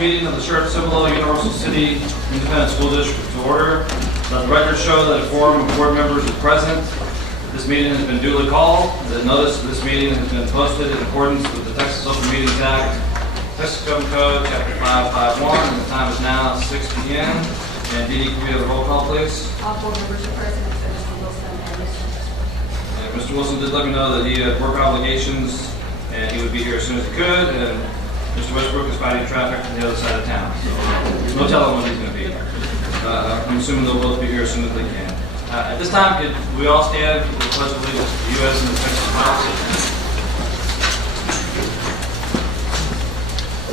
meeting of the Schertz-Cibolo-Universal City Independent School District to order. Let the record show that a quorum of board members is present. This meeting has been duly called. The notice of this meeting has been posted in accordance with the Texas Open Meetings Act, Texas Government Code, Chapter 551, and the time is now 6 p.m. And Dee Dee, can we have a roll call, please? All board members are present except Mr. Wilson and Mr. And Mr. Wilson did let me know that he had work obligations and he would be here as soon as he could. And Mr. Westbrook is fighting traffic from the other side of town, so there's no telling when he's going to be here. I'm assuming they'll both be here as soon as they can. At this time, could we all stand for the Pledge of Allegiance to the U.S. and the Texas flag?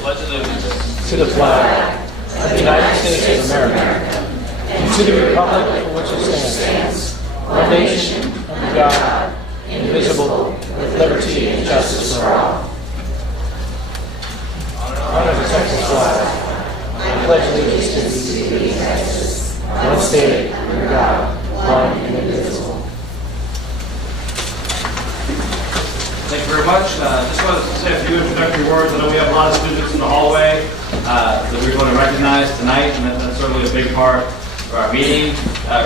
Pledge allegiance to the flag of the United States of America and to the republic for which it stands, one nation, under God, indivisible, with liberty and justice for all. Honor the Texas flag. I pledge allegiance to the Texas, one state, under God, one and indivisible. Thank you very much. Just wanted to say a few introductory words. I know we have a lot of students in the hallway that we're going to recognize tonight, and that's certainly a big part of our meeting.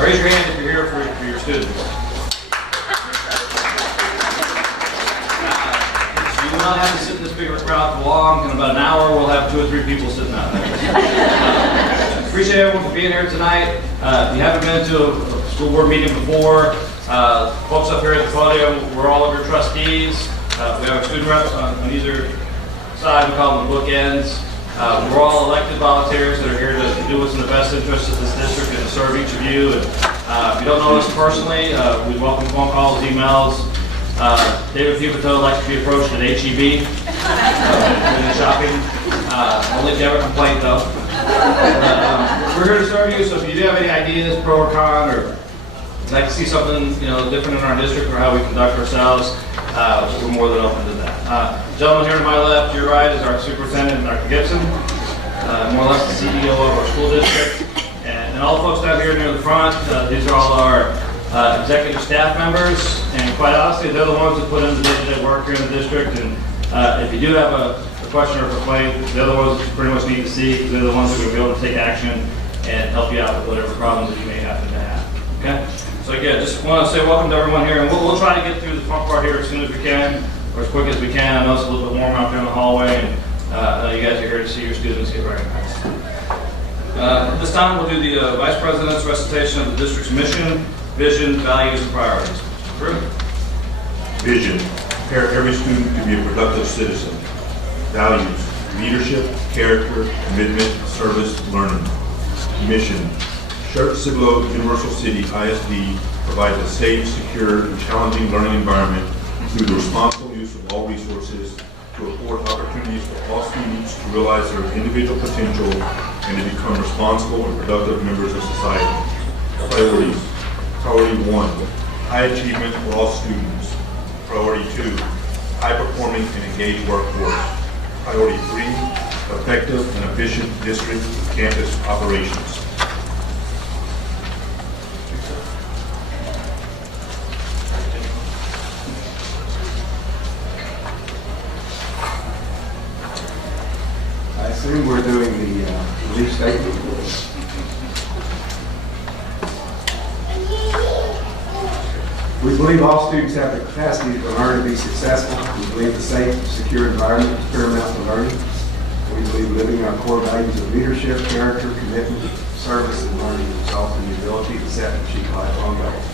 Raise your hand if you're here for your students. You will not have to sit in this big of a crowd for long. In about an hour, we'll have 2 or 3 people sitting out there. Appreciate everyone for being here tonight. If you haven't been to a school board meeting before, folks up here at the podium, we're all of your trustees. We have our student reps on either side. We call them the bookends. We're all elected volunteers that are here to do what's in the best interest of this district and to serve each of you. And if you don't know us personally, we welcome phone calls, emails. David Pivotto likes to be approached at HEB when you're shopping. Only if you have a complaint, though. We're here to serve you, so if you do have any ideas, pro or con, or like to see something different in our district or how we conduct ourselves, we're more than open to that. The gentleman here to my left, your right, is our superintendent, Dr. Gibson, more or less the CEO of our school district. And all the folks down here near the front, these are all our executive staff members, and quite honestly, they're the ones that put in the day-to-day work here in the district. And if you do have a question or a complaint, they're the ones that you pretty much need to see, because they're the ones that are going to be able to take action and help you out with whatever problems that you may happen to have. Okay? So again, just want to say welcome to everyone here, and we'll try to get through the front part here as soon as we can, or as quick as we can. I know it's a little bit warm out there in the hallway, and I know you guys are here to see your students get recognized. At this time, we'll do the Vice President's recitation of the district's mission, vision, values, and priorities. Drew? Vision: prepare every student to be a productive citizen. Values: leadership, character, commitment, service, learning. Mission: Schertz-Cibolo-Universal City ISD provides a safe, secure, and challenging learning environment through the responsible use of all resources to afford opportunities for all students to realize their individual potential and to become responsible and productive members of society. Priorities: Priority 1, high achievement for all students. Priority 2, high-performing and engaged workforce. Priority 3, effective and efficient district campus operations. I assume we're doing the belief statement. We believe all students have the capacity to learn and be successful. We believe a safe, secure environment is paramount to learning. We believe living our core values of leadership, character, commitment, service, and learning results in the ability to set and achieve lifelong goals.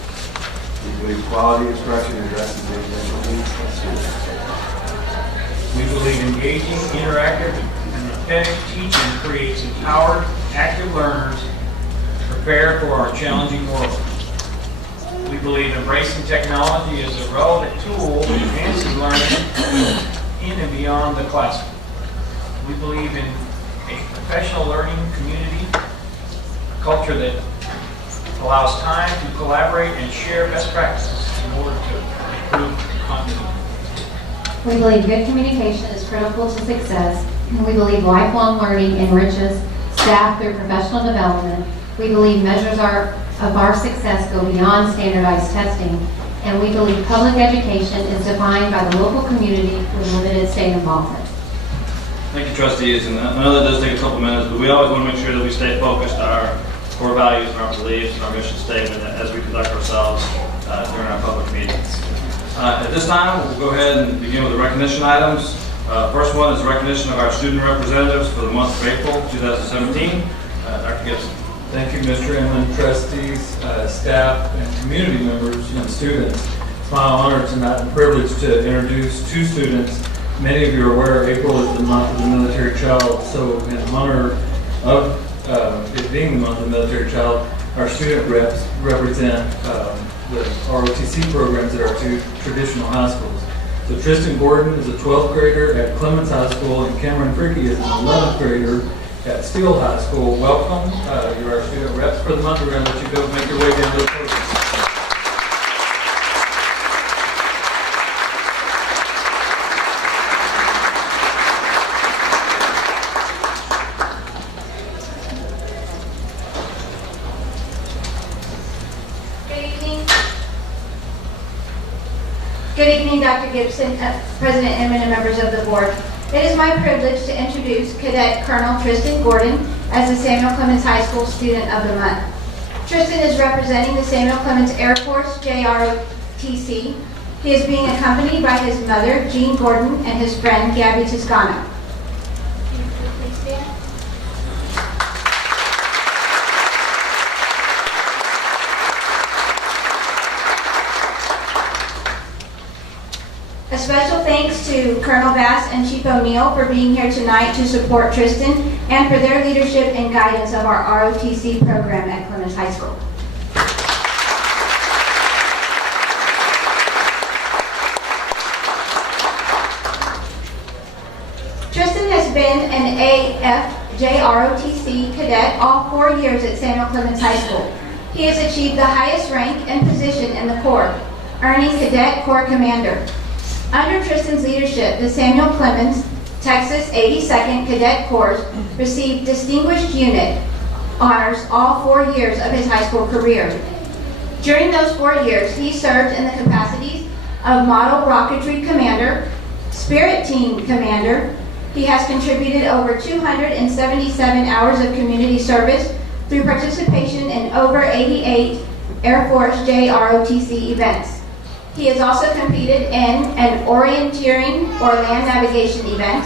We believe quality instruction addresses the individual needs of students. We believe engaging, interactive, and authentic teaching creates empowered, active learners prepared for our challenging world. We believe embracing technology is a relevant tool that enhances learning in and beyond the classroom. We believe in a professional learning community, a culture that allows time to collaborate and share best practices in order to improve continuity. We believe good communication is critical to success, and we believe lifelong learning enriches staff through professional development. We believe measures of our success go beyond standardized testing, and we believe public education is defined by the local community with limited state involvement. Thank you, trustees, and I know that does take a couple minutes, but we always want to make sure that we stay focused on our core values and our beliefs and our mission statement as we conduct ourselves during our public meetings. At this time, we'll go ahead and begin with the recognition items. First one is recognition of our student representatives for the month of April 2017. Dr. Gibson. Thank you, Mr. Inman, trustees, staff, and community members and students. It's my honor tonight and privilege to introduce two students. Many of you are aware April is the month of the military child, so in honor of it being the month of the military child, our student reps represent the ROTC programs at our two traditional high schools. So Tristan Gordon is a 12th grader at Clemens High School, and Cameron Fricky is an 11th grader at Steele High School. Welcome. You're our student reps for the month. We're going to let you go make your way down to the podium. Good evening, Dr. Gibson, President Inman, and members of the board. It is my privilege to introduce Cadet Colonel Tristan Gordon as the Samuel Clemens High School Student of the Month. Tristan is representing the Samuel Clemens Air Force JROTC. He is being accompanied by his mother, Jean Gordon, and his friend, Gabby Toscano. Please stand. A special thanks to Colonel Bass and Chief O'Neill for being here tonight to support Tristan and for their leadership and guidance of our ROTC program at Clemens High School. Tristan has been an AFJROTC cadet all 4 years at Samuel Clemens High School. He has achieved the highest rank and position in the Corps, earning Cadet Corps Commander. Under Tristan's leadership, the Samuel Clemens Texas 82nd Cadet Corps received Distinguished Unit honors all 4 years of his high school career. During those 4 years, he served in the capacities of Model Rocketry Commander, Spirit Team Commander. He has contributed over 277 hours of community service through participation in over 88 Air Force JROTC events. He has also competed in an orienteering or land navigation event,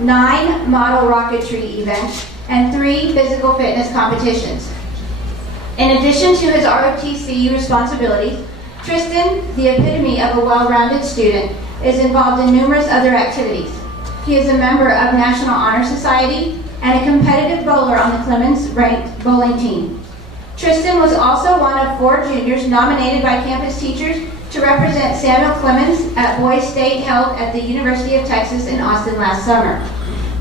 9 model rocketry events, and 3 physical fitness competitions. In addition to his ROTC responsibilities, Tristan, the epitome of a well-rounded student, is involved in numerous other activities. He is a member of National Honor Society and a competitive bowler on the Clemens-ranked bowling team. Tristan was also one of 4 juniors nominated by campus teachers to represent Samuel Clemens at Boys State held at the University of Texas in Austin last summer.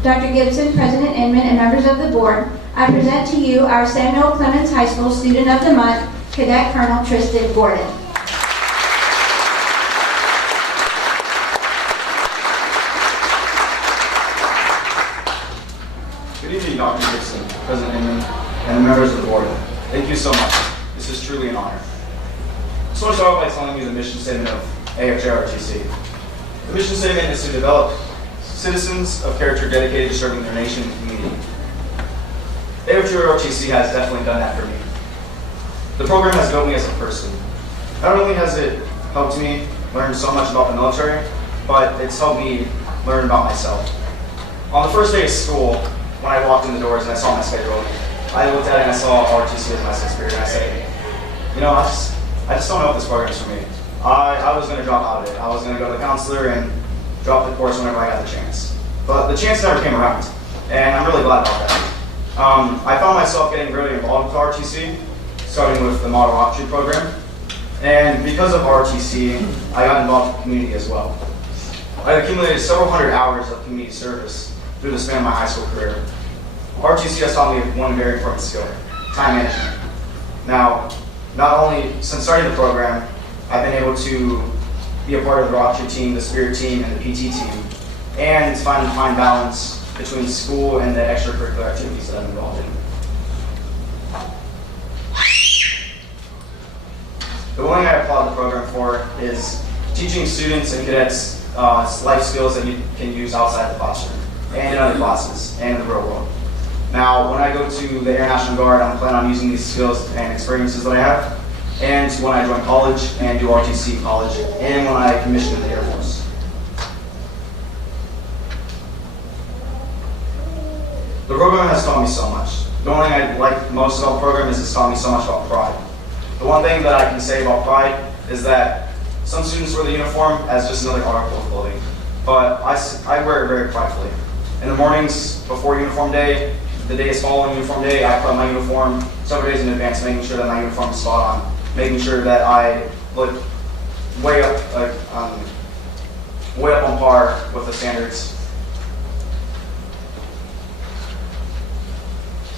Dr. Gibson, President Inman, and members of the board, I present to you our Samuel Clemens High School Student of the Month, Cadet Colonel Tristan Gordon. Good evening, Dr. Gibson, President Inman, and the members of the board. Thank you so much. This is truly an honor. I just want to start by telling you the mission statement of AFJROTC. The mission statement is to develop citizens of character dedicated to serving their nation and community. AFJROTC has definitely done that for me. The program has built me as a person. Not only has it helped me learn so much about the military, but it's helped me learn about myself. On the first day of school, when I walked in the doors and I saw my schedule, I looked at it and I saw ROTC as my 6th period, and I said, you know, I just don't know if this program is for me. I was going to drop out of it. I was going to go to the counselor and drop the course whenever I got the chance. But the chance never came around, and I'm really glad about that. I found myself getting really involved with ROTC, starting with the Model Rocketry program. And because of ROTC, I got involved with the community as well. I accumulated several hundred hours of community service through the span of my high school career. ROTC has taught me one very important skill, time management. Now, not only since starting the program, I've been able to be a part of the rocketry team, the spirit team, and the PT team, and find balance between school and the extracurricular activities that I'm involved in. The one thing I applaud the program for is teaching students and cadets life skills that you can use outside the classroom. and in other classes, and in the real world. Now, when I go to the Air National Guard, I'm planning on using these skills and experiences that I have, and when I join college and do ROTC college, and when I commission in the Air Force. The program has taught me so much. The only thing I like most about the program is it's taught me so much about pride. The one thing that I can say about pride is that some students wear the uniform as just another article of clothing, but I wear it very pridefully. In the mornings before uniform day, the days following uniform day, I put on my uniform several days in advance, making sure that my uniform is spot on, making sure that I look way up on par with the standards.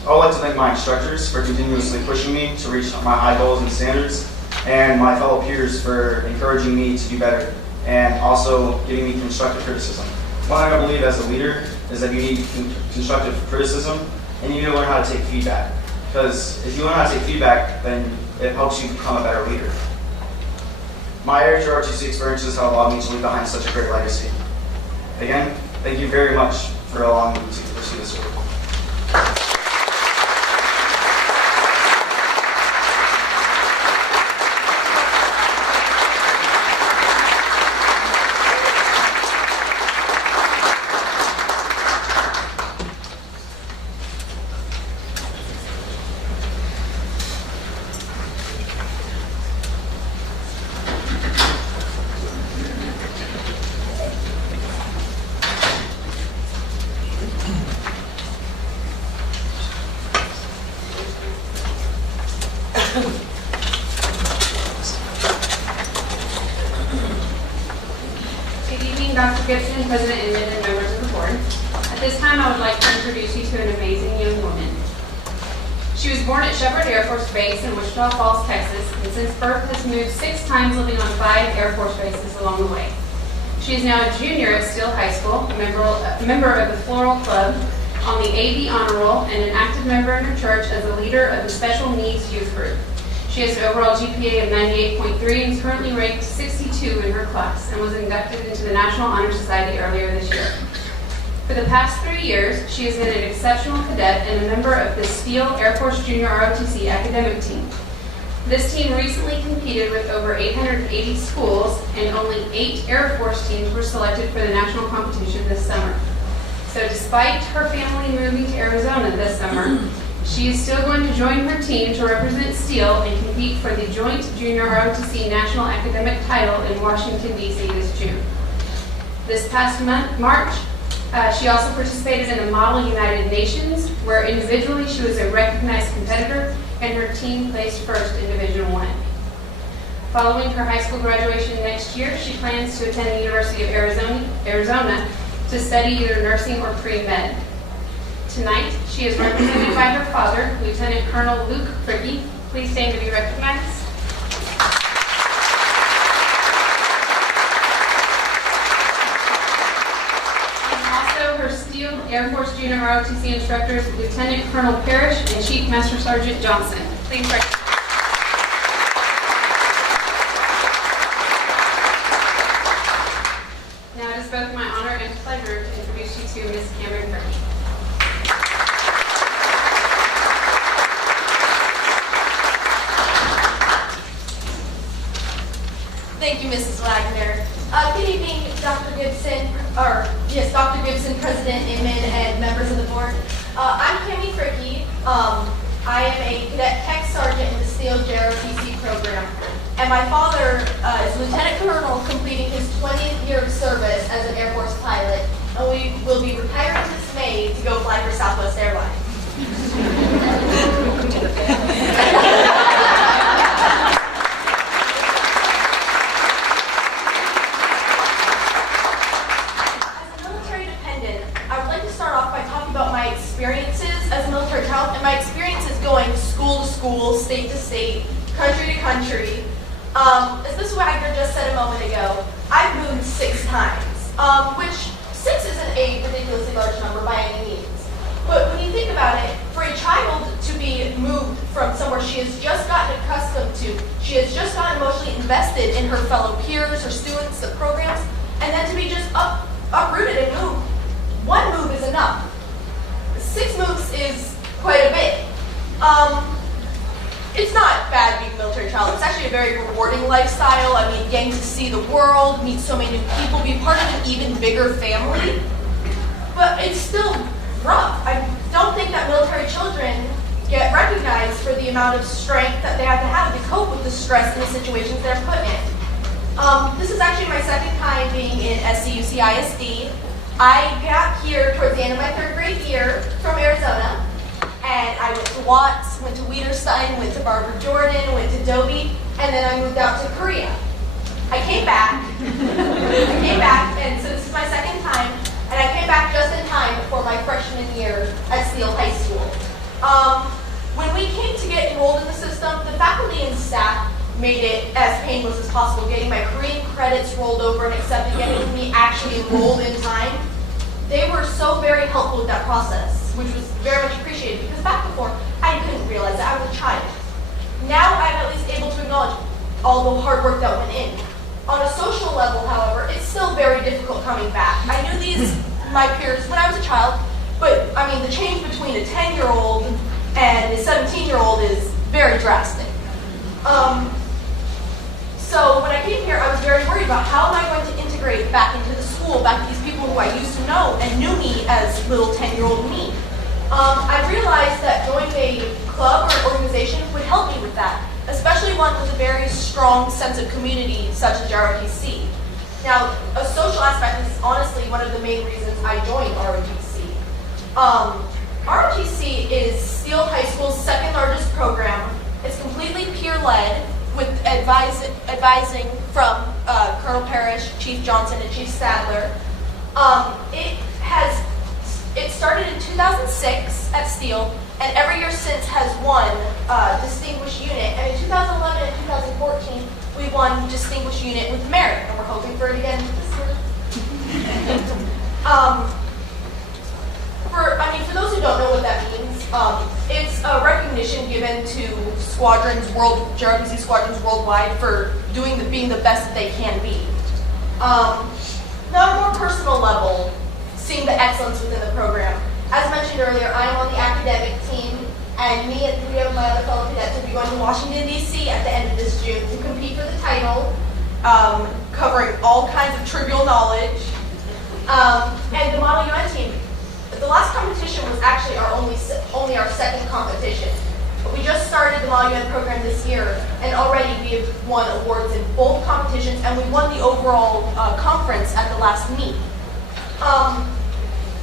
I would like to thank my instructors for continuously pushing me to reach my high goals and standards, and my fellow peers for encouraging me to do better, and also giving me constructive criticism. One thing I believe as a leader is that you need constructive criticism, and you need to learn how to take feedback. Because if you learn how to take feedback, then it helps you become a better leader. My ROTC experiences have allowed me to leave behind such a great legacy. Again, thank you very much for allowing me to pursue this work. Good evening, Dr. Gibson, President and members of the board. At this time, I would like to introduce you to an amazing young woman. She was born at Shepherd Air Force Base in Wichita Falls, Texas, and since birth has moved 6 times, living on 5 Air Force bases along the way. She is now a junior at Steele High School, a member of the Floral Club, on the AV Honor Roll, and an active member in her church as a leader of the Special Needs Youth Group. She has an overall GPA of 98.3 and is currently ranked 62 in her class and was inducted into the National Honor Society earlier this year. For the past 3 years, she has been an exceptional cadet and a member of the Steele Air Force Junior ROTC academic team. This team recently competed with over 880 schools, and only 8 Air Force teams were selected for the national competition this summer. So despite her family moving to Arizona this summer, she is still going to join her team to represent Steele and compete for the joint Junior ROTC National Academic title in Washington, D.C. this June. This past March, she also participated in the Model United Nations, where individually she was a recognized competitor and her team placed first in Division 1. Following her high school graduation next year, she plans to attend the University of Arizona to study either nursing or pre-med. Tonight, she is represented by her father, Lieutenant Colonel Luke Fricky. Please stand to be recognized. And also her Steele Air Force Junior ROTC instructors, Lieutenant Colonel Parrish and Chief Master Sergeant Johnson. Please recognize. Now it is both my honor and pleasure to introduce you to Ms. Cameron Fricky. Thank you, Mrs. Wagner. Good evening, Dr. Gibson, Dr. Gibson, President Inman, and members of the board. I'm Cammie Fricky. I am a cadet tech sergeant in the Steele JROTC program, and my father is Lieutenant Colonel, completing his 20th year of service as an Air Force pilot, and we will be retiring this May to go fly for Southwest Airlines. And my experiences going school to school, state to state, country to country. As Ms. Wagner just said a moment ago, I've moved 6 times, which 6 isn't a ridiculously large number by any means. But when you think about it, for a child to be moved from somewhere she has just gotten accustomed to, she has just gotten emotionally invested in her fellow peers, her students, the programs, and then to be just uprooted and moved one move is enough. 6 moves is quite a bit. It's not bad being a military child. It's actually a very rewarding lifestyle. I mean, getting to see the world, meet so many new people, be part of an even bigger family. But it's still rough. I don't think that military children get recognized for the amount of strength that they have to cope with the stress and the situations they're put in. This is actually my second time being in SCUCISD. I got here towards the end of my 3rd grade year from Arizona, and I went to Watts, went to Wieterstein, went to Barbara Jordan, went to Dobie, and then I moved out to Korea. I came back, and so this is my second time, and I came back just in time for my freshman year at Steele High School. When we came to get enrolled in the system, the faculty and staff made it as painless as possible, getting my Korean credits rolled over and accepted, getting me actually enrolled in time. They were so very helpful with that process, which was very much appreciated, because back before, I couldn't realize that I was a child. Now I'm at least able to acknowledge all the hard work that went in. On a social level, however, it's still very difficult coming back. I knew my peers when I was a child, but I mean, the change between a 10-year-old and a 17-year-old is very drastic. So when I came here, I was very worried about how am I going to integrate back into the school, back to these people who I used to know and knew me as little 10-year-old me. I realized that joining a club or organization would help me with that, especially one with a very strong sense of community such as ROTC. Now, a social aspect is honestly one of the main reasons I joined ROTC. ROTC is Steele High School's 2nd largest program. It's completely peer-led, with advising from Colonel Parrish, Chief Johnson, and Chief Sadler. It started in 2006 at Steele, and every year since has won Distinguished Unit. And in 2011 and 2014, we won Distinguished Unit with merit, and we're hoping for it again this year. For those who don't know what that means, it's a recognition given to JROTC squadrons worldwide for being the best that they can be. Now, on a more personal level, seeing the excellence within the program. As mentioned earlier, I am on the academic team, and me and 3 of my other fellow cadets will be going to Washington, D.C. at the end of this June to compete for the title, covering all kinds of trivial knowledge. And the Model UN team. The last competition was actually only our 2nd competition. But we just started the Model UN program this year, and already we have won awards in both competitions, and we won the overall conference at the last meet.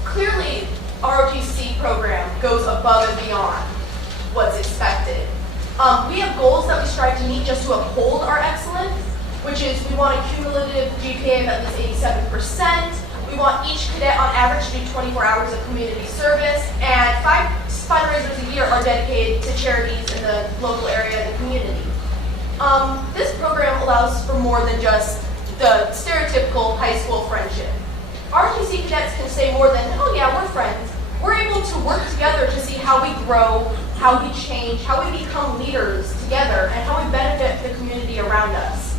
Clearly, ROTC program goes above and beyond what's expected. We have goals that we strive to meet just to uphold our excellence, which is we want a cumulative GPA of at least 87%. We want each cadet on average to do 24 hours of community service, and 5 fundraisers a year are dedicated to charities in the local area and the community. This program allows for more than just the stereotypical high school friendship. ROTC cadets can say more than, oh yeah, we're friends. We're able to work together to see how we grow, how we change, how we become leaders together, and how we benefit the community around us.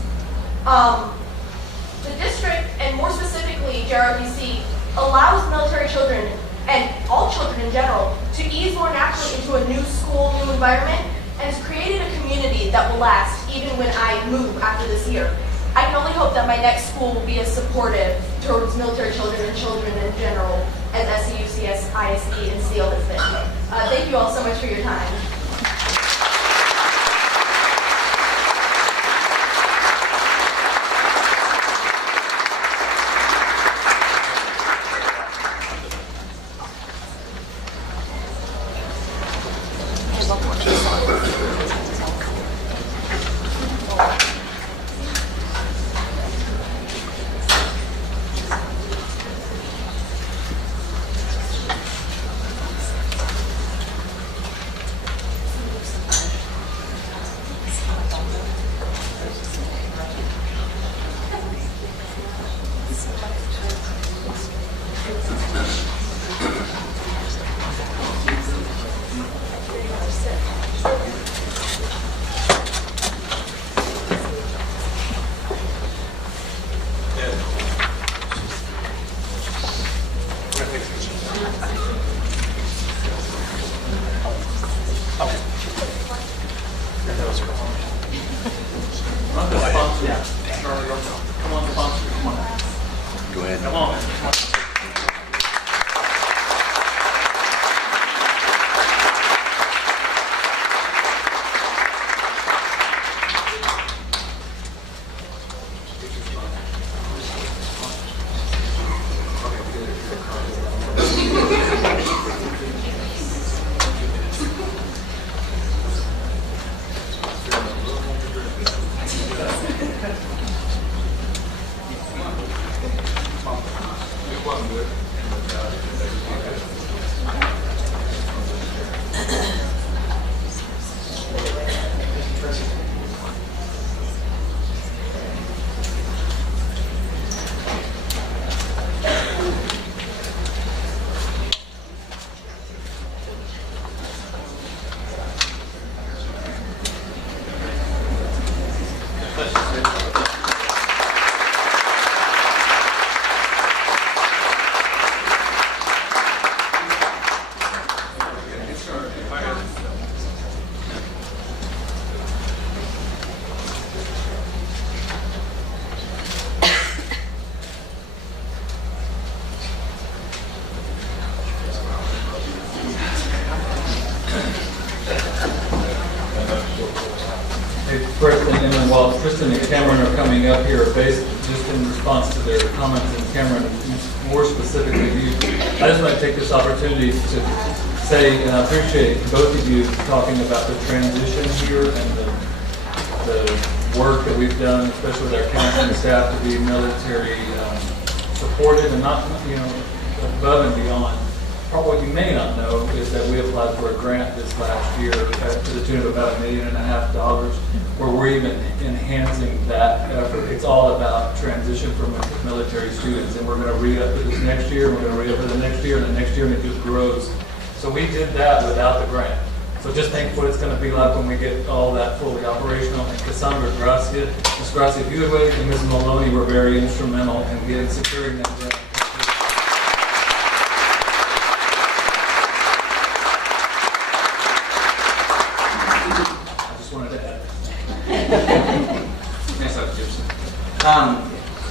The district, and more specifically JROTC, allows military children, and all children in general, to ease more naturally into a new school, new environment, and has created a community that will last even when I move after this year. I can only hope that my next school will be as supportive towards military children and children in general as SCUCSISD and Steele has been. Thank you all so much for your time. Yeah. Come on, sponsor. Come on. Go ahead. Come on. And while Tristan and Cameron are coming up here, based just in response to their comments, and Cameron, more specifically you, I just want to take this opportunity to say, and I appreciate both of you talking about the transition here and the work that we've done, especially with our counseling staff, to be military supported and not, above and beyond. What you may not know is that we applied for a grant this last year to the tune of about $1.5 million, where we're even enhancing that effort. It's all about transition from military students, and we're going to re-up for this next year, we're going to re-up for the next year, and the next year, and it just grows. So we did that without the grant. So just think what it's going to be like when we get all that fully operational. And Cassandra Gracia, Ms. Gracia, if you would wait, and Ms. Maloney were very instrumental in securing that grant.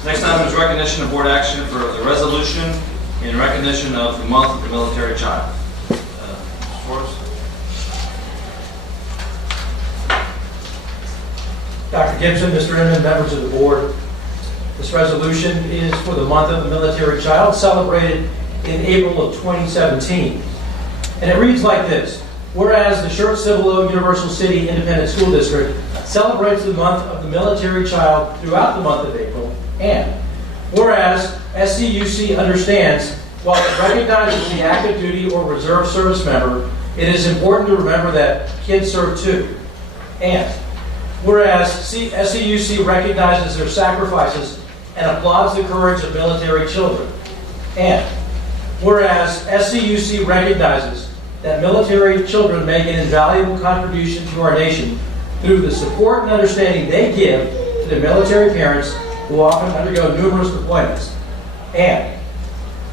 Next item is recognition of board action for the resolution in recognition of the month of the military child. Dr. Gibson, Mr. Inman, members of the board, this resolution is for the month of the military child, celebrated in April of 2017. And it reads like this: whereas the Schertz-Cibolo-Universal City Independent School District celebrates the month of the military child throughout the month of April, and whereas SCUC understands, while it recognizes the active duty or reserve service member, it is important to remember that kids serve too. And whereas SCUC recognizes their sacrifices and applauds the courage of military children. And whereas SCUC recognizes that military children make an invaluable contribution to our nation through the support and understanding they give to their military parents who often undergo numerous deployments. And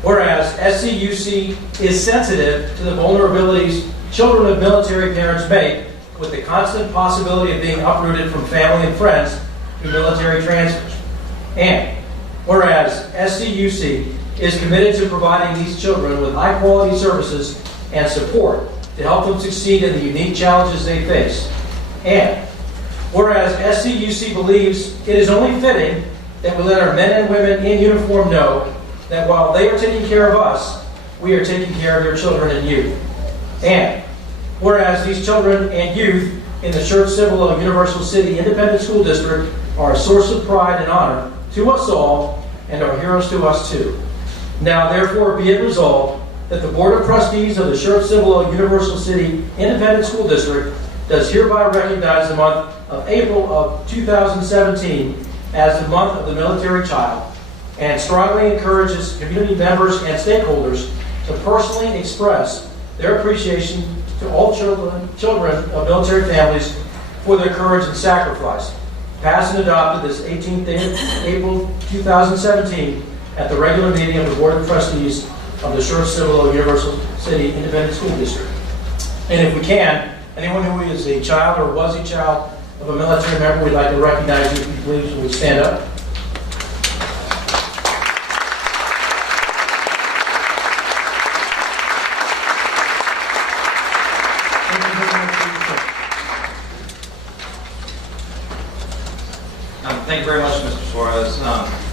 whereas SCUC is sensitive to the vulnerabilities children of military parents make with the constant possibility of being uprooted from family and friends through military transfers. And whereas SCUC is committed to providing these children with high-quality services and support to help them succeed in the unique challenges they face. And whereas SCUC believes it is only fitting that we let our men and women in uniform know that while they are taking care of us, we are taking care of their children and youth. And whereas these children and youth in the Schertz-Cibolo-Universal City Independent School District are a source of pride and honor to us all and are heroes to us too. Now therefore be it resolved that the Board of Trustees of the Schertz-Cibolo-Universal City Independent School District does hereby recognize the month of April of 2017 as the month of the military child, and strongly encourages community members and stakeholders to personally express their appreciation to all children of military families for their courage and sacrifice. Passed and adopted this 18th day of April 2017 at the regular meeting of the Board of Trustees of the Schertz-Cibolo-Universal City Independent School District. And if we can, anyone who is a child or was a child of a military member, we'd like to recognize you. If you please, will you stand up? Thank you very much, Mr. Suarez.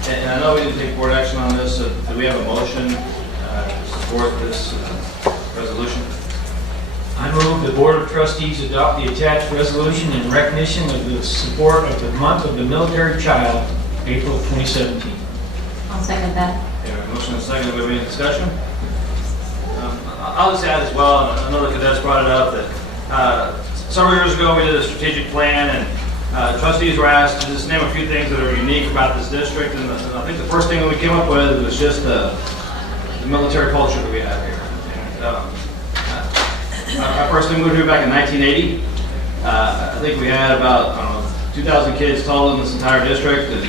And I know we didn't take board action on this, so do we have a motion to support this resolution? I move the Board of Trustees adopt the attached resolution in recognition of the support of the month of the military child, April 2017. I'll second that. Yeah, motion and second. Do we have any discussion? I'll just add as well, and I know the cadets brought it up, that several years ago we did a strategic plan, and trustees were asked to just name a few things that are unique about this district, and I think the first thing that we came up with was just the military culture that we have here. And, I personally moved here back in 1980. I think we had about, I don't know, 2,000 kids total in this entire district, and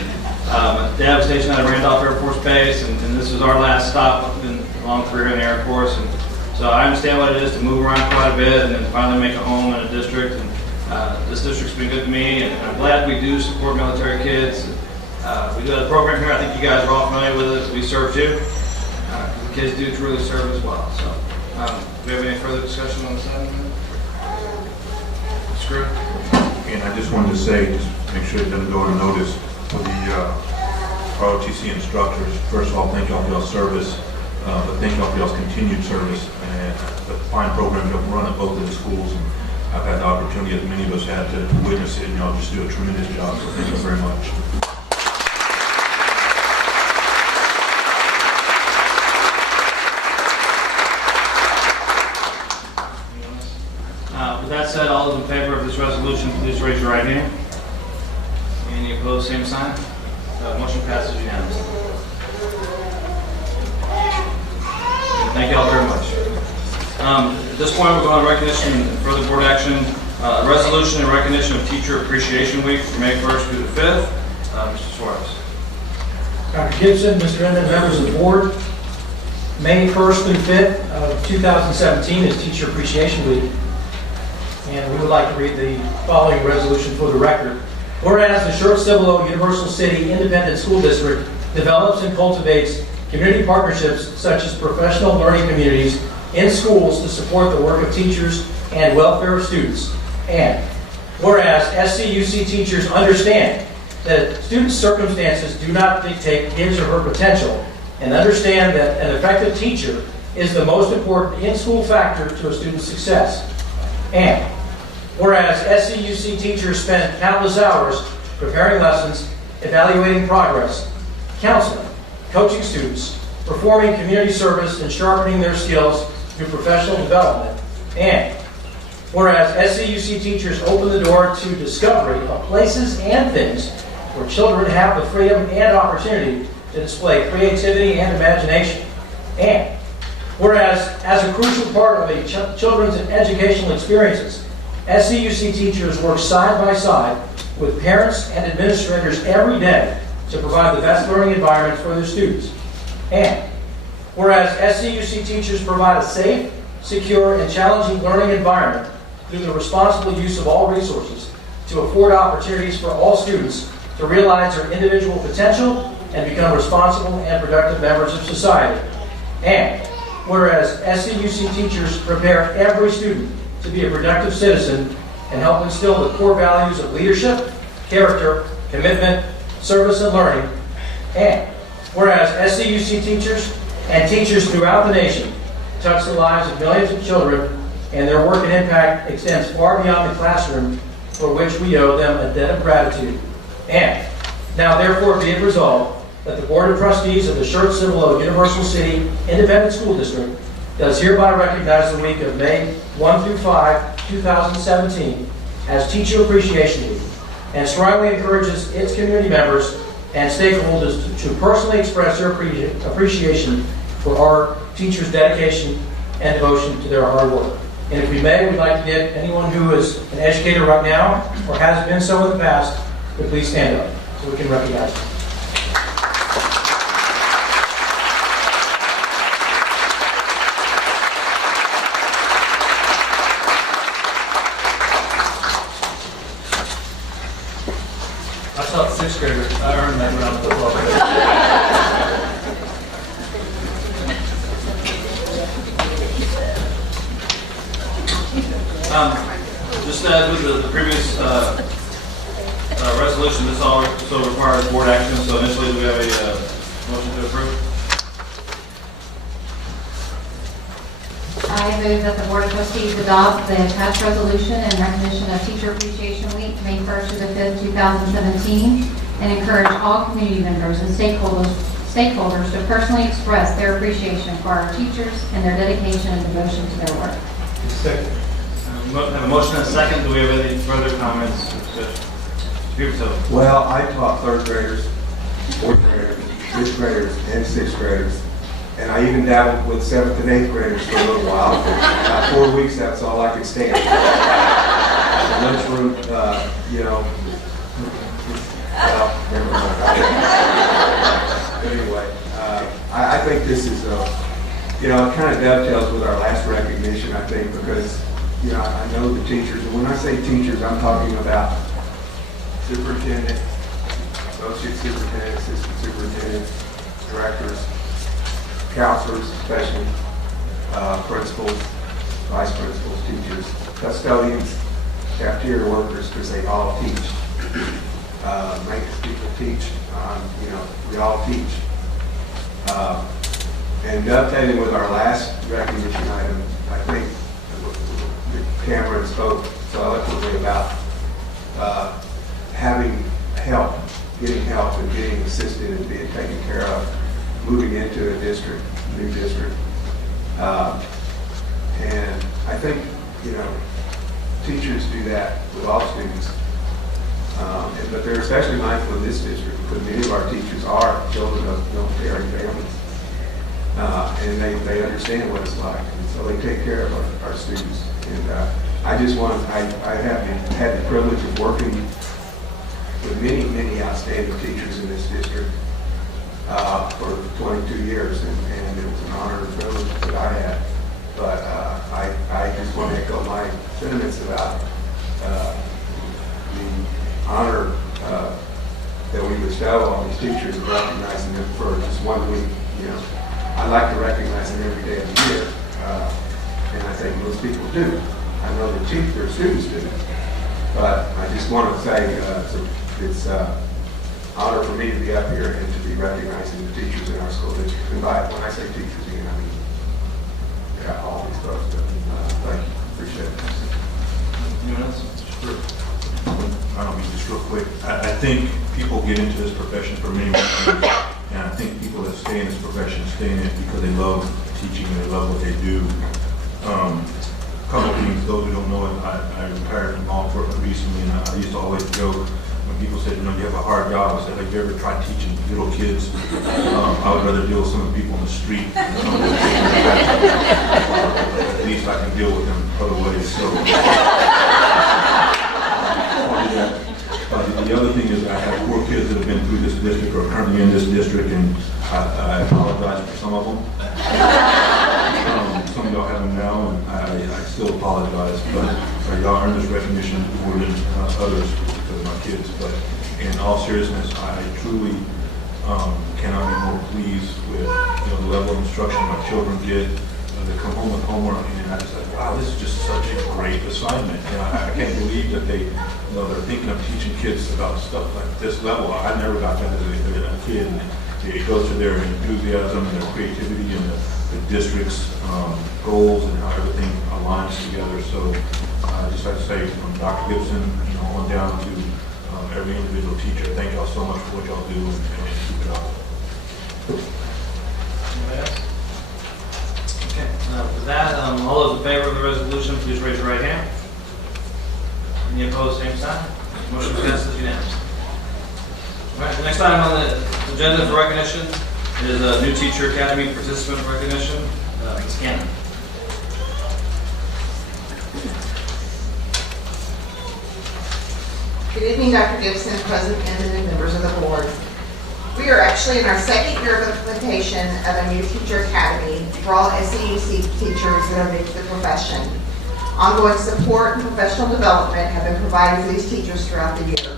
my dad was stationed at Randolph Air Force Base, and this was our last stop in a long career in the Air Force. And so I understand what it is to move around quite a bit and then finally make a home in a district. And this district's been good to me, and I'm glad we do support military kids. We do have a program here. I think you guys are all familiar with it. We serve too. The kids do truly serve as well. So, do we have any further discussion on this item? Screw. And I just wanted to say, just make sure it doesn't go unnoticed, for the ROTC instructors, first of all, thank y'all for y'all's service, but thank y'all for y'all's continued service and the fine program y'all run at both of the schools. And I've had the opportunity, as many of us had, to witness it, and y'all just do a tremendous job, so thank you very much. With that said, all those in favor of this resolution, please raise your right hand. Any opposed, same sign. Motion passes unanimously. Thank you all very much. At this point, we're going to recognition and further board action. A resolution in recognition of Teacher Appreciation Week from May 1st through the 5th. Mr. Suarez. Dr. Gibson, Mr. Inman, members of the board, May 1st through 5th of 2017 is Teacher Appreciation Week. And we would like to read the following resolution for the record. Whereas the Schertz-Cibolo-Universal City Independent School District develops and cultivates community partnerships such as professional learning communities in schools to support the work of teachers and welfare of students. And whereas SCUC teachers understand that students' circumstances do not dictate his or her potential and understand that an effective teacher is the most important in-school factor to a student's success. And whereas SCUC teachers spend countless hours preparing lessons, evaluating progress, counseling, coaching students, performing community service, and sharpening their skills through professional development. And whereas SCUC teachers open the door to discovery of places and things where children have the freedom and opportunity to display creativity and imagination. And whereas, as a crucial part of a children's educational experiences, SCUC teachers work side by side with parents and administrators every day to provide the best learning environment for their students. And whereas SCUC teachers provide a safe, secure, and challenging learning environment through the responsible use of all resources to afford opportunities for all students to realize their individual potential and become responsible and productive members of society. And whereas SCUC teachers prepare every student to be a productive citizen and help instill the core values of leadership, character, commitment, service, and learning. And whereas SCUC teachers and teachers throughout the nation touch the lives of millions of children, and their work and impact extends far beyond the classroom, for which we owe them a debt of gratitude. And now therefore be it resolved that the Board of Trustees of the Schertz-Cibolo-Universal City Independent School District does hereby recognize the week of May 1 through 5, 2017 as Teacher Appreciation Week, and strongly encourages its community members and stakeholders to personally express their appreciation for our teachers' dedication and devotion to their hard work. And if we may, we'd like to get anyone who is an educator right now or has been so in the past to please stand up so we can recognize them. I taught sixth graders. I earned that when I was 12. Just as with the previous resolution, this also requires board action. So initially, do we have a motion to approve? I move that the Board of Trustees adopt the attached resolution in recognition of Teacher Appreciation Week, May 1st to the 5th, 2017, and encourage all community members and stakeholders to personally express their appreciation for our teachers and their dedication and devotion to their work. Second. Have a motion and a second. Do we have any further comments? Well, I taught third graders, fourth graders, fifth graders, and sixth graders. And I even dabbled with 7th and 8th graders for a little while. 4 weeks, that's all I could stand. The lunchroom, well, never mind. Anyway, I think this is, it kind of dovetails with our last recognition, I think, because, I know the teachers. And when I say teachers, I'm talking about superintendent, associate superintendent, assistant superintendent, directors, counselors, especially principals, vice principals, teachers, custodians, cafeteria workers, because they all teach. Maintenance people teach. We all teach. And dovetailing with our last recognition item, I think Cameron spoke so eloquently about having help, getting help, and getting assisted and being taken care of. Moving into a district, new district. And I think, teachers do that with all students. But they're especially mindful in this district because many of our teachers are children of military families. And they understand what it's like. And so they take care of our students. And I have had the privilege of working with many, many outstanding teachers in this district. For 22 years, and it was an honor and privilege that I had. But I just want to echo my sentiments about the honor that we bestow on these teachers and recognizing them for just 1 week. I like to recognize them every day of the year, and I think most people do. I know their students do. But I just want to say it's honor for me to be up here and to be recognizing the teachers in our school district. And when I say teachers, I mean all these folks. Thank you. Appreciate it. Anyone else? I don't mean just real quick. I think people get into this profession for many reasons, and I think people that stay in this profession stay in it because they love teaching and they love what they do. A couple things, those who don't know it, I retired from law enforcement recently, and I used to always joke when people said, you have a hard job. I said, have you ever tried teaching little kids? I would rather deal with some of the people on the street. At least I can deal with them other ways. So. The other thing is I have 4 kids that have been through this district or currently in this district, and I apologize for some of them. Some of y'all have them now, and I still apologize, but y'all earn this recognition more than others because of my kids. But in all seriousness, I truly cannot be more pleased with the level of instruction my children get. They come home with homework, and I just like, wow, this is just such a great assignment. I can't believe that they're thinking of teaching kids about stuff like this level. I never got that as a kid. And it goes to their enthusiasm and their creativity and the district's goals and how everything aligns together. So I just like to say from Dr. Gibson, on down to every individual teacher, thank y'all so much for what y'all do and keep it up. Anybody else? Okay, with that, all those in favor of the resolution, please raise your right hand. Any opposed, same sign. Motion passes unanimously. All right, the next item on the agenda for recognition is a new Teacher Academy participant recognition. Ms. Cannon. Good evening, Dr. Gibson, President and members of the board. We are actually in our second year of implementation of a new Teacher Academy for all SCUC teachers that are new to the profession. Ongoing support and professional development have been provided for these teachers throughout the year.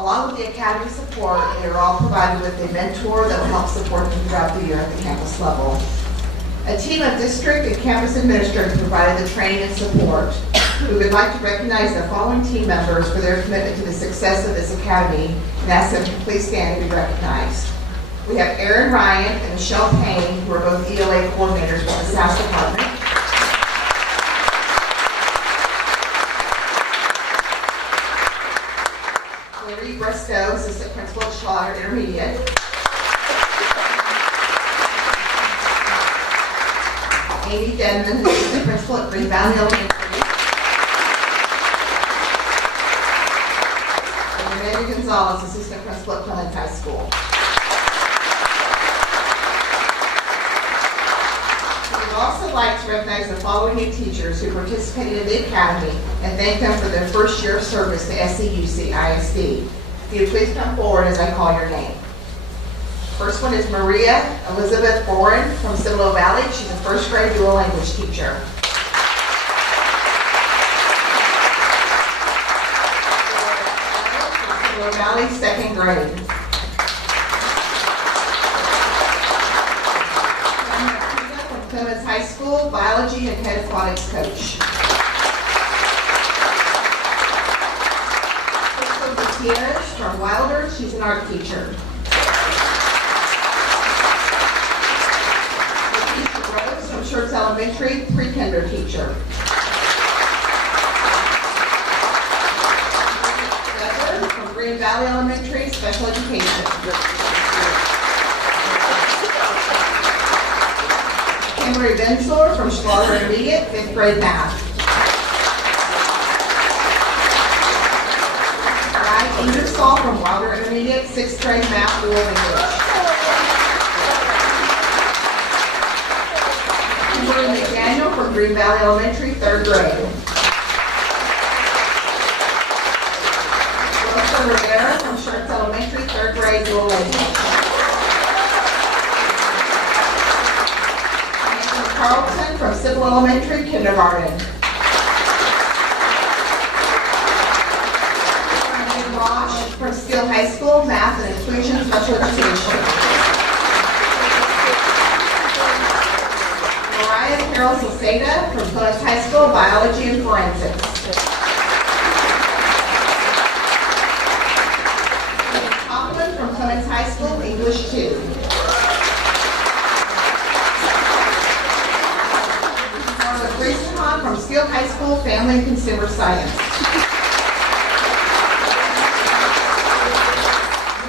Along with the academy support, they are all provided with a mentor that will help support them throughout the year at the campus level. A team of district and campus administrators provided the training and support. We would like to recognize the following team members for their commitment to the success of this academy and ask them to please stand and be recognized. We have Aaron Ryan and Michelle Payne, who are both ELA coordinators for the SAS department. Larry Briscoe, assistant principal at Schwager Intermediate. Amy Denman, assistant principal at Green Valley Elementary. And Amanda Gonzalez, assistant principal at Clemens High School. We'd also like to recognize the following new teachers who participated in the academy and thank them for their first year of service to SCUCISD. If you please come forward as I call your name. First one is Maria Elizabeth Boren from Cibolo Valley. She's a first grade dual language teacher. Cibolo Valley, second grade. From Clemens High School, biology and head aquatics coach. Crystal Gutierrez from Wilder. She's an art teacher. From Schertz Elementary, pre-kinder teacher. Douglas from Green Valley Elementary, special education. Kimberly Bensor from Schwager Intermediate, 5th grade math. Ryan Ingersoll from Wilder Intermediate, 6th grade math, dual English. McDaniel from Green Valley Elementary, 3rd grade. Rosa Rivera from Schertz Elementary, 3rd grade, dual language. Nathan Carlton from Cibolo Elementary, kindergarten. Ryan Rosh from Steele High School, math and inclusion special education. Carol Saceda from Clemens High School, biology and forensics. Hoffman from Clemens High School, English 2. Marla Griesenhahn from Steele High School, family and consumer science.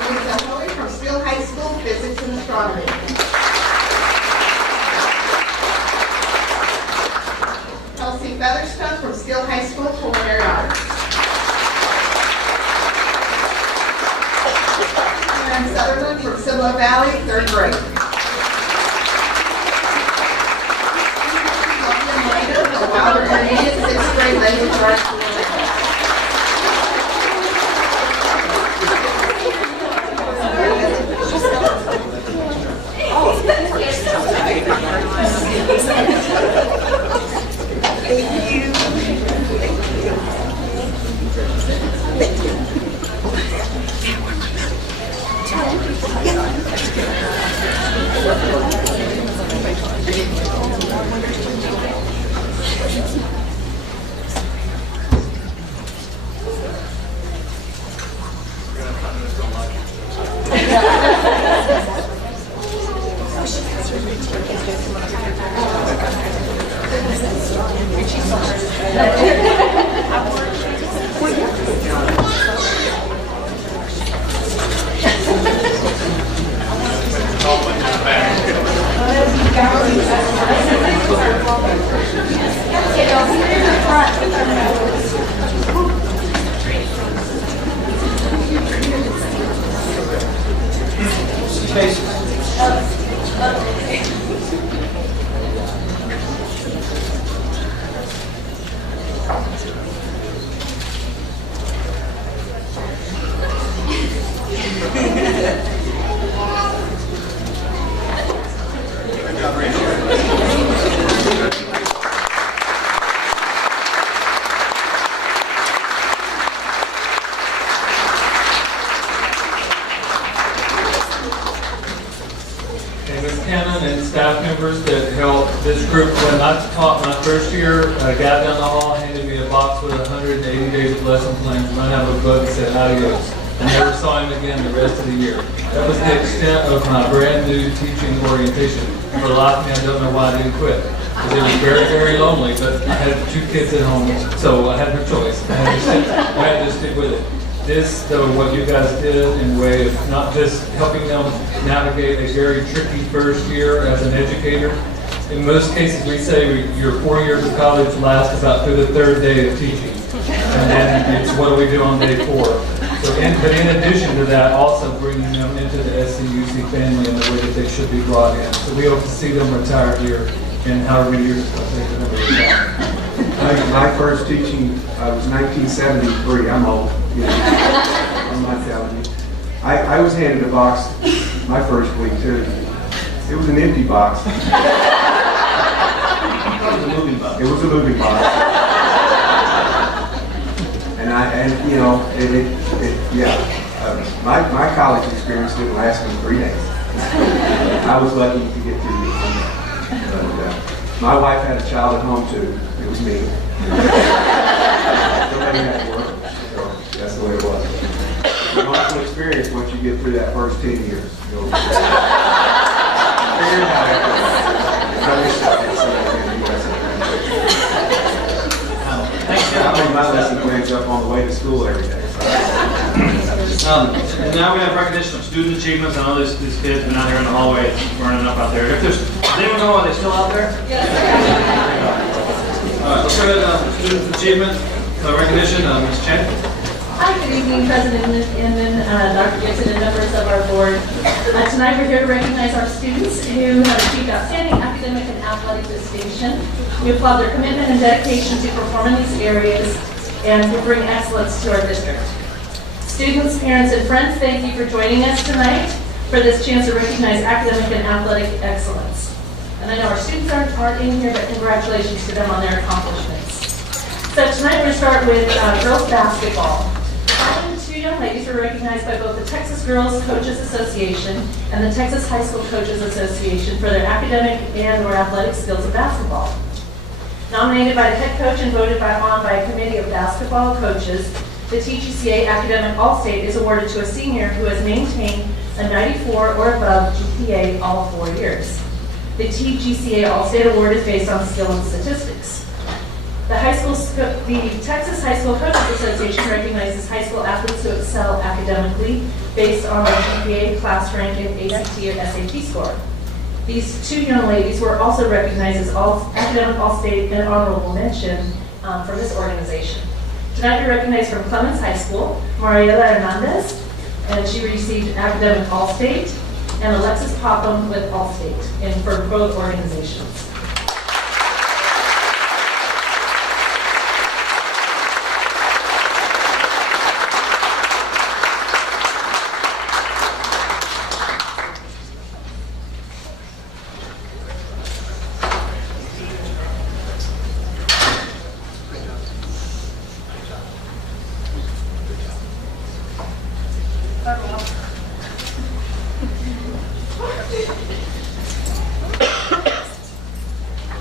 Lisa Hoey from Steele High School, physics and astronomy. Featherstone from Steele High School, culinary arts. And Sutherland from Cibolo Valley, 3rd grade. Logan Later from Wilder Intermediate, 6th grade language arts. Cannon and staff members that helped this group. When I taught my first year, a guy down the hall handed me a box with 180 days of lesson plans, and I have a book that said adios. I never saw him again the rest of the year. That was the extent of my brand new teaching orientation. For the life of me, I don't know why I didn't quit. Because it was very, very lonely, but I had 2 kids at home, so I had no choice. I had to stick with it. This, though, what you guys did in a way of not just helping them navigate a very tricky first year as an educator. In most cases, we say your 4 years of college lasts about through the 3rd day of teaching. And then it's what do we do on day 4? So but in addition to that, also bringing them into the SCUC family in the way that they should be brought in. So we hope to see them retire here in however many years it's going to take them to retire. My first teaching was 1973. I'm old. You know, I'm not telling you. I was handed a box my first week too. It was an empty box. It was a moving box. It was a moving box. My college experience didn't last me 3 days. I was lucky to get through it. But my wife had a child at home too. It was me. Somebody had to work. So that's the way it was. You don't have to experience once you get through that first 10 years. You'll figure it out I bring my lesson plans up on the way to school every day. And now we have recognition of student achievements. I know these kids been out here in the hallway, it's burning up out there. Does anyone know why they're still out there? Yes. All right, let's go ahead to student achievement recognition. Ms. Chen. Hi, good evening, President Inman, Dr. Gibson, and members of our board. Tonight we're here to recognize our students who have achieved outstanding academic and athletic distinction. We applaud their commitment and dedication to perform in these areas and to bring excellence to our district. Students, parents, and friends, thank you for joining us tonight for this chance to recognize academic and athletic excellence. And I know our students aren't in here, but congratulations to them on their accomplishments. So tonight we're going to start with girls basketball. Two young ladies were recognized by both the Texas Girls Coaches Association and the Texas High School Coaches Association for their academic and/or athletic skills in basketball. Nominated by the head coach and voted on by a committee of basketball coaches, the TGCA Academic All-State is awarded to a senior who has maintained a 94 or above GPA all 4 years. The TGCA All-State Award is based on skill and statistics. The Texas High School Coaches Association recognizes high school athletes who excel academically based on their GPA, class rank, and ACT or SAT score. These 2 young ladies were also recognized as academic All-State and honorable mention from this organization. Tonight we recognize from Clemens High School, Mariela Hernandez, and she received academic All-State, and Alexis Popham with All-State for both organizations.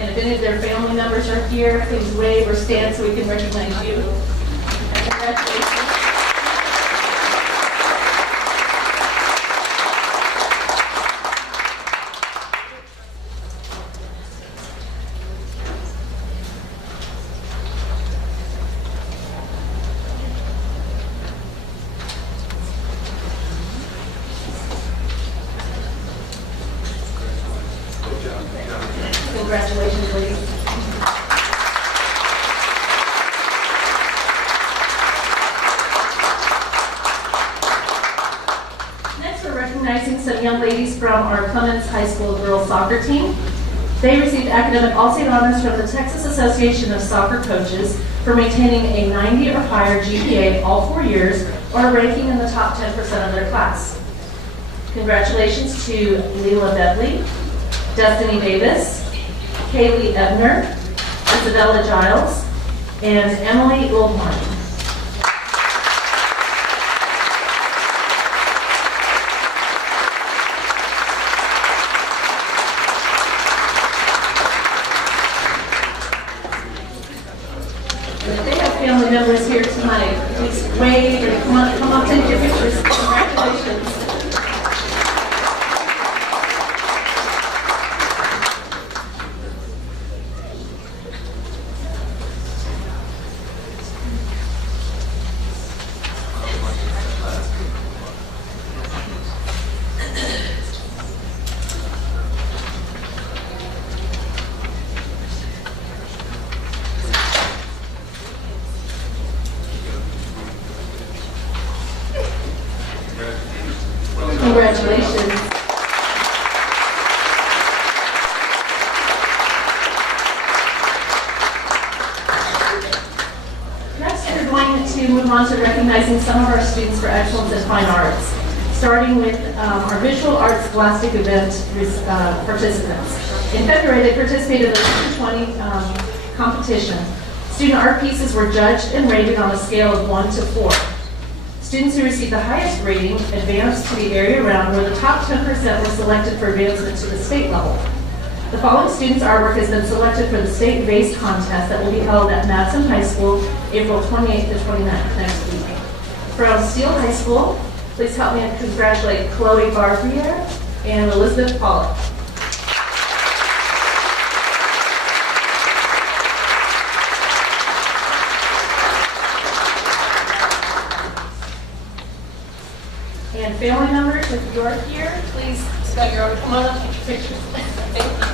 And if any of their family members are here, please wave or stand so we can recognize you. And congratulations. Congratulations, ladies. Next, we're recognizing some young ladies from our Clemens High School girls soccer team. They received academic All-State honors from the Texas Association of Soccer Coaches for maintaining a 90 or higher GPA all 4 years or ranking in the top 10% of their class. Congratulations to Leila Bedley, Destiny Davis, Kaylee Ebner, Isabella Giles, and Emily Goldmark. Congratulations. Next, we're going to move on to recognizing some of our students for excellence in fine arts, starting with our visual arts scholastic event participants. In February, they participated in the 2020 competition. Student art pieces were judged and rated on a scale of 1 to 4. Students who received the highest rating advanced to the area round, where the top 10% were selected for advancement to the state level. The following students' artwork has been selected for the state-based contest that will be held at Madison High School, April 28th to 29th next week. From Steele High School, please help me congratulate Chloe Barbier and Elizabeth Pollock. And family members, if you're here, please come on up, take your pictures. Thank you.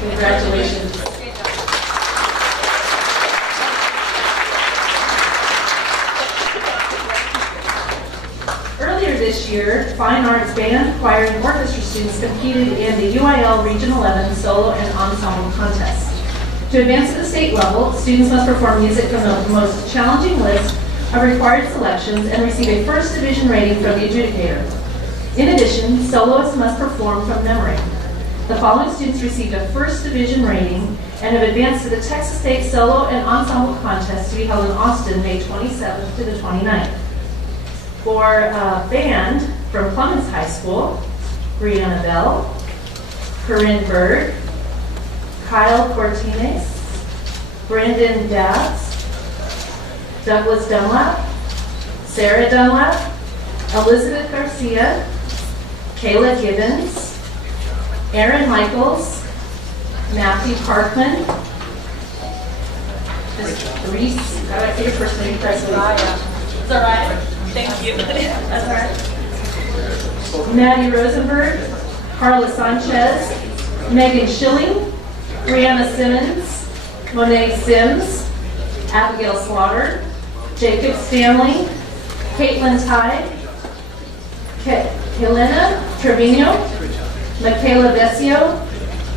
Congratulations. Earlier this year, fine arts band, choir, and orchestra students competed in the UIL Region 11 solo and ensemble contest. To advance to the state level, students must perform music from the most challenging list of required selections and receive a first division rating from the adjudicator. In addition, soloists must perform from memory. The following students received a first division rating and have advanced to the Texas State Solo and Ensemble Contest to be held in Austin, May 27th to the 29th. For band from Clemens High School, Brianna Bell, Corinne Berg, Kyle Cortines, Brandon Dabbs, Douglas Dunlap, Sarah Dunlap, Elizabeth Garcia, Kayla Gibbons, Aaron Michaels, Matthew Parkland, Reese, how do I say your first name correctly? It's all right. Thank you. That's all right. Maddie Rosenberg, Carla Sanchez, Megan Schilling, Brianna Simmons, Monet Sims, Abigail Slaughter, Jacob Stanley, Caitlin Tide, Helena Trevino, Michaela Vesio,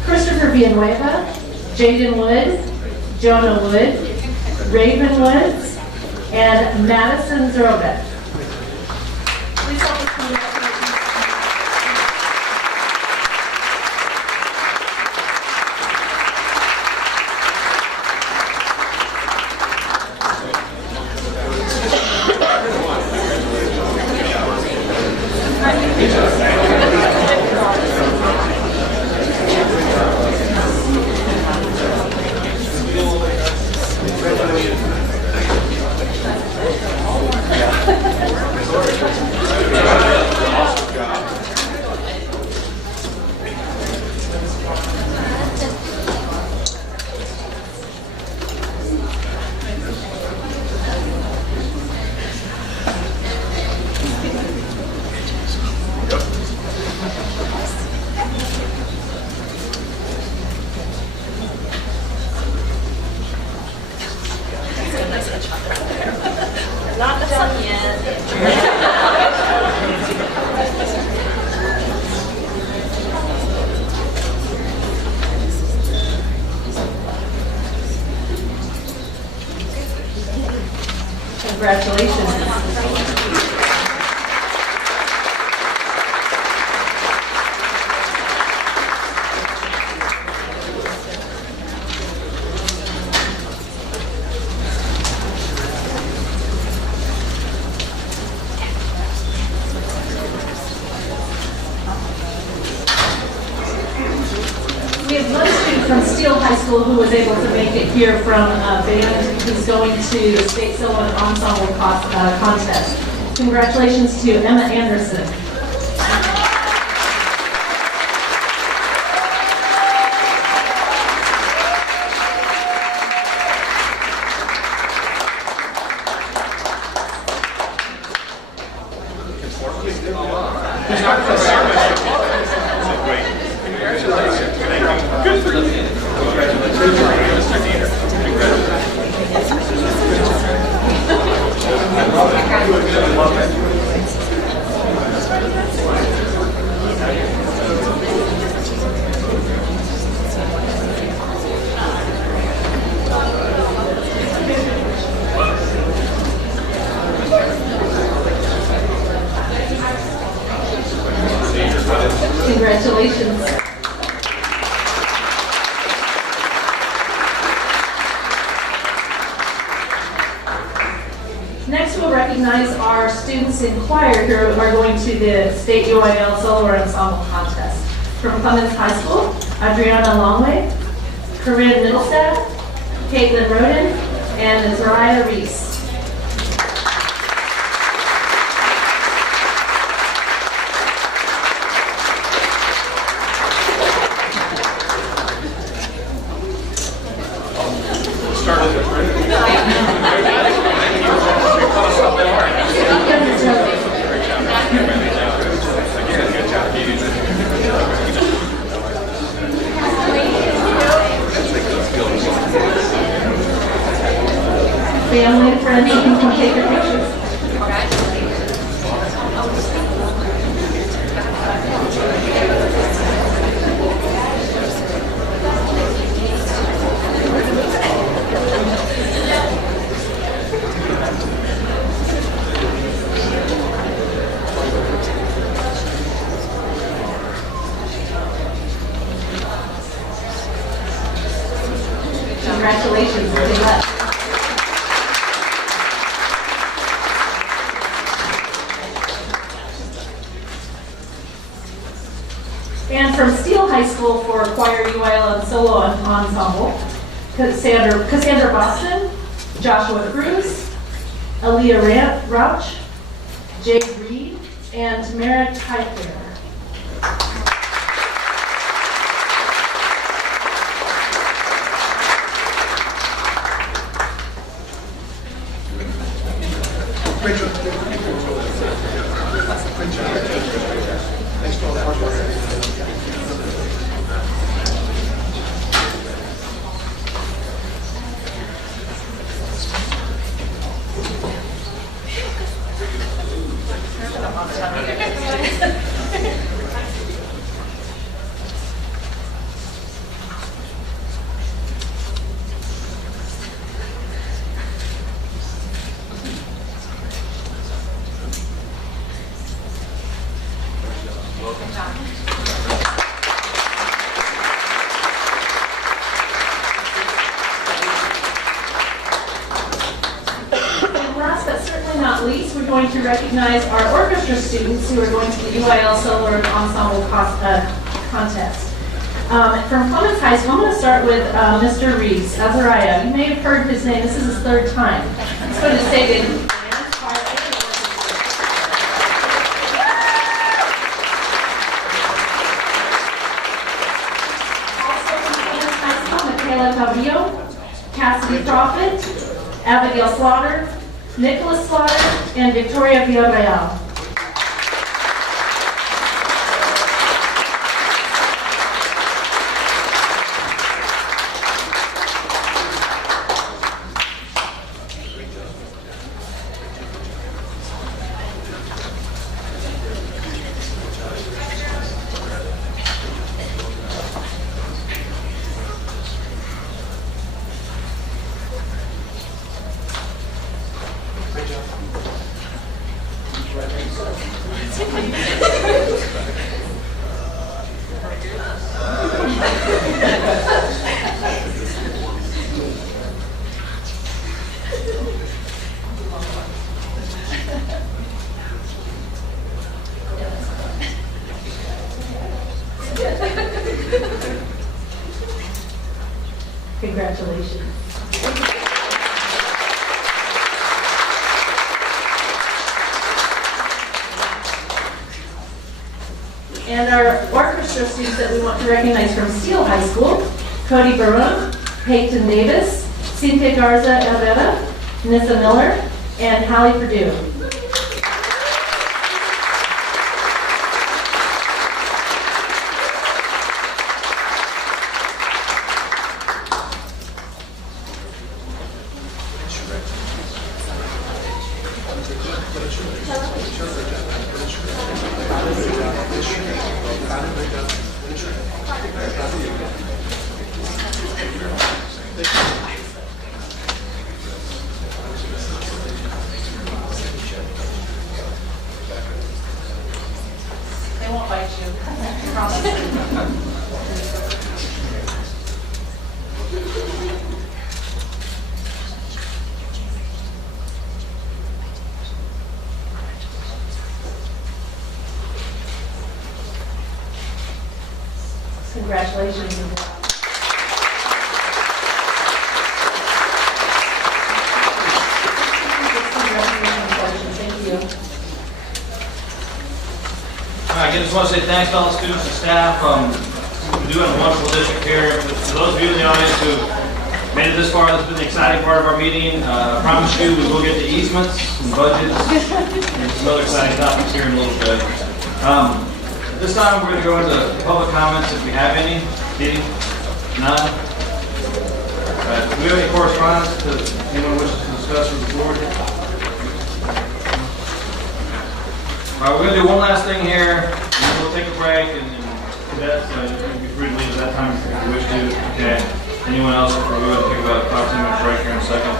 Christopher Villanueva, Jaden Wood, Jonah Wood, Raven Woods, and Madison Zrobeck. Please help us congratulate. Not done yet. Congratulations. We have one student from Steele High School who was able to make it here from band. He's going to the State Solo and Ensemble contest. Congratulations to Emma Anderson. Congratulations. Next, we'll recognize our students in choir who are going to the State UIL Solo Ensemble Contest. From Clemens High School, Adriana Longway, Corinne Middlestaff, Caitlin Roden, and Zariah Reese. Family and friends, you can come take your pictures. Congratulations. Good luck. And from Steele High School for choir, UIL, and solo ensemble, Cassandra Boston, Joshua Cruz, Aaliyah Rauch, Jay Reed, and Tamara Teichler. Not least, we're going to recognize our orchestra students who are going to the UIL Solo Ensemble Contest. From Clemens High School, I'm going to start with Mr. Reese, Azariah. You may have heard his name. This is his third time. He's going to say that Cabrillo, Cassidy Prophet, Abigail Slaughter, Nicholas Slaughter, and Victoria Villarreal. Congratulations. And our orchestra students that we want to recognize from Steele High School: Cody Barone, Peyton Davis, Cynthia Garza Herrera, Nissa Miller, and Hallie Purdue. They won't bite you. I promise. Congratulations. Thank you. All right, I just want to say thanks to all the students and staff. We're doing a wonderful district here. For those of you in the audience who made it this far, this has been the exciting part of our meeting. I promise you we will get to easements and budgets and some other exciting topics here in a little bit. This time we're going to go into public comments if we have any. Katie? None? Do we have any correspondence that anyone wishes to discuss with the board? All right, we're going to do one last thing here. We'll take a break, and cadets, you can be free to leave at that time if you wish to. Okay. Anyone else? We're going to take about a 5-10 minute break here in a second.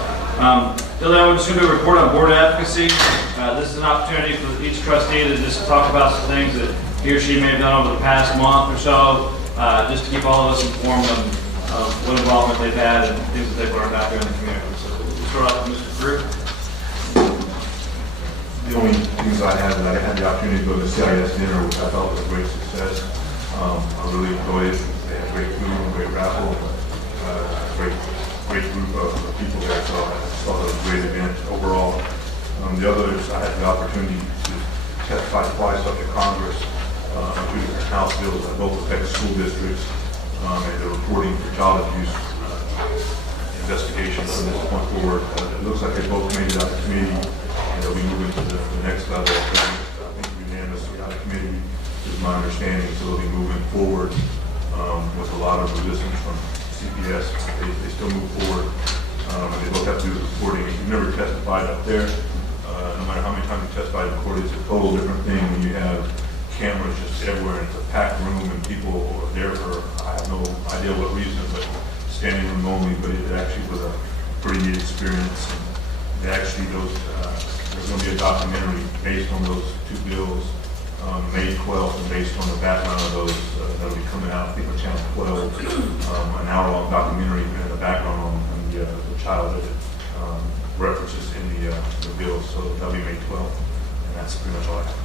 We're just going to do a report on board advocacy. This is an opportunity for each trustee to just talk about some things that he or she may have done over the past month or so, just to keep all of us informed of what involvement they've had and things that they've learned out there in the community. So we'll start off with Mr. Drew. The only things I had, I had the opportunity to go to the CIS dinner, which I thought was a great success. I really enjoyed it. They had great food, great raffle, great group of people there. So I thought it was a great event overall. The others, I had the opportunity to testify twice up to Congress on two different House bills that both affect school districts and the reporting for child abuse investigations from this point forward. It looks like they both made it out of committee, and they'll be moving to the next level. I think unanimously out of committee is my understanding, so they'll be moving forward with a lot of resistance from CPS. They still move forward, and they both have to do the reporting. If you've never testified up there, no matter how many times you testify in court, it's a total different thing when you have cameras just everywhere, and it's a packed room, and people are there for, I have no idea what reason, but standing room only, but it actually was a pretty neat experience. And they actually, there's going to be a documentary based on those two bills, May 12th, and based on the background of those, that'll be coming out, I think, on Channel 12, an hour-long documentary in the background on the child that references in the bill, so that'll be May 12th, and that's pretty much all I have.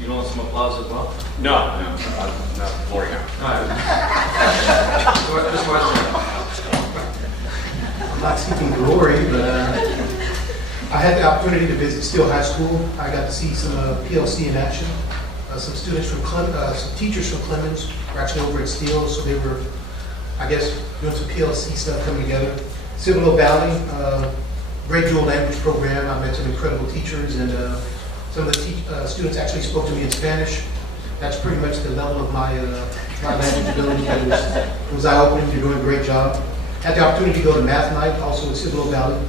You want some applause as well? No, I'm not for you. All right. This question. I'm not seeking glory, but I had the opportunity to visit Steele High School. I got to see some PLC in action. Some students from some teachers from Clemens were actually over at Steele, so they were, I guess, doing some PLC stuff coming together. Cibolo Valley, great dual language program. I met some incredible teachers, and some of the students actually spoke to me in Spanish. That's pretty much the level of my language ability. It was eye-opening. You're doing a great job. Had the opportunity to go to math night, also in Cibolo Valley.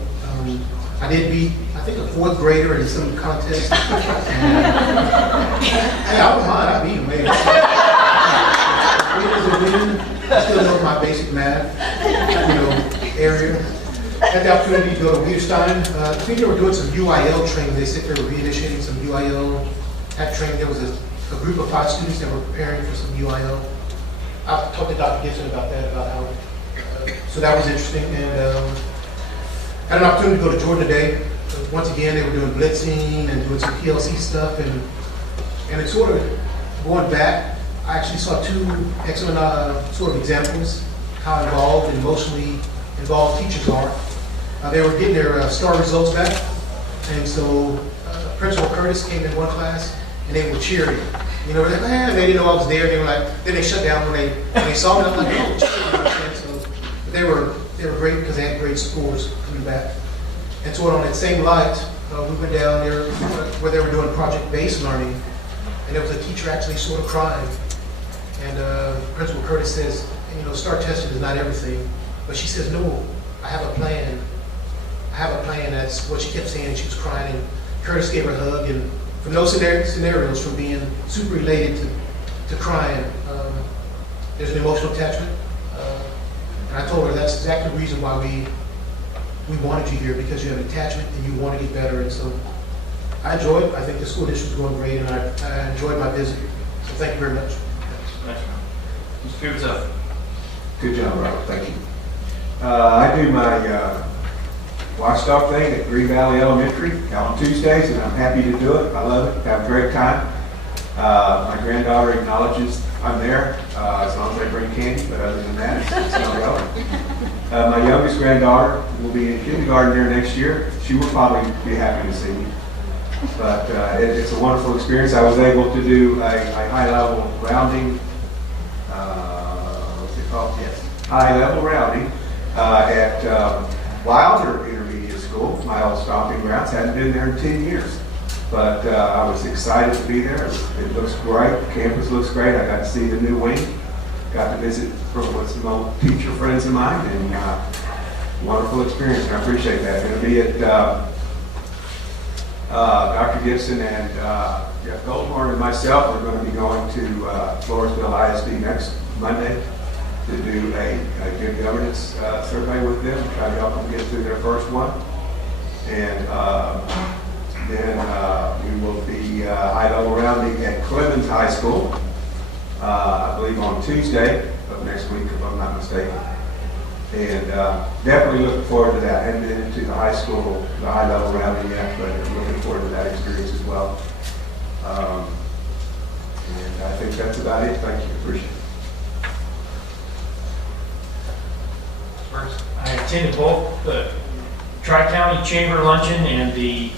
I did beat, I think, a 4th grader in some contest. Hey, I don't mind. I beat him, man. Win is a win. I still know my basic math, area. Had the opportunity to go to Weirstein. I think they were doing some UIL training. They said they were reinitiating some UIL training. There was a group of 5 students that were preparing for some UIL. I talked to Dr. Gibson about that, about how. So that was interesting. And had an opportunity to go to Georgia today. Once again, they were doing blitzing and doing some PLC stuff. And it's sort of going back. I actually saw 2 excellent sort of examples how involved and emotionally involved teachers are. They were getting their star results back, and so Principal Curtis came in one class, and they were cheering. You know, they didn't know I was there. They were like, then they shut down when they saw me. I'm like, oh, cheering. So they were great because they had great scores coming back. And so on that same light, we went down there where they were doing project-based learning, and there was a teacher actually sort of crying. And Principal Curtis says, you know, STAR testing is not everything, but she says, no, I have a plan. I have a plan. That's what she kept saying, and she was crying. And Curtis gave her a hug, and from those scenarios, from being super elated to crying, there's an emotional attachment. And I told her that's exactly the reason why we wanted you here, because you have an attachment and you want to get better. And so I enjoyed it. I think the school district is going great, and I enjoyed my visit. So thank you very much. Thanks, Mr. Peterson. Good job, Robert. Thank you. I do my watchdog thing at Green Valley Elementary on Tuesdays, and I'm happy to do it. I love it. Have a great time. My granddaughter acknowledges I'm there as long as I bring candy, but other than that, it's not relevant. My youngest granddaughter will be in kindergarten there next year. She will probably be happy to see me. But it's a wonderful experience. I was able to do a high-level rounding, what's it called? Yes, high-level rounding at Wilder Intermediate School, my old stomping grounds. Hadn't been there in 10 years. But I was excited to be there. It looks great. The campus looks great. I got to see the new wing. Got to visit with some old teacher friends of mine, and wonderful experience. And I appreciate that. It'll be at Dr. Gibson and Jeff Goldhorn and myself are going to be going to Floresville ISD next Monday to do a good governance survey with them, try to help them get through their first one. And then we will be high-level rounding at Clemens High School, I believe on Tuesday of next week, if I'm not mistaken. And definitely looking forward to that. I haven't been into the high school, the high-level rounding yet, but I'm looking forward to that experience as well. And I think that's about it. Thank you. Appreciate it. I attended both the Tri-County Chamber Luncheon and the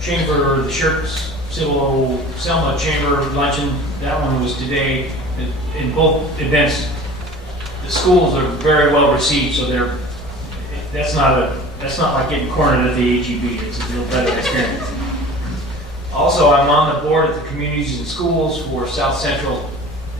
Schertz-Cibolo-Universal Chamber Luncheon. That one was today. In both events, the schools are very well received, so that's not like getting cornered at the AGB. It's a real better experience. Also, I'm on the board of the Communities and Schools for South Central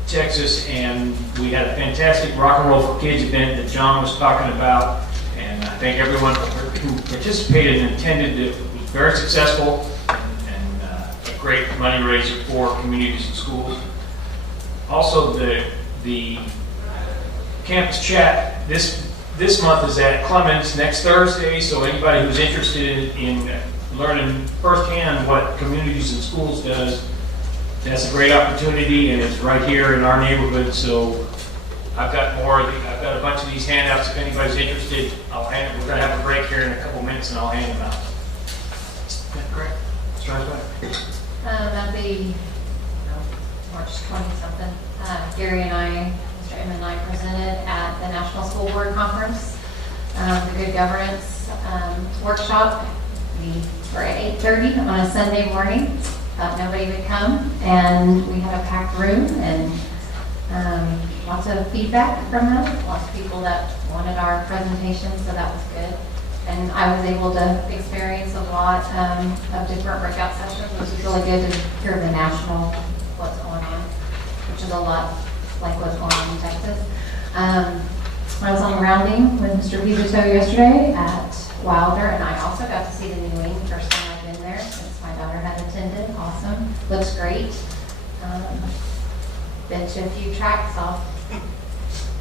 Texas, and we had a fantastic Rock and Roll for Kids event that John was talking about, and I thank everyone who participated and attended. It was very successful and a great money raiser for communities and schools. Also, the campus chat this month is at Clemens next Thursday, so anybody who's interested in learning firsthand what communities and schools does, that's a great opportunity, and it's right here in our neighborhood. So I've got a bunch of these handouts. If anybody's interested, I'll hand it. We're going to have a break here in a couple minutes, and I'll hand them out. Correct. That'd be March 20-something. Gary and I, Mr. Emmett and I presented at the National School Board Conference, the Good Governance workshop. We were at 8:30 on a Sunday morning. Thought nobody would come, and we had a packed room, and lots of feedback from them. Lots of people that wanted our presentation, so that was good. And I was able to experience a lot of different breakout sessions, which is really good to hear the national what's going on, which is a lot like what's going on in Texas. I was on the rounding with Mr. Peterson yesterday at Wilder, and I also got to see the new wing. First time I've been there since my daughter had attended. Awesome. Looks great. Been to a few tracks. Saw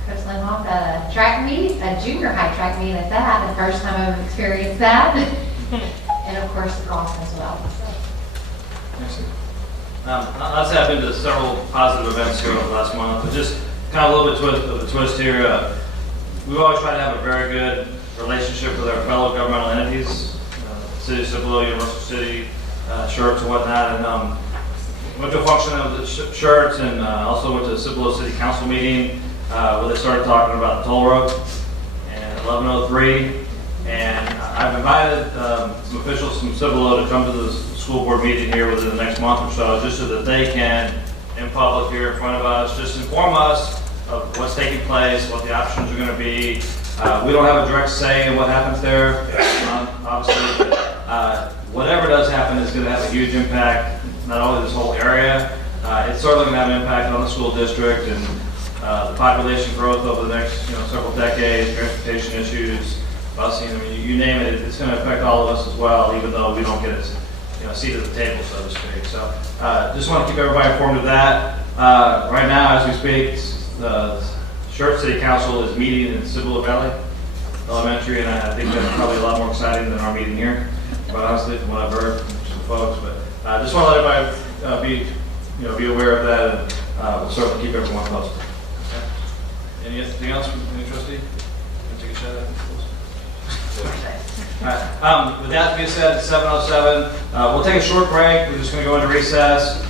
Chris Lindhoff at a track meet, a junior high track meet at that. The first time I've experienced that. And of course, the golf as well. I'd say I've been to several positive events here over the last month, but just kind of a little bit of a twist here. We've always tried to have a very good relationship with our fellow governmental entities, City of Cibolo-Universal City, Schertz and whatnot, and went to a function of the Schertz, and also went to the Cibolo City Council meeting where they started talking about the toll road and 1103, And I've invited some officials from Cibolo to come to the school board meeting here within the next month or so, just so that they can, in public here in front of us, just inform us of what's taking place, what the options are going to be. We don't have a direct say in what happens there, obviously, but whatever does happen is going to have a huge impact, not only this whole area, it's certainly going to have an impact on the school district and the population growth over the next several decades, transportation issues, busing, I mean, you name it, it's going to affect all of us as well, even though we don't get a seat at the table, so to speak. So just want to keep everybody informed of that. Right now, as we speak, the Schertz City Council is meeting in Cibolo Valley Elementary, and I think that's probably a lot more exciting than our meeting here, quite honestly, from what I've heard from some folks. But I just want to let everybody be aware of that, and we'll certainly keep everyone posted. Okay. Anything else from the trustee? Take a shot at it. All right. With that being said, it's 7:07. We'll take a short break. We're just going to go into recess.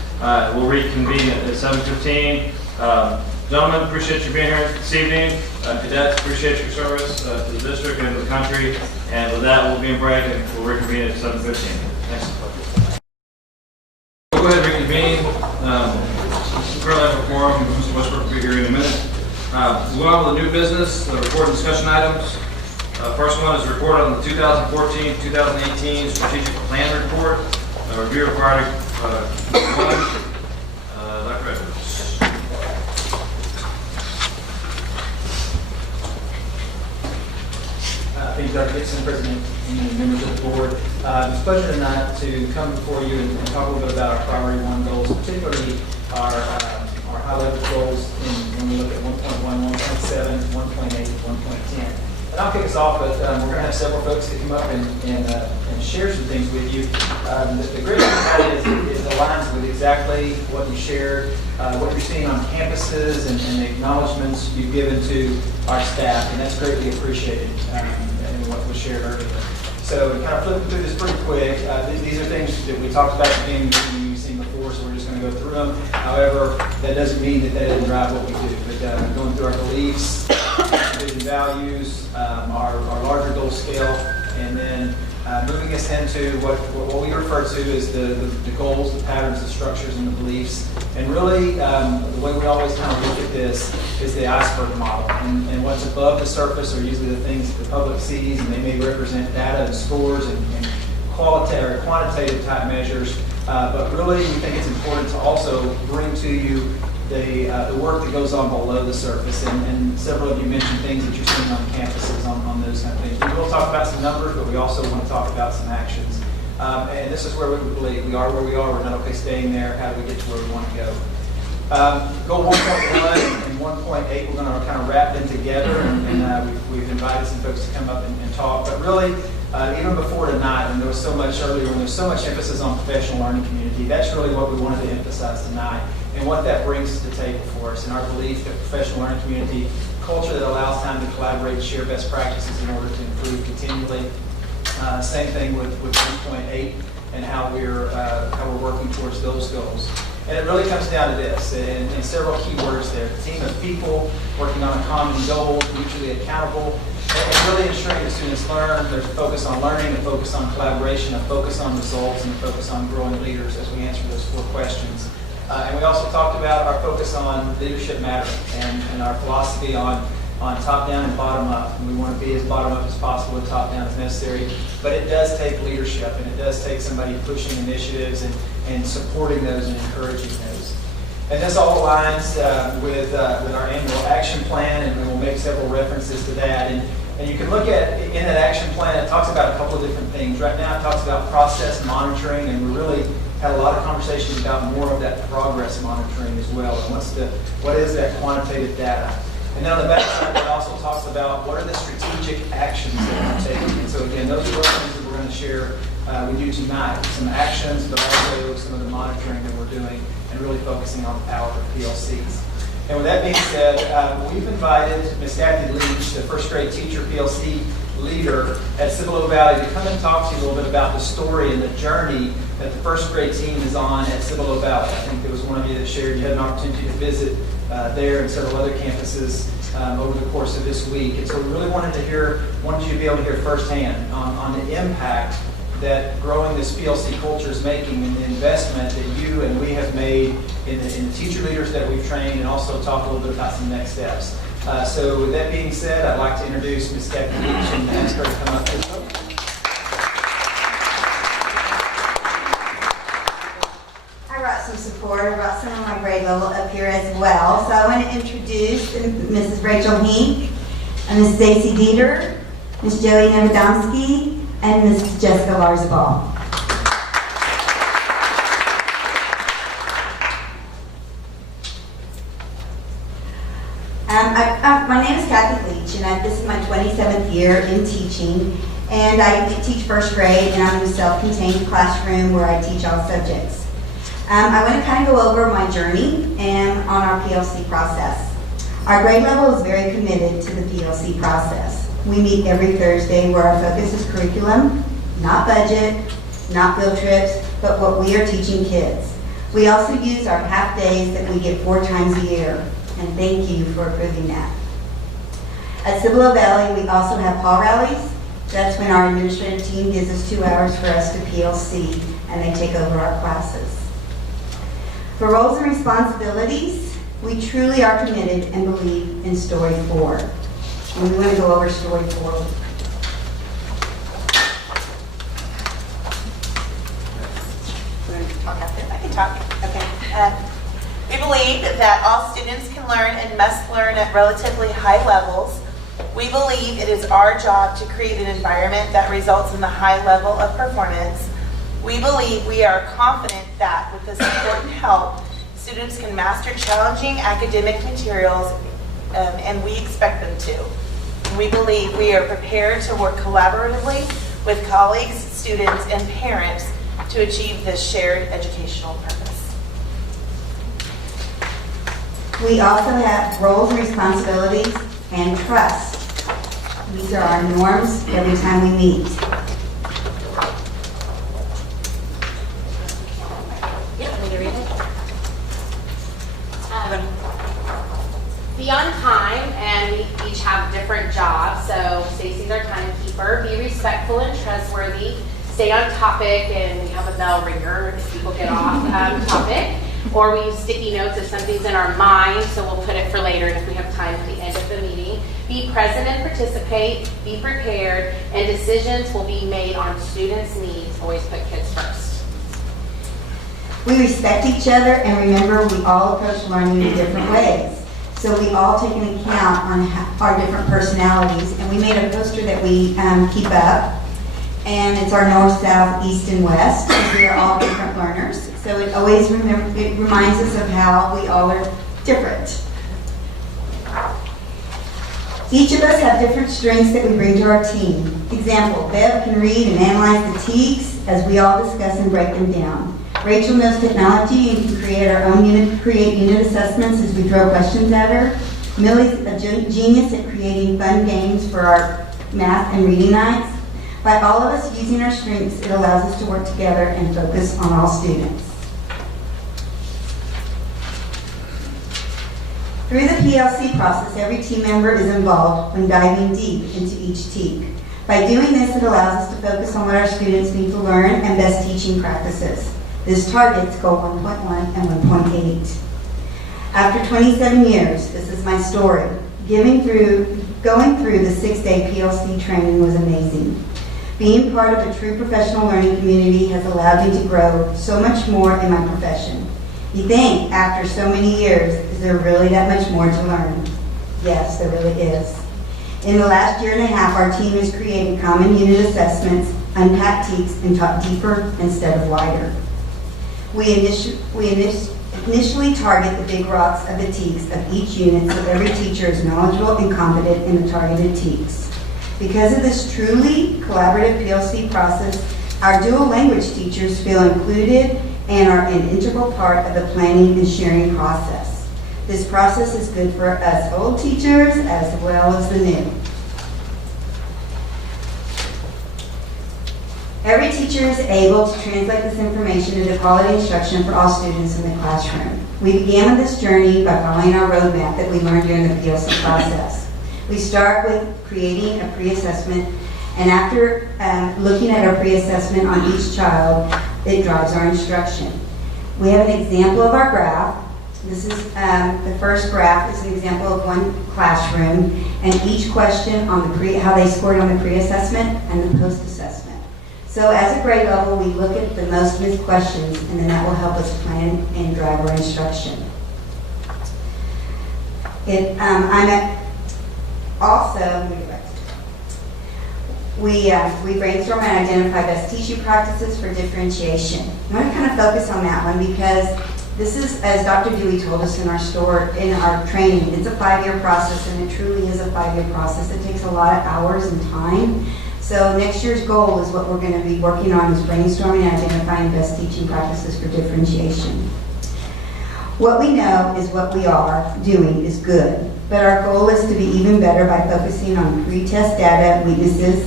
We'll reconvene at 7:15. Gentlemen, appreciate you being here this evening. Cadets, appreciate your service to the district and to the country. And with that, we'll be in break and we'll reconvene at 7:15. Thanks. We'll go ahead and reconvene. Currently have a quorum. Mr. Westbrook will be here in a minute. Moving on to the new business, the report and discussion items. First one is a report on the 2014-2018 strategic plan report. Review required one. Dr. Edwards. Thank you, Dr. Gibson, President, and members of the board. It's a pleasure tonight to come before you and talk a little bit about our priority one goals, particularly our high-level goals when we look at 1.1, 1.7, 1.8, 1.10. And I'll kick us off, but we're going to have several folks that come up and share some things with you. The great thing about it is it aligns with exactly what you shared, what you're seeing on campuses, and the acknowledgments you've given to our staff, and that's greatly appreciated in what was shared earlier. So kind of flipping through this pretty quick, these are things that we talked about at the beginning of the meeting you've seen before, so we're just going to go through them. However, that doesn't mean that doesn't drive what we do, but going through our beliefs, vision, values, our larger goal scale, and then moving us into what we refer to as the goals, the patterns, the structures, and the beliefs. And really, the way we always kind of look at this is the iceberg model. And what's above the surface are usually the things that the public sees, and they may represent data and scores and qualitative or quantitative type measures. But really, we think it's important to also bring to you the work that goes on below the surface, and several of you mentioned things that you're seeing on campuses on those kind of things. We will talk about some numbers, but we also want to talk about some actions. And this is where we believe we are where we are. We're not okay staying there. How do we get to where we want to go? Goal 1.1 and 1.8, we're going to kind of wrap them together, and we've invited some folks to come up and talk. But really, even before tonight, and there was so much earlier, when there was so much emphasis on professional learning community, that's really what we wanted to emphasize tonight, and what that brings to the table for us, and our belief that professional learning community, culture that allows time to collaborate and share best practices in order to improve continually. Same thing with 1.8 and how we're working towards those goals. And it really comes down to this, and several key words there. A team of people working on a common goal, mutually accountable, and really ensuring that students learn. There's a focus on learning, a focus on collaboration, a focus on results, and a focus on growing leaders as we answer those 4 questions. And we also talked about our focus on leadership mattering and our philosophy on top-down and bottom-up. And we want to be as bottom-up as possible and top-down as necessary. But it does take leadership, and it does take somebody pushing initiatives and supporting those and encouraging those. And this all aligns with our annual action plan, and we'll make several references to that. And you can look at, in that action plan, it talks about a couple of different things. Right now it talks about process monitoring, and we really had a lot of conversations about more of that progress monitoring as well, and what is that quantitative data. And then on the back side, it also talks about what are the strategic actions that we're taking. And so again, those are the things that we're going to share with you tonight. Some actions, but also some of the monitoring that we're doing, and really focusing on the power of PLCs. And with that being said, we've invited Ms. Kathy Leach, the first grade teacher PLC leader at Cibolo Valley, to come and talk to you a little bit about the story and the journey that the first grade team is on at Cibolo Valley. I think there was one of you that shared you had an opportunity to visit there and several other campuses over the course of this week. And so we really wanted you to be able to hear firsthand on the impact that growing this PLC culture is making and the investment that you and we have made in the teacher leaders that we've trained, and also talk a little bit about some next steps. So with that being said, I'd like to introduce Ms. Kathy Leach and ask her to come up to the podium. I brought some support. I brought some of my grade level up here as well. So I want to introduce Mrs. Rachel Hink, and Ms. Stacy Dieter, Ms. Joey Nevedomsky, and Ms. Jessica Larsball. My name is Kathy Leach, and this is my 27th year in teaching. And I teach first grade, and I'm in a self-contained classroom where I teach all subjects. I want to kind of go over my journey and on our PLC process. Our grade level is very committed to the PLC process. We meet every Thursday where our focus is curriculum, not budget, not field trips, but what we are teaching kids. We also use our half days that we get 4 times a year, and thank you for approving that. At Cibolo Valley, we also have Paul rallies. That's when our administrative team gives us 2 hours for us to PLC, and they take over our classes. For roles and responsibilities, we truly are committed and believe in Story 4. And we want to go over Story 4. I can talk. Okay. We believe that all students can learn and must learn at relatively high levels. We believe it is our job to create an environment that results in the high level of performance. We believe we are confident that with the support and help, students can master challenging academic materials, and we expect them to. We believe we are prepared to work collaboratively with colleagues, students, and parents to achieve this shared educational purpose. We also have roles and responsibilities and trust. These are our norms every time we meet. Be on time, and we each have different jobs. So Stacy's our timekeeper. Be respectful and trustworthy. Stay on topic, and we have a bell ringer if people get off topic. Or we use sticky notes if something's in our mind, so we'll put it for later if we have time at the end of the meeting. Be present and participate. Be prepared, and decisions will be made on students' needs. Always put kids first. We respect each other, and remember we all approach learning in different ways. So we all take an account on our different personalities, and we made a poster that we keep up, and it's our north, south, east, and west, because we are all different learners. So it always reminds us of how we all are different. Each of us have different strengths that we bring to our team. Example, Bev can read and analyze the TEKS as we all discuss and break them down. Rachel knows technology and can create unit assessments as we throw questions at her. Millie's a genius at creating fun games for our math and reading nights. By all of us using our strengths, it allows us to work together and focus on all students. Through the PLC process, every team member is involved when diving deep into each TEK. By doing this, it allows us to focus on what our students need to learn and best teaching practices. This targets goal 1.1 and 1.8. After 27 years, this is my story. Going through the 6-day PLC training was amazing. Being part of a true professional learning community has allowed me to grow so much more in my profession. You think, after so many years, is there really that much more to learn? Yes, there really is. In the last year and a half, our team has created common unit assessments, unpacked TEKs, and taught deeper instead of wider. We initially target the big rocks of the TEKs of each unit so every teacher is knowledgeable and competent in the targeted TEKs. Because of this truly collaborative PLC process, our dual language teachers feel included and are an integral part of the planning and sharing process. This process is good for us old teachers as well as the new. Every teacher is able to translate this information into quality instruction for all students in the classroom. We began on this journey by following our roadmap that we learned during the PLC process. We start with creating a pre-assessment, and after looking at our pre-assessment on each child, it drives our instruction. We have an example of our graph. This is the first graph is an example of one classroom, and each question on the how they scored on the pre-assessment and the post-assessment. So as a grade level, we look at the most missed questions, and then that will help us plan and drive our instruction. We brainstorm and identify best teaching practices for differentiation. I want to kind of focus on that one because this is, as Dr. Dewey told us in our training, it's a 5-year process, and it truly is a 5-year process. It takes a lot of hours and time. So next year's goal is what we're going to be working on is brainstorming and identifying best teaching practices for differentiation. What we know is what we are doing is good, but our goal is to be even better by focusing on pre-test data and weaknesses.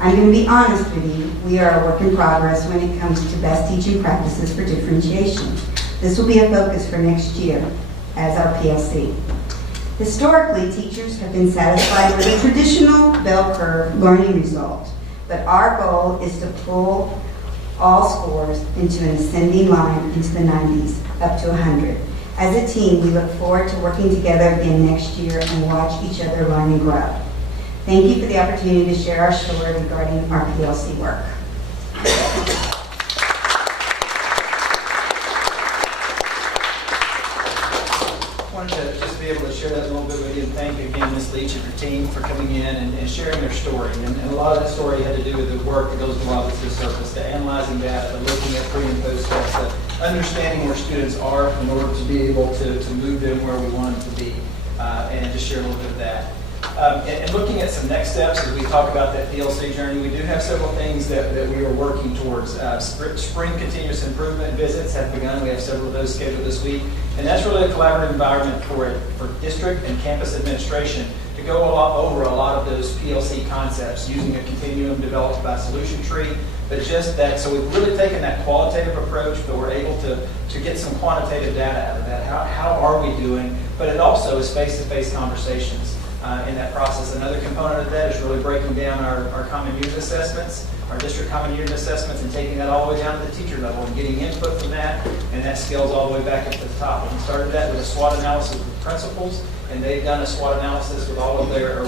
I'm going to be honest with you, we are a work in progress when it comes to best teaching practices for differentiation. This will be a focus for next year as our PLC. Historically, teachers have been satisfied with a traditional bell curve learning result, but our goal is to pull all scores into an ascending line into the 90s, up to 100. As a team, we look forward to working together again next year and watch each other learn and grow. Thank you for the opportunity to share our story regarding our PLC work. To just be able to share that a little bit with you, and thank you again, Ms. Leach and her team for coming in and sharing their story. And a lot of that story had to do with the work that goes below the surface, the analyzing data, the looking at pre and post tests, the understanding where students are in order to be able to move them where we want them to be, and just share a little bit of that. And looking at some next steps as we talk about that PLC journey, we do have several things that we are working towards. Spring continuous improvement visits have begun. We have several of those scheduled this week. And that's really a collaborative environment for district and campus administration to go over a lot of those PLC concepts using a continuum developed by Solution Tree. But just that, so we've really taken that qualitative approach, but we're able to get some quantitative data out of that. How are we doing? But it also is face-to-face conversations. In that process. Another component of that is really breaking down our common unit assessments, our district common unit assessments, and taking that all the way down to the teacher level and getting input from that, and that scales all the way back up to the top. And we started that with a SWOT analysis with principals, and they've done a SWOT analysis with all of their,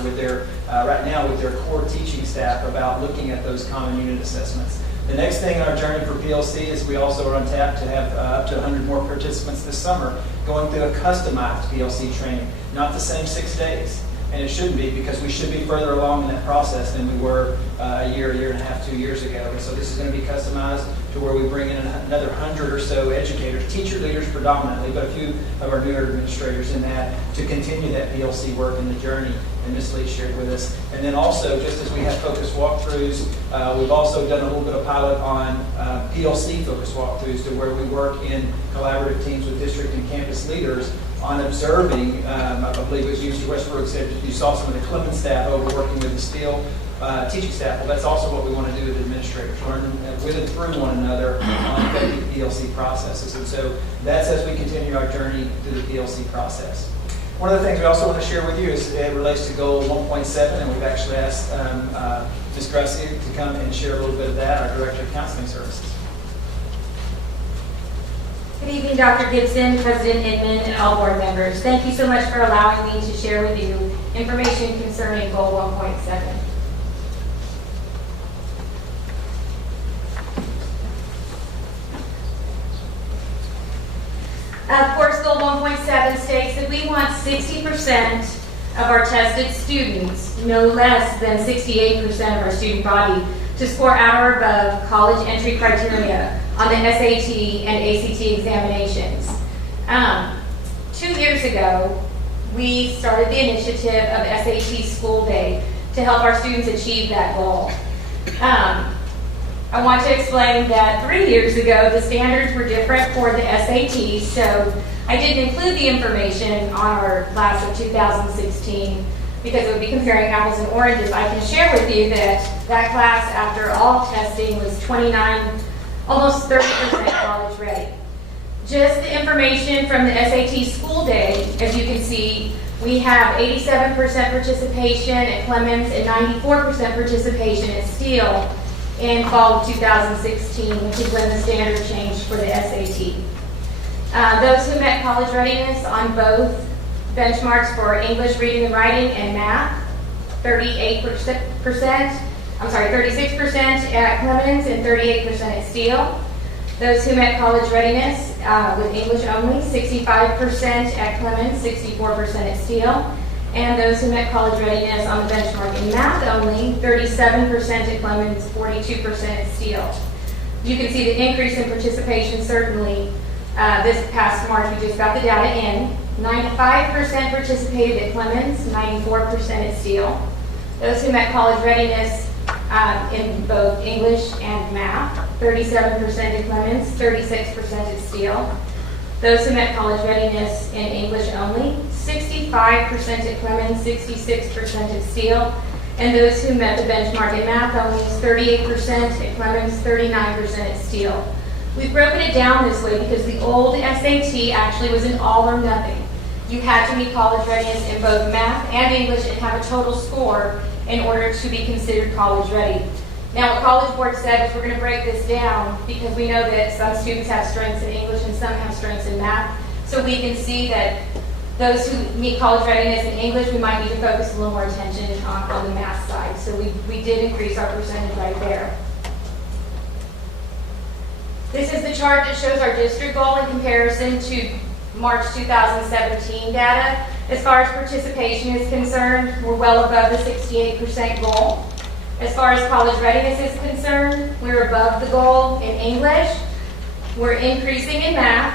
right now with their core teaching staff about looking at those common unit assessments. The next thing in our journey for PLC is we also are on tap to have up to 100 more participants this summer going through a customized PLC training, not the same 6 days. And it shouldn't be, because we should be further along in that process than we were a year and a half, 2 years ago. And so this is going to be customized to where we bring in another 100 or so educators, teacher leaders predominantly, but a few of our newer administrators in that to continue that PLC work in the journey and Ms. Lee shared with us. And then also, just as we have focused walkthroughs, we've also done a little bit of pilot on PLC focused walkthroughs to where we work in collaborative teams with district and campus leaders on observing, I believe it was Mr. Westbrook said you saw some of the Clemens staff over working with the Steele teaching staff. Well, that's also what we want to do with administrators, learn with and through one another on effective PLC processes. And so that's as we continue our journey through the PLC process. One of the things we also want to share with you is it relates to goal 1.7, and we've actually asked Ms. Grassi to come and share a little bit of that, our Director of Counseling Services. Good evening, Dr. Gibson, President Inman, and all board members. Thank you so much for allowing me to share with you information concerning Goal 1.7. Of course, Goal 1.7 states that we want 60% of our tested students, no less than 68% of our student body, to score at or above college entry criteria on the SAT and ACT examinations. 2 years ago, we started the initiative of SAT School Day to help our students achieve that goal. I want to explain that 3 years ago, the standards were different for the SAT, so I didn't include the information on our class of 2016 because it would be comparing apples and oranges. I can share with you that that class, after all testing, was 29, almost 30% college ready. Just the information from the SAT school day, as you can see, we have 87% participation at Clemens and 94% participation at Steele in fall of 2016, which is when the standard changed for the SAT. Those who met college readiness on both benchmarks for English reading and writing and math, 36% at Clemens and 38% at Steele. Those who met college readiness with English only, 65% at Clemens, 64% at Steele. And those who met college readiness on the benchmark in math only, 37% at Clemens, 42% at Steele. You can see the increase in participation certainly this past March. We just got the data in. 95% participated at Clemens, 94% at Steele. Those who met college readiness in both English and math, 37% at Clemens, 36% at Steele. Those who met college readiness in English only, 65% at Clemens, 66% at Steele. And those who met the benchmark in math only, 38% at Clemens, 39% at Steele. We've broken it down this way because the old SAT actually was an all or nothing. You had to meet college readiness in both math and English and have a total score in order to be considered college ready. Now, what College Board said is we're going to break this down because we know that some students have strengths in English and some have strengths in math. So we can see that those who meet college readiness in English, we might need to focus a little more attention on the math side. So we did increase our percentage right there. This is the chart that shows our district goal in comparison to March 2017 data. As far as participation is concerned, we're well above the 68% goal. As far as college readiness is concerned, we're above the goal in English. We're increasing in math,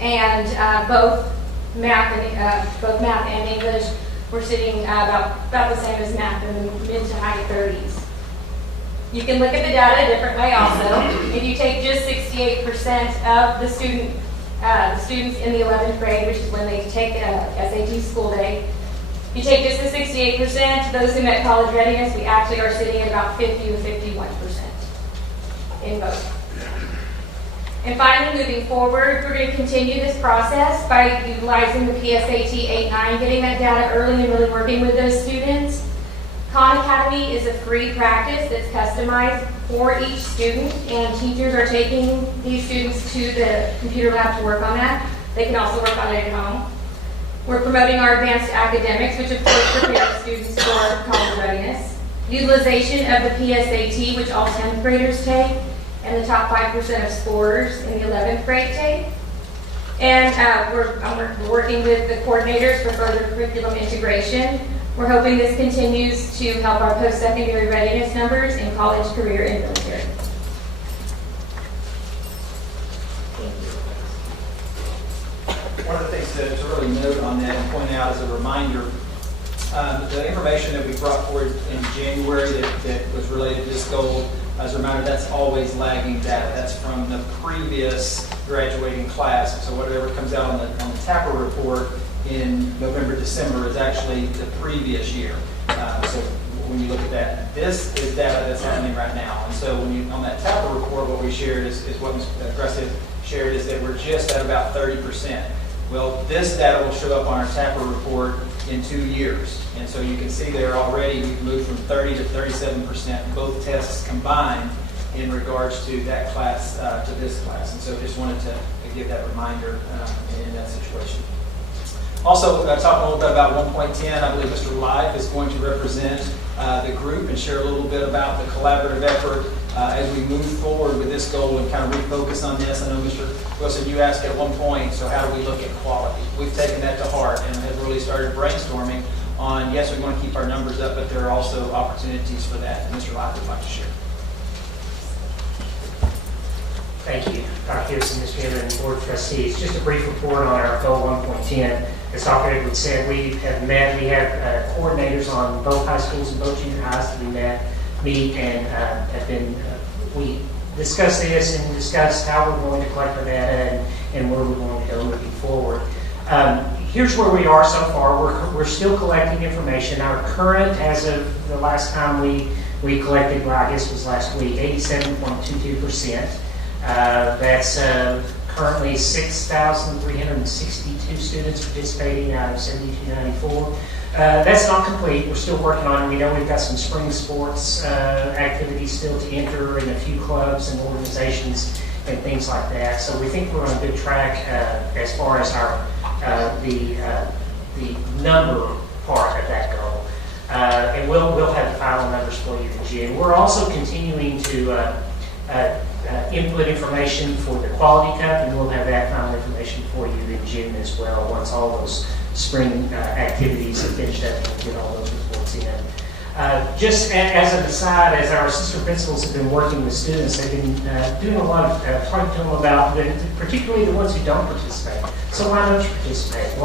and both math and English, we're sitting about the same as math in the mid to high 30s. You can look at the data a different way also. If you take just 68% of the students in the 11th grade, which is when they take SAT school day, you take just the 68%, those who met college readiness, we actually are sitting at about 50 to 51% in both. And finally, moving forward, we're going to continue this process by utilizing the PSAT 8-9, getting that data early and really working with those students. Khan Academy is a free practice that's customized for each student, and teachers are taking these students to the computer lab to work on that. They can also work on it at home. We're promoting our advanced academics, which of course prepares students for college readiness. Utilization of the PSAT, which all 10th graders take, and the top 5% of scorers in the 11th grade take. And we're working with the coordinators for further curriculum integration. We're hoping this continues to help our post-secondary readiness numbers in college, career, and military. One of the things to really note on that and point out as a reminder, the information that we brought forward in January that was related to this goal, as a reminder, that's always lagging data. That's from the previous graduating class. So whatever comes out on the TAPR report in November, December is actually the previous year. So when you look at that, this is data that's happening right now. And so when you, on that TAPR report, what we shared is what Ms. Aggressive shared is that we're just at about 30%. Well, this data will show up on our TAPR report in 2 years. And so you can see there already we've moved from 30 to 37%, both tests combined, in regards to that class to this class. And so just wanted to give that reminder in that situation. Also, talking a little bit about 1.10, I believe Mr. Live is going to represent the group and share a little bit about the collaborative effort as we move forward with this goal and kind of refocus on this. I know Mr. Wilson, you asked at one point, so how do we look at quality? We've taken that to heart and have really started brainstorming on, yes, we want to keep our numbers up, but there are also opportunities for that. And Mr. Live would like to share. Thank you, Dr. Gibson, Mr. Chairman, and Board of Trustees. Just a brief report on our goal 1.10. As Dr. Edwards said, we have coordinators on both high schools and both junior highs that we meet and we discuss this and discuss how we're going to collect the data and where we're going to go moving forward. Here's where we are so far. We're still collecting information. Our current, as of the last time we collected, well, I guess was last week, 87.22%. That's currently 6,362 students participating out of 7,294. That's not complete. We're still working on it. We know we've got some spring sports activities still to enter in a few clubs and organizations and things like that. So we think we're on a good track as far as our the number part of that goal. And we'll have the final numbers for you in June. We're also continuing to input information for the Quality Cup, and we'll have that final information for you in June as well, once all those spring activities are finished up and we'll get all those reports in. Just as an aside, as our assistant principals have been working with students, they've been doing a lot of talking to them about, particularly the ones who don't participate. So why don't you participate?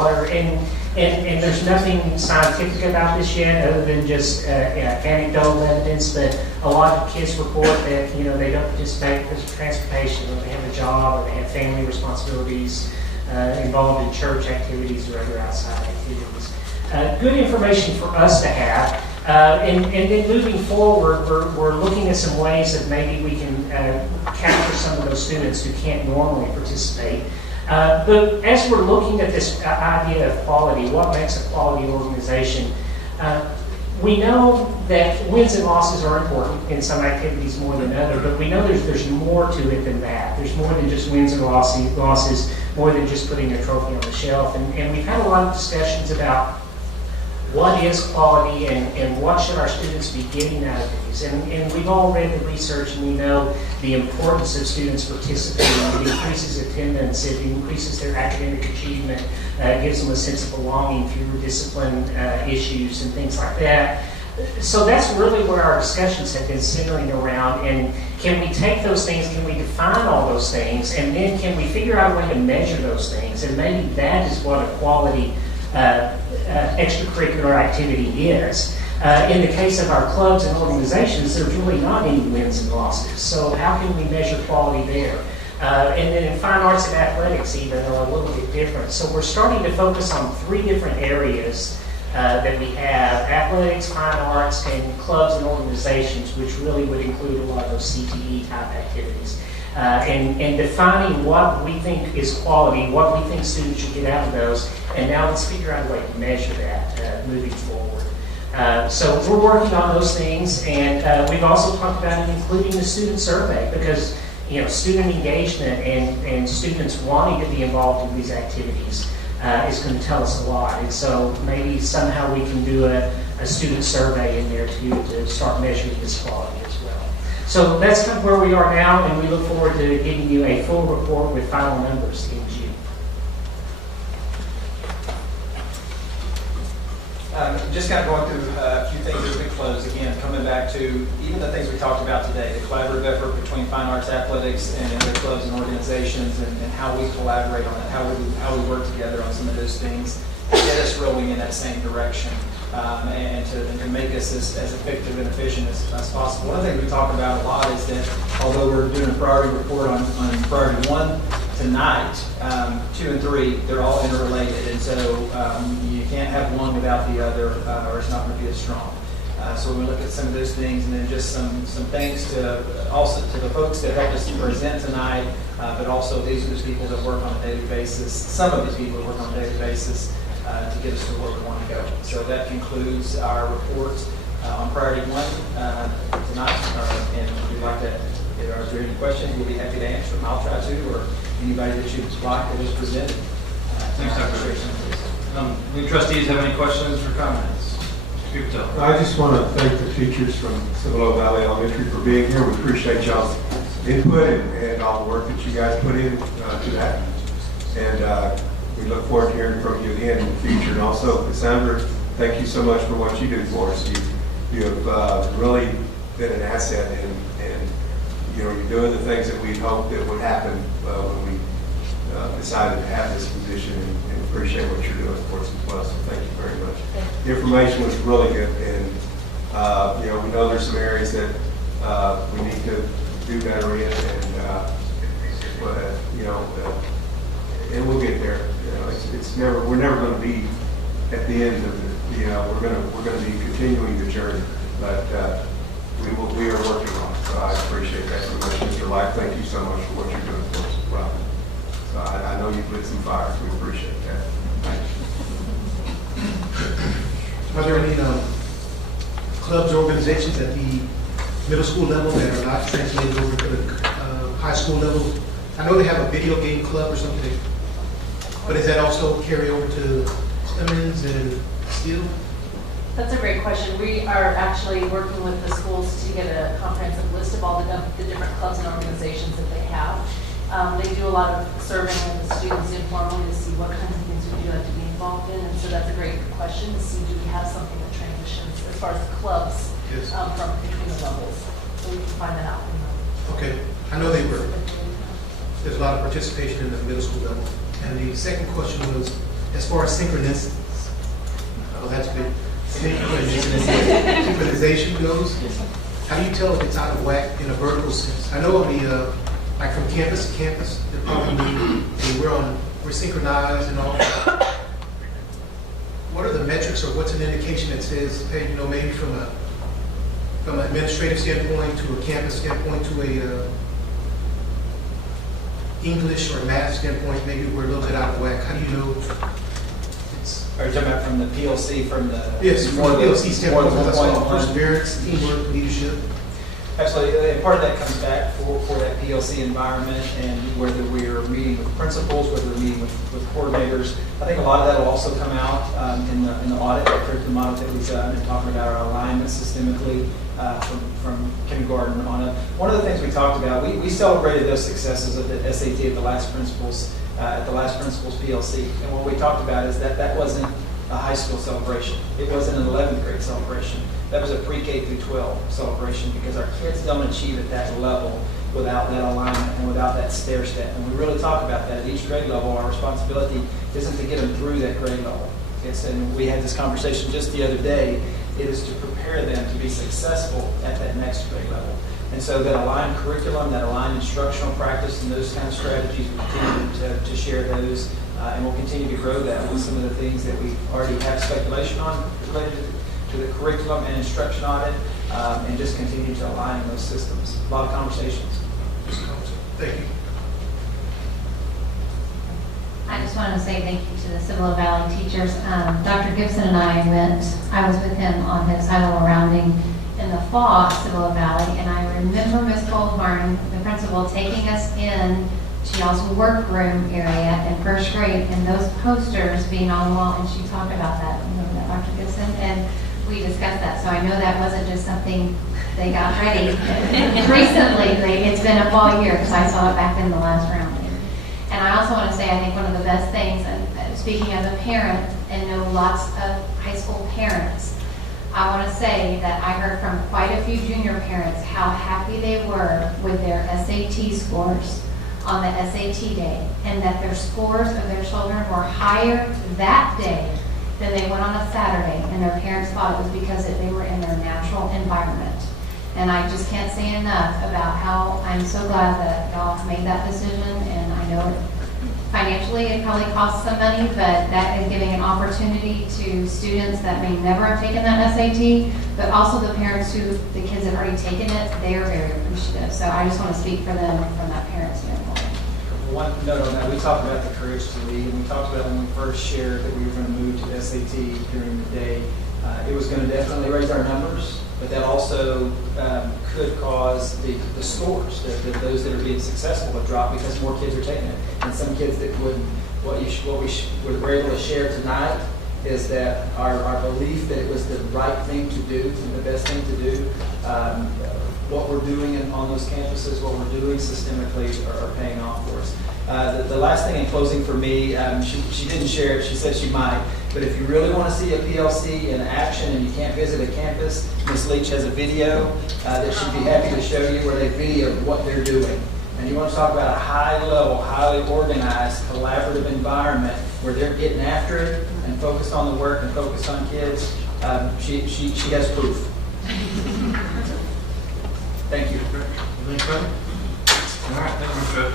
And there's nothing scientific about this yet, other than just anecdotal evidence. But a lot of kids report that they don't participate because of transportation, or they have a job, or they have family responsibilities, involved in church activities or other outside activities. Good information for us to have. And then moving forward, we're looking at some ways that maybe we can capture some of those students who can't normally participate. But as we're looking at this idea of quality, what makes a quality organization, we know that wins and losses are important in some activities more than others, but we know there's more to it than that. There's more than just wins and losses, more than just putting a trophy on the shelf. And we've had a lot of discussions about what is quality and what should our students be getting out of these. And we've all read the research, and we know the importance of students participating. It increases attendance, it increases their academic achievement, it gives them a sense of belonging, fewer discipline issues and things like that. So that's really where our discussions have been centering around. And can we take those things, can we define all those things, and then can we figure out a way to measure those things? And maybe that is what a quality extracurricular activity is. In the case of our clubs and organizations, there's really not any wins and losses. So how can we measure quality there? And then in fine arts and athletics even are a little bit different. So we're starting to focus on 3 different areas that we have: athletics, fine arts, and clubs and organizations, which really would include a lot of those CTE type activities. And defining what we think is quality, what we think students should get out of those, and now let's figure out a way to measure that moving forward. So we're working on those things, and we've also talked about including the student survey, because student engagement and students wanting to be involved in these activities is going to tell us a lot. And so maybe somehow we can do a student survey in there too, to start measuring this quality as well. So that's kind of where we are now, and we look forward to giving you a full report with final numbers in June. Just kind of going through a few things as we close. Again, coming back to even the things we talked about today, the collaborative effort between fine arts, athletics, and other clubs and organizations, and how we collaborate on it, how we work together on some of those things, to get us rolling in that same direction. And to make us as effective and efficient as possible. One of the things we talk about a lot is that although we're doing a priority report on priority 1 tonight, 2 and 3, they're all interrelated, and so you can't have one without the other, or it's not going to be as strong. So we're going to look at some of those things, and then just some thanks to also to the folks that helped us present tonight, but also these are the people that work on a daily basis. Some of these people that work on a daily basis to get us to where we want to go. So that concludes our report on priority 1 tonight. And if you'd like to, if there are any questions, we'll be happy to answer them. I'll try to, or anybody that you'd like that was presented. Thanks, Dr. Any trustees have any questions or comments? I just want to thank the teachers from Cibolo Valley Elementary for being here. We appreciate y'all's input and all the work that you guys put in to that. And we look forward to hearing from you again in the future. And also, Cassandra, thank you so much for what you do for us. You have really been an asset, and you're doing the things that we hoped that would happen when we decided to have this position, and appreciate what you're doing for us as well. So thank you very much. The information was really good, and we know there's some areas that we need to do better in, and and we'll get there. You know, it's never, we're never going to be at the end of it. You know, we're going to be continuing the journey, but we are working on it. So I appreciate that so much, Mr. Light. Thank you so much for what you're doing for us as well. So I know you've lit some fires. We appreciate that. Thank you. Are there any clubs or organizations at the middle school level that are not translated over to the high school level? I know they have a video game club or something, but does that also carry over to Clemens and Steele? That's a great question. We are actually working with the schools to get a comprehensive list of all the different clubs and organizations that they have. They do a lot of surveying of the students informally to see what kinds of things would you like to be involved in, and so that's a great question to see, do we have something that transitions as far as clubs from between the levels, so we can find that out. Okay, I know there's a lot of participation in the middle school level. And the second question was, as far as synchronization goes, how do you tell if it's out of whack in a vertical sense? I know like from campus to campus, they're probably, we're synchronized and all that. What are the metrics, or what's an indication that says, hey, you know, maybe from an administrative standpoint to a campus standpoint to a English or math standpoint, maybe we're a little bit out of whack? How do you know? Are you talking about from the PLC, from the... Yes, from the PLC standpoint, perseverance, teamwork, leadership. Absolutely, and part of that comes back for that PLC environment, and whether we're meeting with principals, whether we're meeting with coordinators. I think a lot of that will also come out in the audit, the curriculum audit that we've done, and talking about our alignment systemically from kindergarten on up. One of the things we talked about, we celebrated those successes of the SAT at the last principal's PLC, and what we talked about is that wasn't a high school celebration. It wasn't an 11th grade celebration. That was a pre-K through 12 celebration, because our kids don't achieve at that level without that alignment and without that stair step. And we really talk about that at each grade level. Our responsibility isn't to get them through that grade level. And we had this conversation just the other day. It is to prepare them to be successful at that next grade level. And so that aligned curriculum, that aligned instructional practice, and those kind of strategies, we continue to share those, and we'll continue to grow that with some of the things that we already have speculation on related to the curriculum and instruction audit, and just continue to align those systems. A lot of conversations. Thank you. I just wanted to say thank you to the Cibolo Valley teachers. Dr. Gibson and I was with him on his high-level rounding in the fall at Cibolo Valley, and I remember Ms. Goldbarn, the principal, taking us in to y'all's workroom area in first grade, and those posters being on the wall, and she talked about that, remember that, Dr. Gibson? And we discussed that, so I know that wasn't just something they got ready. Recently, it's been a fall year, because I saw it back in the last round. And I also want to say, I think one of the best things, and speaking as a parent and know lots of high school parents, I want to say that I heard from quite a few junior parents how happy they were with their SAT scores on the SAT day, and that their scores of their children were higher that day than they went on a Saturday, and their parents thought it was because they were in their natural environment. And I just can't say enough about how I'm so glad that y'all made that decision, and I know financially it probably costs some money, but that is giving an opportunity to students that may never have taken that SAT, but also the parents who, the kids have already taken it, they are very appreciative. So I just want to speak for them from that parent standpoint. One note on that, we talked about the courage to lead, and we talked about when we first shared that we were going to move to the SAT during the day. It was going to definitely raise our numbers, but that also could cause the scores, those that are being successful to drop because more kids are taking it. And some kids that wouldn't. What we were able to share tonight is that our belief that it was the right thing to do, and the best thing to do, what we're doing on those campuses, what we're doing systemically are paying off for us. The last thing in closing for me, she didn't share it, she said she might, but if you really want to see a PLC in action and you can't visit a campus, Ms. Leach has a video that she'd be happy to show you where they video what they're doing. And you want to talk about a high-level, highly organized, collaborative environment where they're getting after it and focused on the work and focused on kids, she has proof. Thank you. All right, thank you, Mr.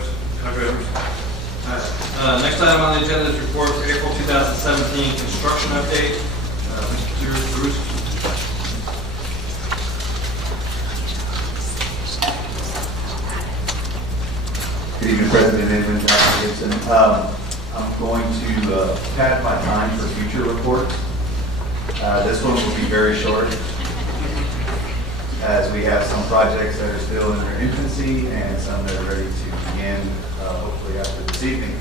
Next item on the agenda is report for April 2017 construction update. Mr. Bruce. Good evening, President Inman, Dr. Gibson. I'm going to pad my time for future reports. This one will be very short, as we have some projects that are still in their infancy and some that are ready to begin, hopefully after this evening.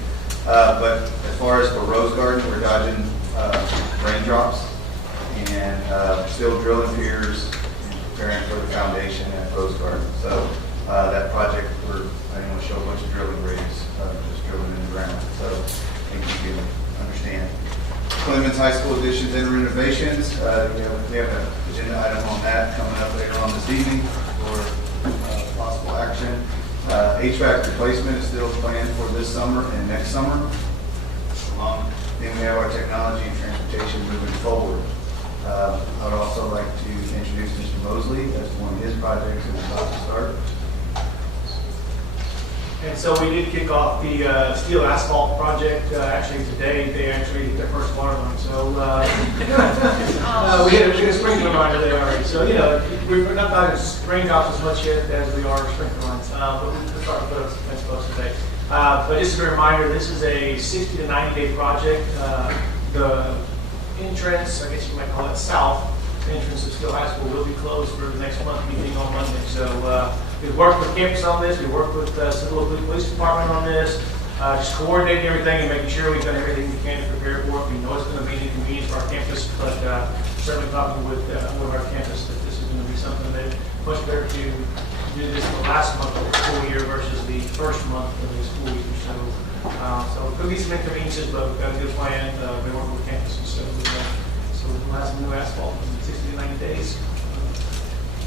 But as far as for Rose Garden, we're dodging raindrops and still drilling piers and preparing for the foundation at Rose Garden. So that project, I didn't want to show a bunch of drilling rigs, just drilling in the ground. So I think you can understand. Clemens High School additions and renovations. We have an agenda item on that coming up later on this evening for possible action. HVAC replacement is still planned for this summer and next summer. Then we have our technology and transportation moving forward. I would also like to introduce Mr. Mosley as one of his projects that is about to start. And so we did kick off the steel asphalt project actually today. They actually hit their first water line. So we had a sprinkler line today already. So, we're not talking raindrops as much yet as we are sprinkler lines. But we're starting to put up some fence posts today. But just a reminder, this is a 60 to 90 day project. The entrance, I guess you might call it south, entrance of Steel High School will be closed for the next month meeting on Monday. So we've worked with campus on this. We worked with Cibolo Police Department on this. Just coordinating everything and making sure we've done everything we can to prepare for it. We know it's going to be an inconvenience for our campus, but certainly talking with our campus that this is going to be something that much better to do this the last month of the school year versus the first month of the school year. So it could be some inconveniences, but we've got a good plan. We work with campuses, so we'll have some new asphalt in 60 to 90 days.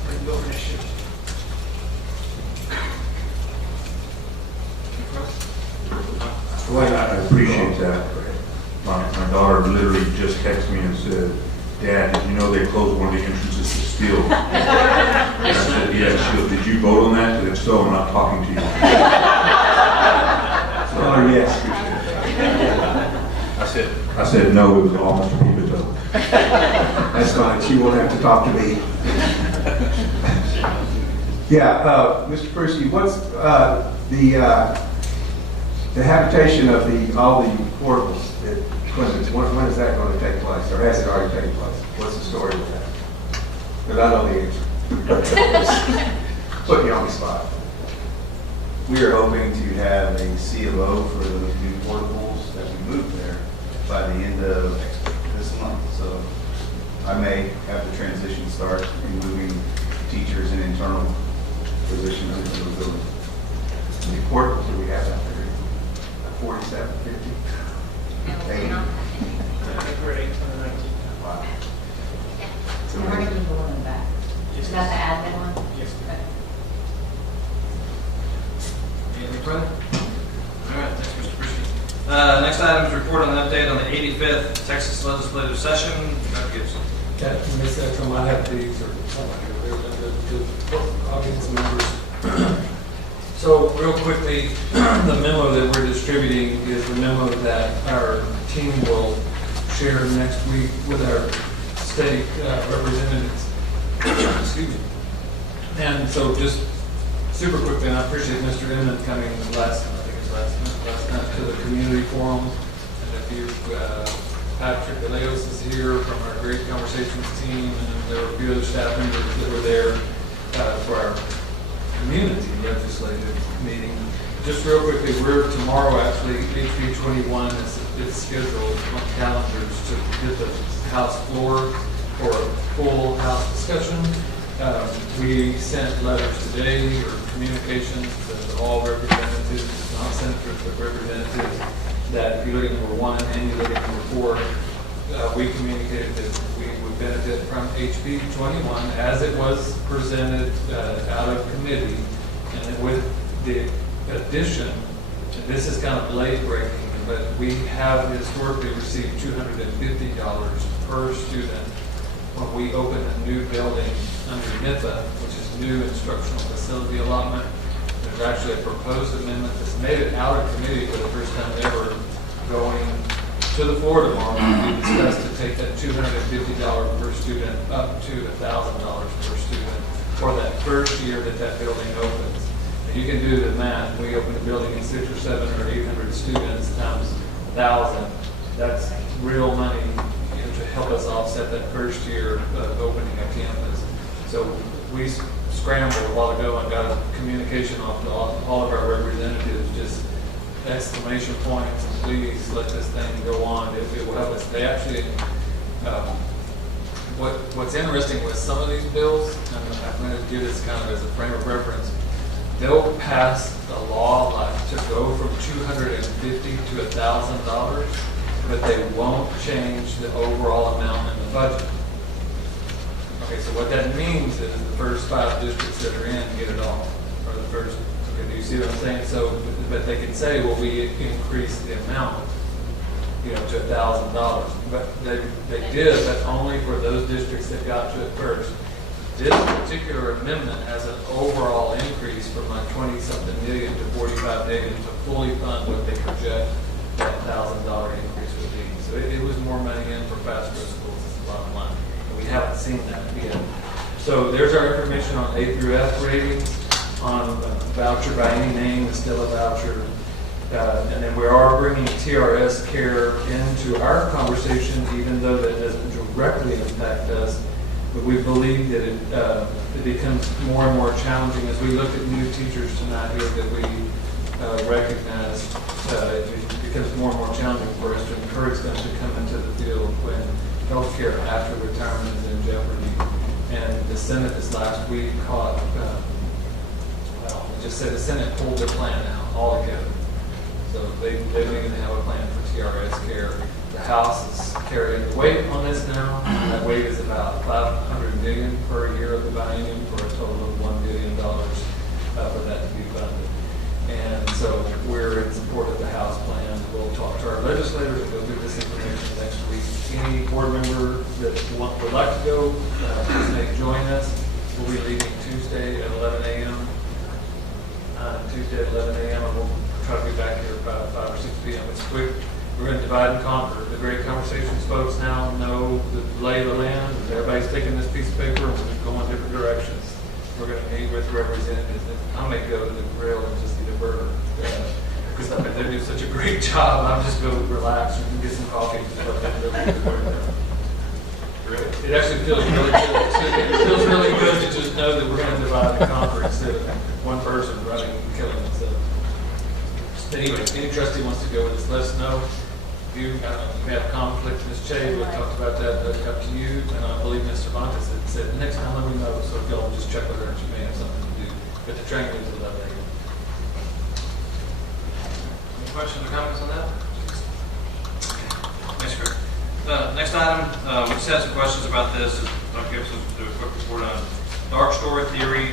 Ready to go for next year. Well, I appreciate that. My daughter literally just texted me and said, "Dad, did you know they closed one of the entrances to Steel?" And I said, "Yeah." She goes, "Did you vote on that? Because if so, I'm not talking to you." So, yes. I said, "No, it was all Mr. Pivito." That's fine. She won't have to talk to me. Yeah, Mr. Percy, what's the habitation of all the portables at Clemens? When is that going to take place, or has it already taken place? What's the story with that? Because I know the answer. Put me on the spot. We are hoping to have a CLO for those new portables that we moved there by the end of this month. So I may have the transition start in moving teachers and internal positions into the building. The portables that we have out there, 47, 50. Great. Wow. So we're going to be the one in the back. Is that the admin one? Yes. Anything further? All right, thanks, Mr. Christie. Next item is report on the update on the 85th Texas Legislative Session. Dr. Gibson. Yeah, Ms. Ekstrom, I have these, or somebody over there, the audience members. So real quickly, the memo that we're distributing is the memo that our team will share next week with our state representatives. Excuse me. And so just super quickly, and I appreciate Mr. Inman coming last night to the community forum. And if you, Patrick Aleos is here from our Great Conversations team, and there were a few other staff members that were there for our community legislative meeting. Just real quickly, we're tomorrow actually, HB 21 is scheduled on calendars to hit the House floor for a full House discussion. We sent letters today or communications to all representatives, not senators, but representatives, that if you look at number 1 and you look at number 4, we communicated that we would benefit from HB 21 as it was presented out of committee, and with the addition, and this is kind of late breaking, but we have historically received $250 per student when we open a new building under NIFA, which is new instructional facility allotment. There's actually a proposed amendment that's made it out of committee for the first time ever, going to the floor tomorrow to be discussed to take that $250 per student up to $1,000 per student for that first year that building opens. And you can do the math. We open a building in 600 or 700 or 800 students times 1,000. That's real money to help us offset that first year of opening a campus. So we scrambled a while ago and got a communication off to all of our representatives, just exclamation points, and please let this thing go on. It will help us. They actually, what's interesting with some of these bills, and I'm going to give this kind of as a frame of reference, they'll pass a law like to go from $250 to $1,000, but they won't change the overall amount in the budget. Okay, so what that means is the first 5 districts that are in get it all, or the first. Okay, do you see what I'm saying? So, but they can say, well, we increased the amount, to $1,000, but they did, but only for those districts that got to it first. This particular amendment has an overall increase from like 20-something million to 45 million to fully fund what they project that $1,000 increase would be. So it was more money in for fast growth schools, is the bottom line. And we haven't seen that yet. So there's our information on A through F ratings, on a voucher by any name is still a voucher. And then we are bringing TRS care into our conversation, even though that doesn't directly impact us. But we believe that it becomes more and more challenging as we look at new teachers tonight here that we recognize it becomes more and more challenging for us to encourage them to come into the field when healthcare after retirement is in jeopardy. And the Senate this last week caught, just said the Senate pulled their plan out altogether. So they don't even have a plan for TRS care. The House is carrying the weight on this now. And that weight is about $500 million per year of the biennium for a total of $1 billion for that to be funded. And so we're in support of the House plan. We'll talk to our legislators and go through this information next week. Any board member that would like to go, please may join us. We'll be leaving Tuesday at 11 a.m. Tuesday at 11 a.m. and we'll try to be back here about 5 or 6 p.m. It's quick. We're going to divide and conquer. The great conversations folks now know the lay of the land. Everybody's taking this piece of paper and we're going different directions. We're going to meet with representatives. I may go to the grill and just eat a burger because I mean, they do such a great job. I'm just going to relax and get some coffee. It actually feels really good. It feels really good to just know that we're going to divide and conquer instead of one person running and killing themselves. Anyway, any trustee wants to go with us, let us know. If you have conflict, Ms. Che, we talked about that, that's up to you. And I believe Ms. Cervantes had said, next time let me know, so if y'all just check with her, she may have something to do. But the train leaves at 11 a.m. Any questions or comments on that? Thanks, Greg. Next item, we just had some questions about this. Dr. Gibson will do a quick report on dark store theory,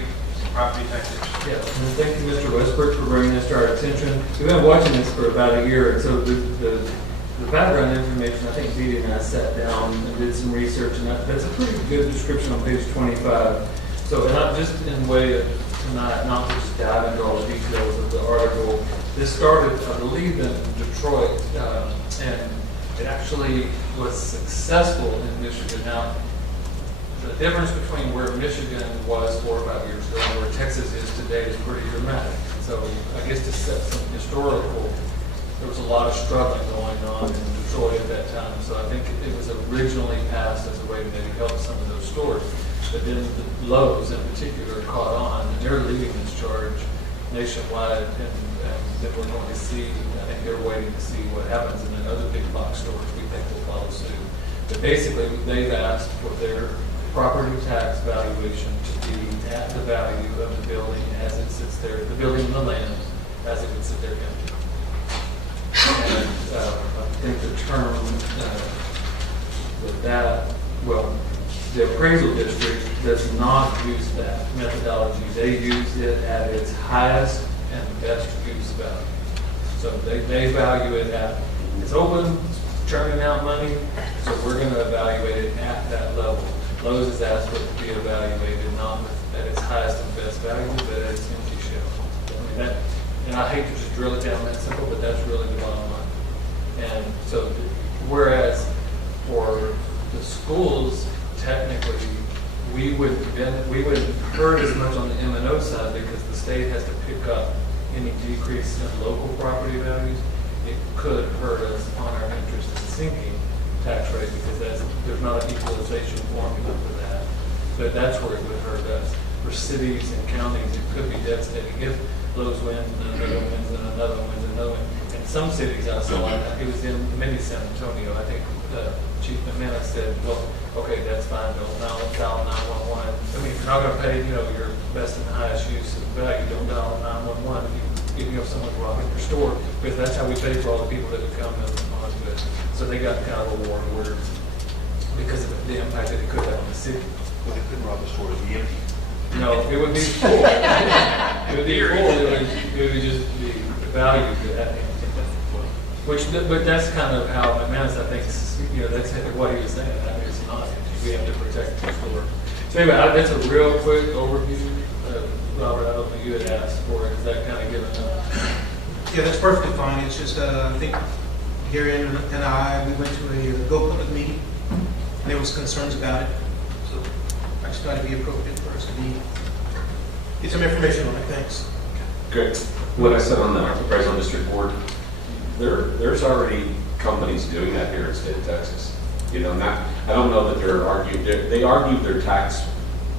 property taxation. Yeah, and thank you, Mr. Westbrook, for bringing this to our attention. We've been watching this for about a year, and so the background information, I think Dee and I sat down and did some research, and that's a pretty good description on page 25. So, and I'm just in way of tonight, not to just dive into all the details of the article. This started, I believe, in Detroit, and it actually was successful in Michigan. Now, the difference between where Michigan was 4 or 5 years ago and where Texas is today is pretty dramatic. So I guess to set some historical, there was a lot of struggling going on in Detroit at that time. So I think it was originally passed as a way to maybe help some of those stores. But then the Lowe's in particular caught on, and they're leading this charge nationwide. And then we're going to see, I think they're waiting to see what happens in the other big box stores. We think will follow suit. But basically, they've asked for their property tax valuation to be at the value of the building as it sits there, the building and the land as it would sit there empty. And I think the term with that, well, the appraisal district does not use that methodology. They use it at its highest and best use value. So they value it at, it's open, it's churning out money, so we're going to evaluate it at that level. Lowe's is asked for it to be evaluated not at its highest and best value, but at its empty shell. That I hate to just drill it down that simple, but that's really the bottom line. And so, whereas for the schools, technically, we wouldn't hurt as much on the M&O side because the state has to pick up any decrease in local property values. It could hurt us on our interest in sinking tax rate because there's not an equalization formula for that. But that's where it would hurt us. For cities and counties, it could be devastating if Lowe's wins and another wins and another wins and another one. And some cities outside, it was in maybe San Antonio, I think Chief McManus said, well, okay, that's fine, don't dial 911. I mean, if you're not going to pay, your best and highest use of value, don't dial 911 if you have someone robbing your store, because that's how we pay for all the people that would come and onto it. So they got kind of a war order because of the impact that it could have on the city. Well, they couldn't rob the store, it'd be empty. No, it would be full. It would be full. It would just be valued to that. But that's kind of how McManus, I think, that's what he was saying. I mean, it's not. We have to protect the store. So anyway, that's a real quick overview. Robert, I don't think you had asked for it. Is that kind of given up? Yeah, that's perfectly fine. It's just, I think Gary and I, we went to a Go Public meeting, and there was concerns about it. So I just thought it'd be appropriate for us to get some information on it. Thanks. Good. When I sat on the Appraisal District Board, there's already companies doing that here in the state of Texas. I don't know that they argue their tax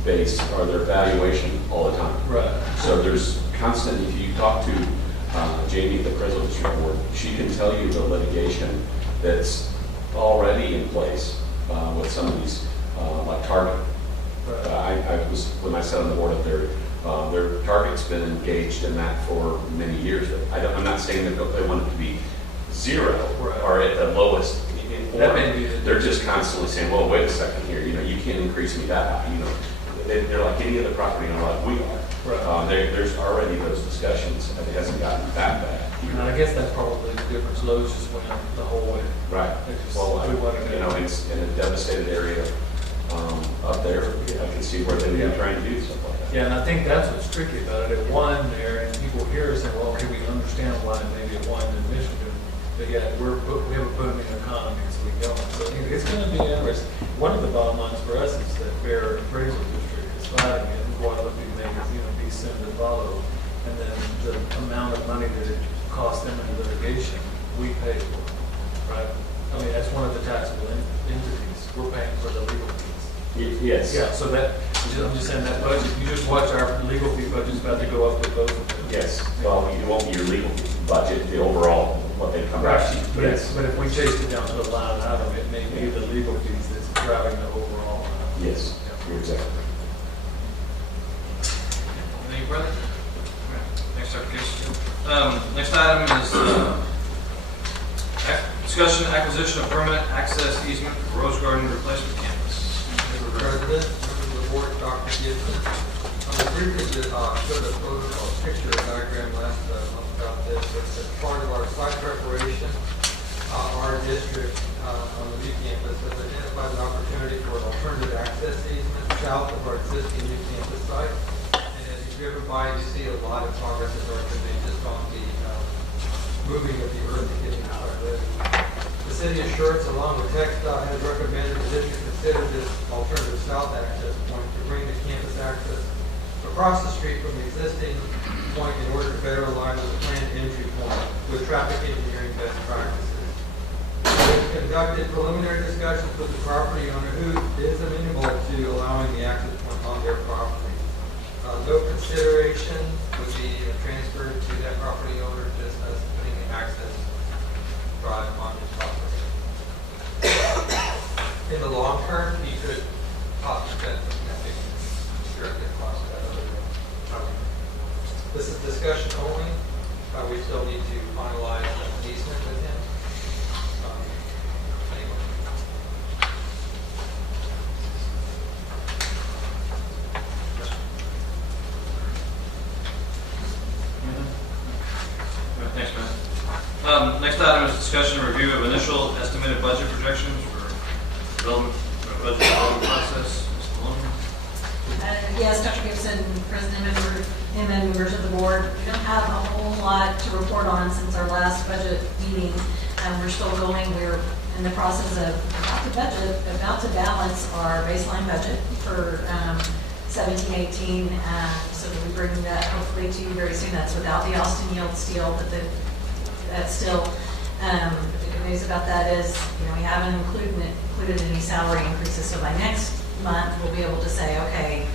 base or their valuation all the time. Right. So there's constant, if you talk to Jamie at the Appraisal District Board, she can tell you the litigation that's already in place with some of these, like Target. When I sat on the board up there, their Target's been engaged in that for many years. I'm not saying that they want it to be zero or at the lowest. They're just constantly saying, well, wait a second here, you can't increase me that high. They're like any other property owner like we are. Right. There's already those discussions. It hasn't gotten that bad. And I guess that's probably the difference. Lowe's just went the whole way. Right. It's in a devastated area up there. I can see where they would be trying to do stuff like that. Yeah, and I think that's what's tricky about it. At one there, and people here are saying, well, okay, we understand why maybe it won in Michigan. But yeah, we have a booming economy, so we don't. So it's going to be interesting. One of the bottom lines for us is that Bear Appraisal District is fighting it, and Guadalupe may be soon to follow. And then the amount of money that it costs them in litigation, we pay for, right? I mean, that's one of the taxable entities. We're paying for the legal fees. Yes. Yeah. So I'm just saying that budget. You just watch our legal fee budget's about to go up with both of them. Yes. Well, it won't be your legal budget, the overall what they come back to. But if we chase it down to a line item, it may be the legal fees that's driving the overall. Yes. You're exactly right. Any further? Next application. Next item is discussion acquisition of permanent access easement for Rose Garden replacement campus. Mr. President, members of the board, Dr. Gibson. I briefly showed a picture diagram last month about this. As part of our site preparation, our district on the new campus has identified an opportunity for an alternative access easement south of our existing new campus site. And as you driven by, you see a lot of progress has already been made just on the moving of the earth and getting the site ready. The city of Schertz, along with TxDOT, has recommended the district consider this alternative south access point to bring the campus access across the street from the existing point in order to better align with the planned entry point with traffic engineering best practices. We've conducted preliminary discussions with the property owner who is amenable to allowing the access point on their property. No consideration would be transferred to that property owner just as putting the access drive on his property. In the long term, he could possibly get significant cost of that other than this is discussion only. We still need to finalize an easement with him. Thanks, man. Next item is discussion and review of initial estimated budget projections for budget development process. Ms. Maloney? Yes, Dr. Gibson, President and members of the board. We don't have a whole lot to report on since our last budget meeting. We're still going. We're in the process of about to balance our baseline budget for 17-18. So we'll be bringing that hopefully to you very soon. That's without the Austin Yield Steel, but that's still. The good news about that is, we haven't included any salary increases. So by next month, we'll be able to say, okay,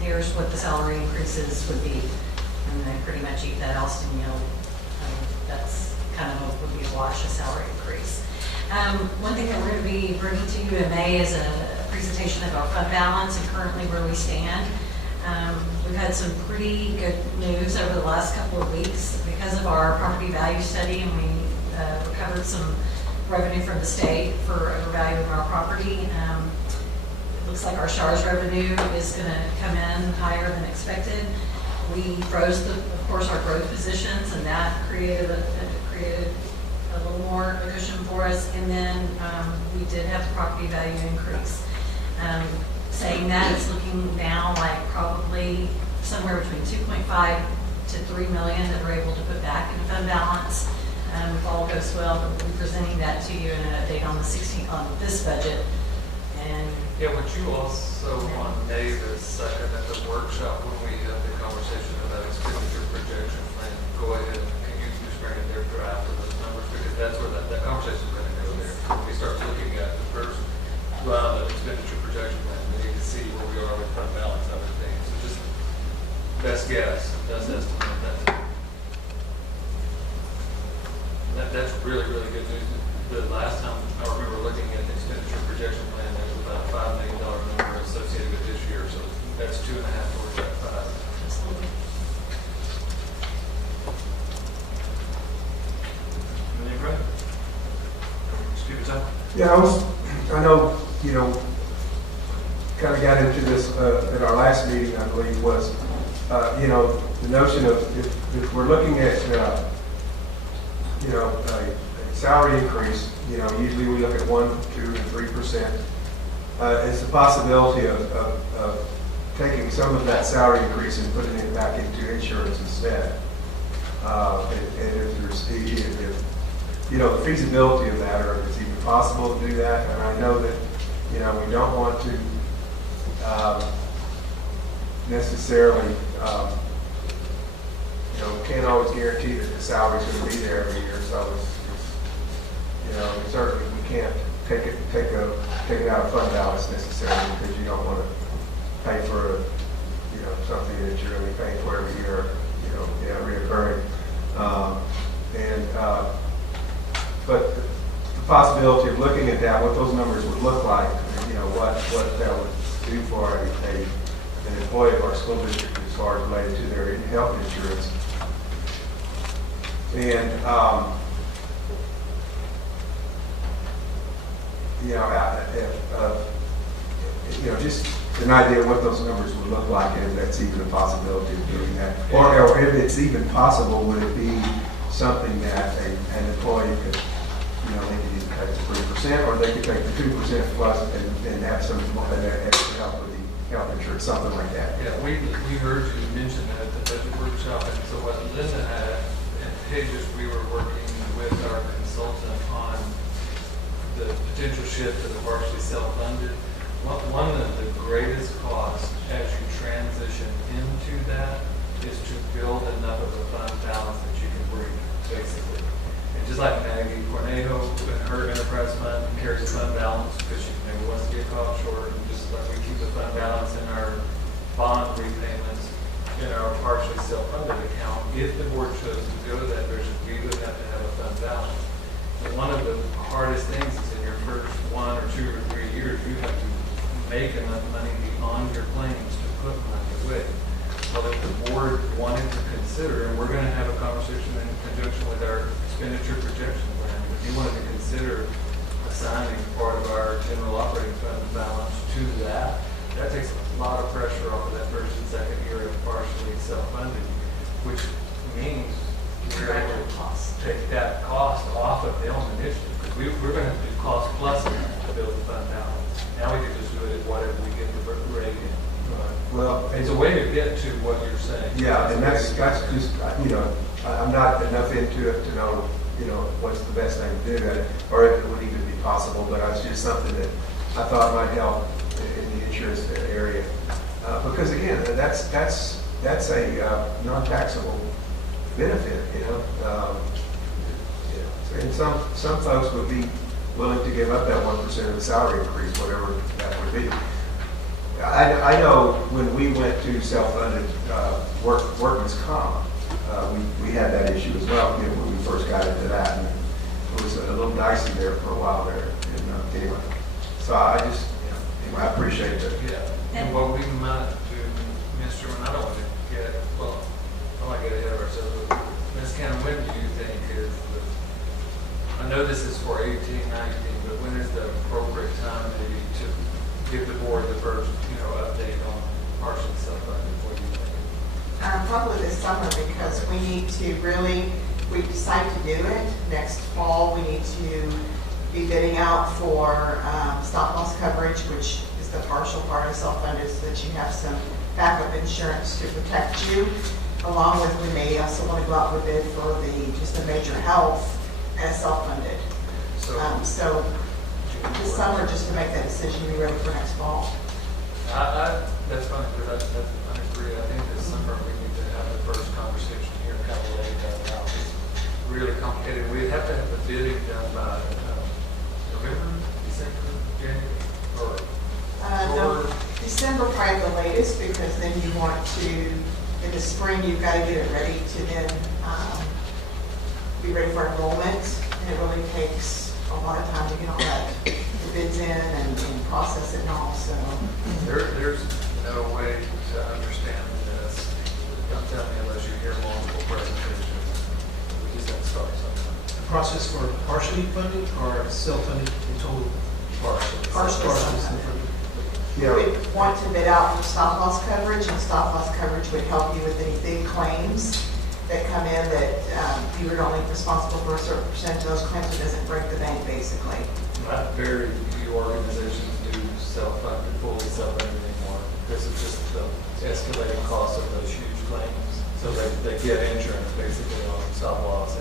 here's what the salary increases would be, and then pretty much eat that Austin Yield. That's kind of what would be a wash, a salary increase. One thing that we're going to be bringing to you in May is a presentation of our fund balance and currently where we stand. We've had some pretty good news over the last couple of weeks because of our property value study, and we recovered some revenue from the state for overvaluing our property. It looks like our SHARS revenue is going to come in higher than expected. We froze, of course, our growth positions, and that created a little more cushion for us. And then we did have the property value increase. Saying that, it's looking now like probably somewhere between 2.5 to 3 million that we're able to put back in fund balance. If all goes well, we'll be presenting that to you in an update on the 16th on this budget. And yeah, what you also on May the 2nd at the workshop when we had the conversation about expenditure projection plan, go ahead and can you just bring in their draft of those numbers, because that's where that conversation is going to go there. When we start looking at the first round of expenditure projection plan, we need to see where we are with fund balance and other things. So just best guess, best estimate. That's really, really good news. The last time I remember looking at the expenditure projection plan, there was about a $5 million number associated with this year, so that's 2.5 towards that 5. absolutely. Anything, Craig? Just keep it up. Yeah, I know, kind of got into this at our last meeting, I believe, was, the notion of if we're looking at, a salary increase, usually we look at 1%, 2%, and 3%. It's the possibility of taking some of that salary increase and putting it back into insurance instead. And if there's, the feasibility of that, or if it's even possible to do that. And I know that, we don't want to necessarily, can't always guarantee that the salary's going to be there every year. So certainly we can't take it out of fund balance necessarily, because you don't want to pay for something that you're going to be paying for every year, reoccurring. But the possibility of looking at that, what those numbers would look like, what that would do for an employee of our school district as far as related to their health insurance. And just an idea of what those numbers would look like, if that's even a possibility of doing that, or if it's even possible, would it be something that an employee could, they could either take 3%, or they could take the 2% plus and have some extra help with the health insurance, something like that. Yeah, we heard you mention that at the budget workshop, and so what Linda had and Pages, we were working with our consultant on the potential shift to the partially self-funded. One of the greatest costs as you transition into that is to build enough of a fund balance that you can bring, basically. And just like Maggie Cornejo and her enterprise fund carries a fund balance because she never wants to get caught short, and just like we keep the fund balance in our bond repayments in our partially self-funded account. If the board chose to go that direction, we would have to have a fund balance. And one of the hardest things is in your first 1 or 2 or 3 years, you have to make enough money beyond your claims to put money away. So if the board wanted to consider, and we're going to have a conversation in conjunction with our expenditure projection plan, if you wanted to consider assigning part of our general operating fund balance to that, that takes a lot of pressure off of that first and second year of partially self-funded, which means we're able to take that cost off of them initially, because we're going to have to do cost plus to build the fund balance. Now we can just do it at whatever we get the rate in. Well, it's a way to get to what you're saying. Yeah, and that's just, I'm not enough into it to know, what's the best thing to do, or if it would even be possible, but it's just something that I thought might help in the insurance area. Because again, that's a non-taxable benefit, And some folks would be willing to give up that 1% of the salary increase, whatever that would be. I know when we went to self-funded workman's comp, we had that issue as well, when we first got into that. And it was a little dicey there for a while there. And, anyway, so I just, I appreciate that. Yeah. And what we might do, Mr. Chairman, I don't want to get, well, I want to get ahead of ourselves. But Ms. Cannon, when do you think is I know this is for 18, 19, but when is the appropriate time maybe to give the board the first, update on partial self-funded? What do you think? Probably this summer, because we need to really, we decide to do it next fall. We need to be bidding out for stop loss coverage, which is the partial part of self-funded, so that you have some backup insurance to protect you. Along with, we may also want to go out for bid for just the major health as self-funded. So this summer, just to make that decision, be ready for next fall. That's fine, because I agree. I think this summer we need to have the first conversation here, kind of lay that out. It's really complicated. We have to have the bidding done by November, December, January, or No, December probably the latest, because then you want to, in the spring, you've got to get it ready to then be ready for enrollment, and it really takes a lot of time to get all that, the bids in and process it and all, so. There's no way to understand this. Don't tell me unless you hear multiple presentations. We just have to start somewhere. The process for partially funded or self-funded in total? Partially self-funded. Yeah. We would want to bid out for stop loss coverage, and stop loss coverage would help you with any big claims that come in that you are only responsible for a certain percentage of those claims. It doesn't break the bank, basically. Not very few organizations do self-funded, fully self-funded anymore. This is just the escalating cost of those huge claims. So they get insurance basically on stop loss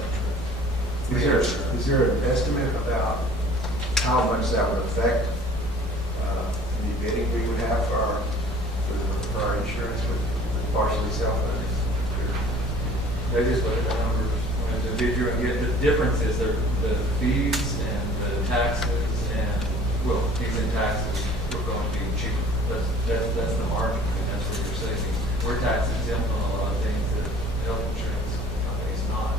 insurance. Is there an estimate about how much that would affect the bidding we would have for our insurance with partially self-funded? They just look at the numbers. The difference is the fees and the taxes fees and taxes we're going to be cheaper. That's the margin, and that's what you're saving. We're tax exempt on a lot of things that health insurance companies not.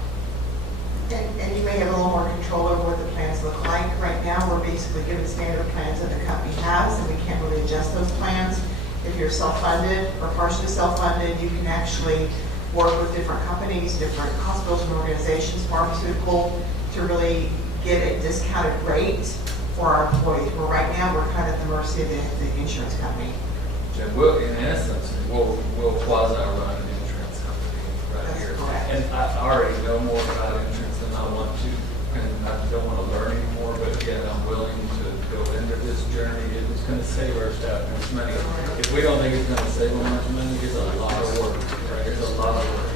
And you may have a little more control over what the plans look like. Right now, we're basically given standard plans that the company has, and we can't really adjust those plans. If you're self-funded or partially self-funded, you can actually work with different companies, different hospitals and organizations, pharmaceutical, to really get a discounted rate for our employees. Where right now, we're kind of at the mercy of the insurance company. And in essence, we'll quasi-run an insurance company right here. Correct. And I already know more about insurance than I want to, and I don't want to learn anymore, but again, I'm willing to go into this journey. It's going to save our staff much money. If we don't think it's going to save them much money, it's a lot of work. Right? It's a lot of work.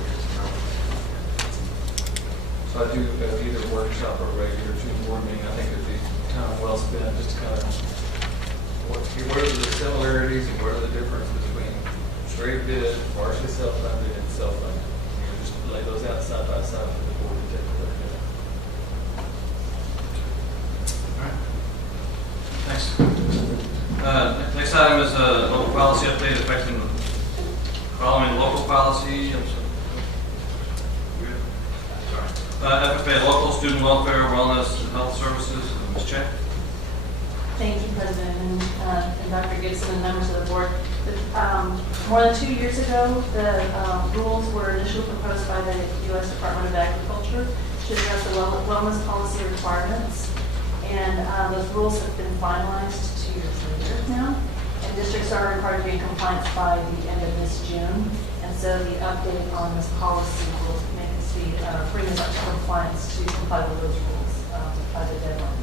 So I do either workshop or regular June board meeting. I think it'd be kind of well spent just to kind of what are the similarities and what are the difference between straight bid, partially self-funded, and self-funded. Just lay those out side by side for the board to take a look at. All right. Thanks. Next item is a local policy update affecting following local policy. FFA, local student welfare, wellness, and health services. Ms. Chang. Thank you, President, and Dr. Gibson and members of the board. More than 2 years ago, the rules were initially proposed by the U.S. Department of Agriculture to address the wellness policy requirements. And those rules have been finalized 2 years later now. And districts are required to be in compliance by the end of this June. And so the update on this policy will make us bring us up to compliance to comply with those rules by the deadline.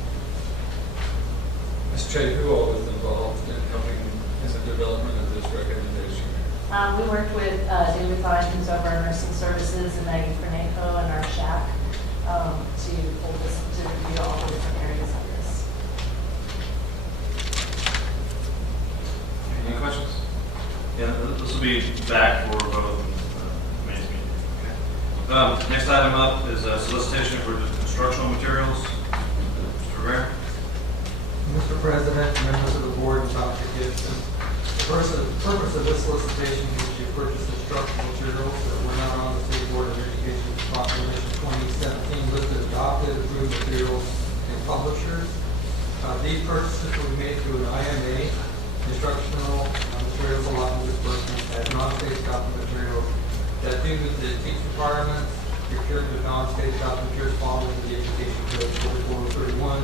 Ms. Che, who all was involved in helping in the development of this recommendation? We worked with David Fine, who's over our nursing services, and Maggie Fernejo and our SHAC to hold this, to review all the different areas of this. Any questions? Yeah, this will be back for both committees meeting. Okay. Next item up is solicitation for instructional materials. Mr. Rivera. Mr. President, members of the board, and Dr. Gibson, the purpose of this solicitation is to purchase instructional materials that were not on the State Board of Education's Proclamation 2017 listed adopted approved materials and publishers. These purchases will be made through an IMA, instructional materials allotment disbursement, as non-state adopted materials that do meet the teaching requirements procured with non-state adopted materials following the Education Code 4431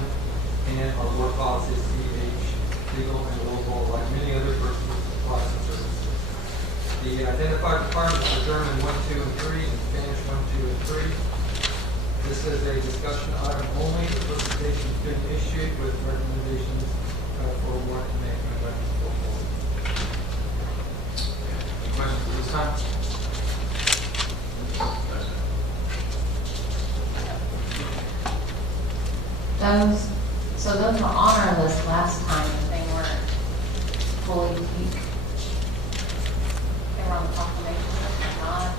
and our board policies CH, legal and local, like many other persons, supplies and services. The identified requirements for German 1, 2, and 3 and Spanish 1, 2, and 3. This is a discussion item only. The solicitation has been issued with recommendations for what management might go forward. Any questions at this time? Those were on our list last time, but they weren't fully tweaked. They were on the proclamation list or not?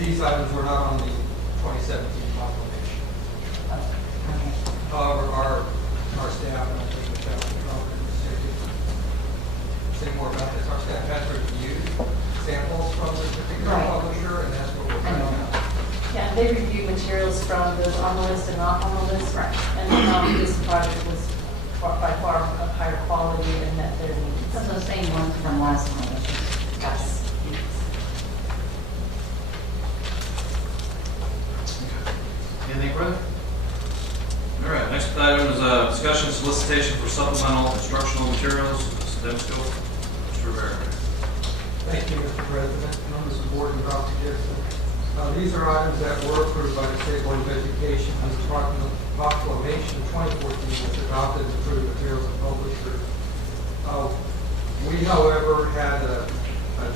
These items were not on the 2017 proclamation. Okay. However, our staff, and I think Michelle can say more about this, our staff has reviewed samples from this particular publisher, and that's what we're finding out. Yeah, they reviewed materials from those on the list and not on the list. Right. And this project was by far of higher quality and met their needs. Some of the same ones from last time, which is Yes. Anything further? All right, next item is a discussion solicitation for supplemental instructional materials, STEM skills. Mr. Rivera. Thank you, Mr. President, members of the board, and Dr. Gibson. These are items that were approved by the State Board of Education under Proclamation 2014, which adopted and approved materials and publishers. We, however, had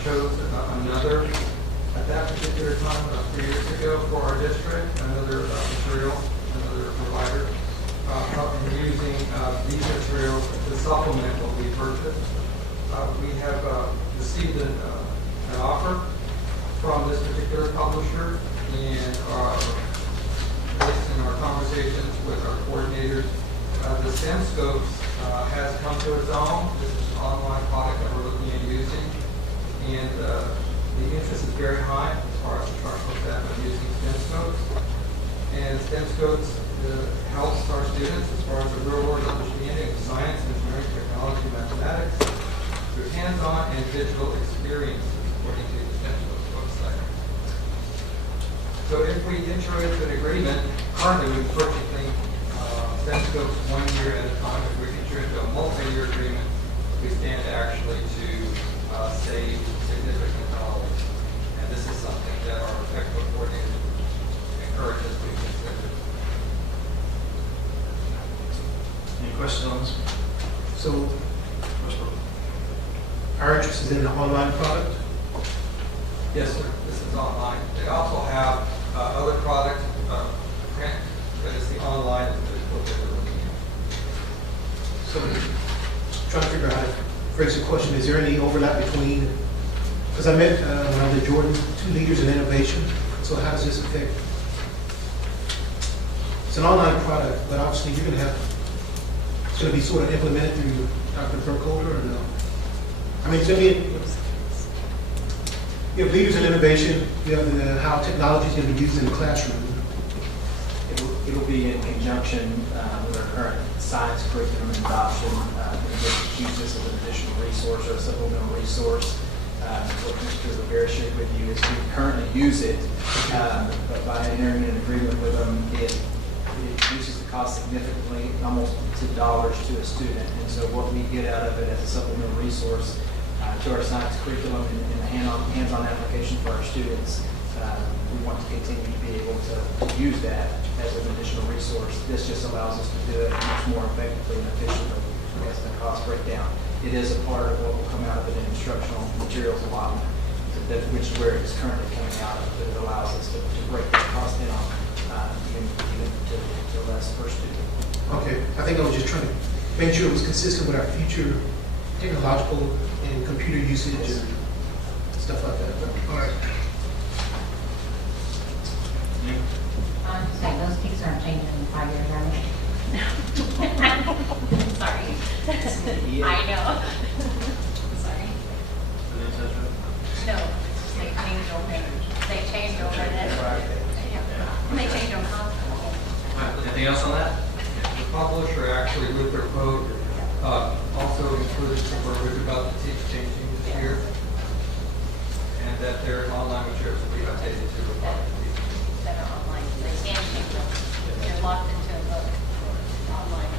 chose another, at that particular time, about 3 years ago, for our district, another material, another provider, and using these materials to supplement what we purchased. We have received an offer from this particular publisher, and based in our conversations with our coordinators, the STEM Scopes has come to its own. This is an online product that we're looking at using, and the interest is very high as far as instructional staff are using STEM Scopes. And STEM Scopes helps our students as far as the real-world understanding of science, engineering, technology, mathematics, through hands-on and digital experiences, according to the STEM Scopes website. So if we enter into an agreement, currently we're purchasing STEM Scopes 1 year at a time. If we enter into a multi-year agreement, we stand actually to save significant dollars. And this is something that our technical coordinators encourage us to consider. Any questions on this? So, our interest is in the online product? Yes, sir. This is online. They also have other products, print, but it's the online that is what they're looking at. So, trying to figure out how to phrase the question, is there any overlap between, because I met when I was at Jordan, 2 leaders in innovation, so how does this affect? It's an online product, but obviously you're going to have, it's going to be sort of implemented through Dr. Burkholder, or no? I mean, it's going to be, you have leaders in innovation, you have how technology is going to be used in the classroom. It'll be in conjunction with our current science curriculum and adoption. We use this as an additional resource or a supplemental resource. What Mr. Rivera shared with you is we currently use it, but by entering an agreement with them, it reduces the cost significantly, almost to dollars to a student. And so what we get out of it as a supplemental resource to our science curriculum and a hands-on application for our students, we want to continue to be able to use that as an additional resource. This just allows us to do it much more effectively and efficiently as the cost breakdown. It is a part of what will come out of an instructional materials allotment to which is where it's currently coming out of, but it allows us to break the cost down even to less per student. Okay, I think I was just trying to make sure it was consistent with our future technological and computer usage and stuff like that. All right. I'm just saying, those peaks aren't changing in 5 years, are they? Sorry. I know. Sorry. No, they changed over. They changed over this. They changed over. Anything else on that? The publisher actually, with their code, also included some verbiage about the teach changing this year, and that their online materials will be updated to reflect the teach. That are online, they can't change them. They're locked into a book online.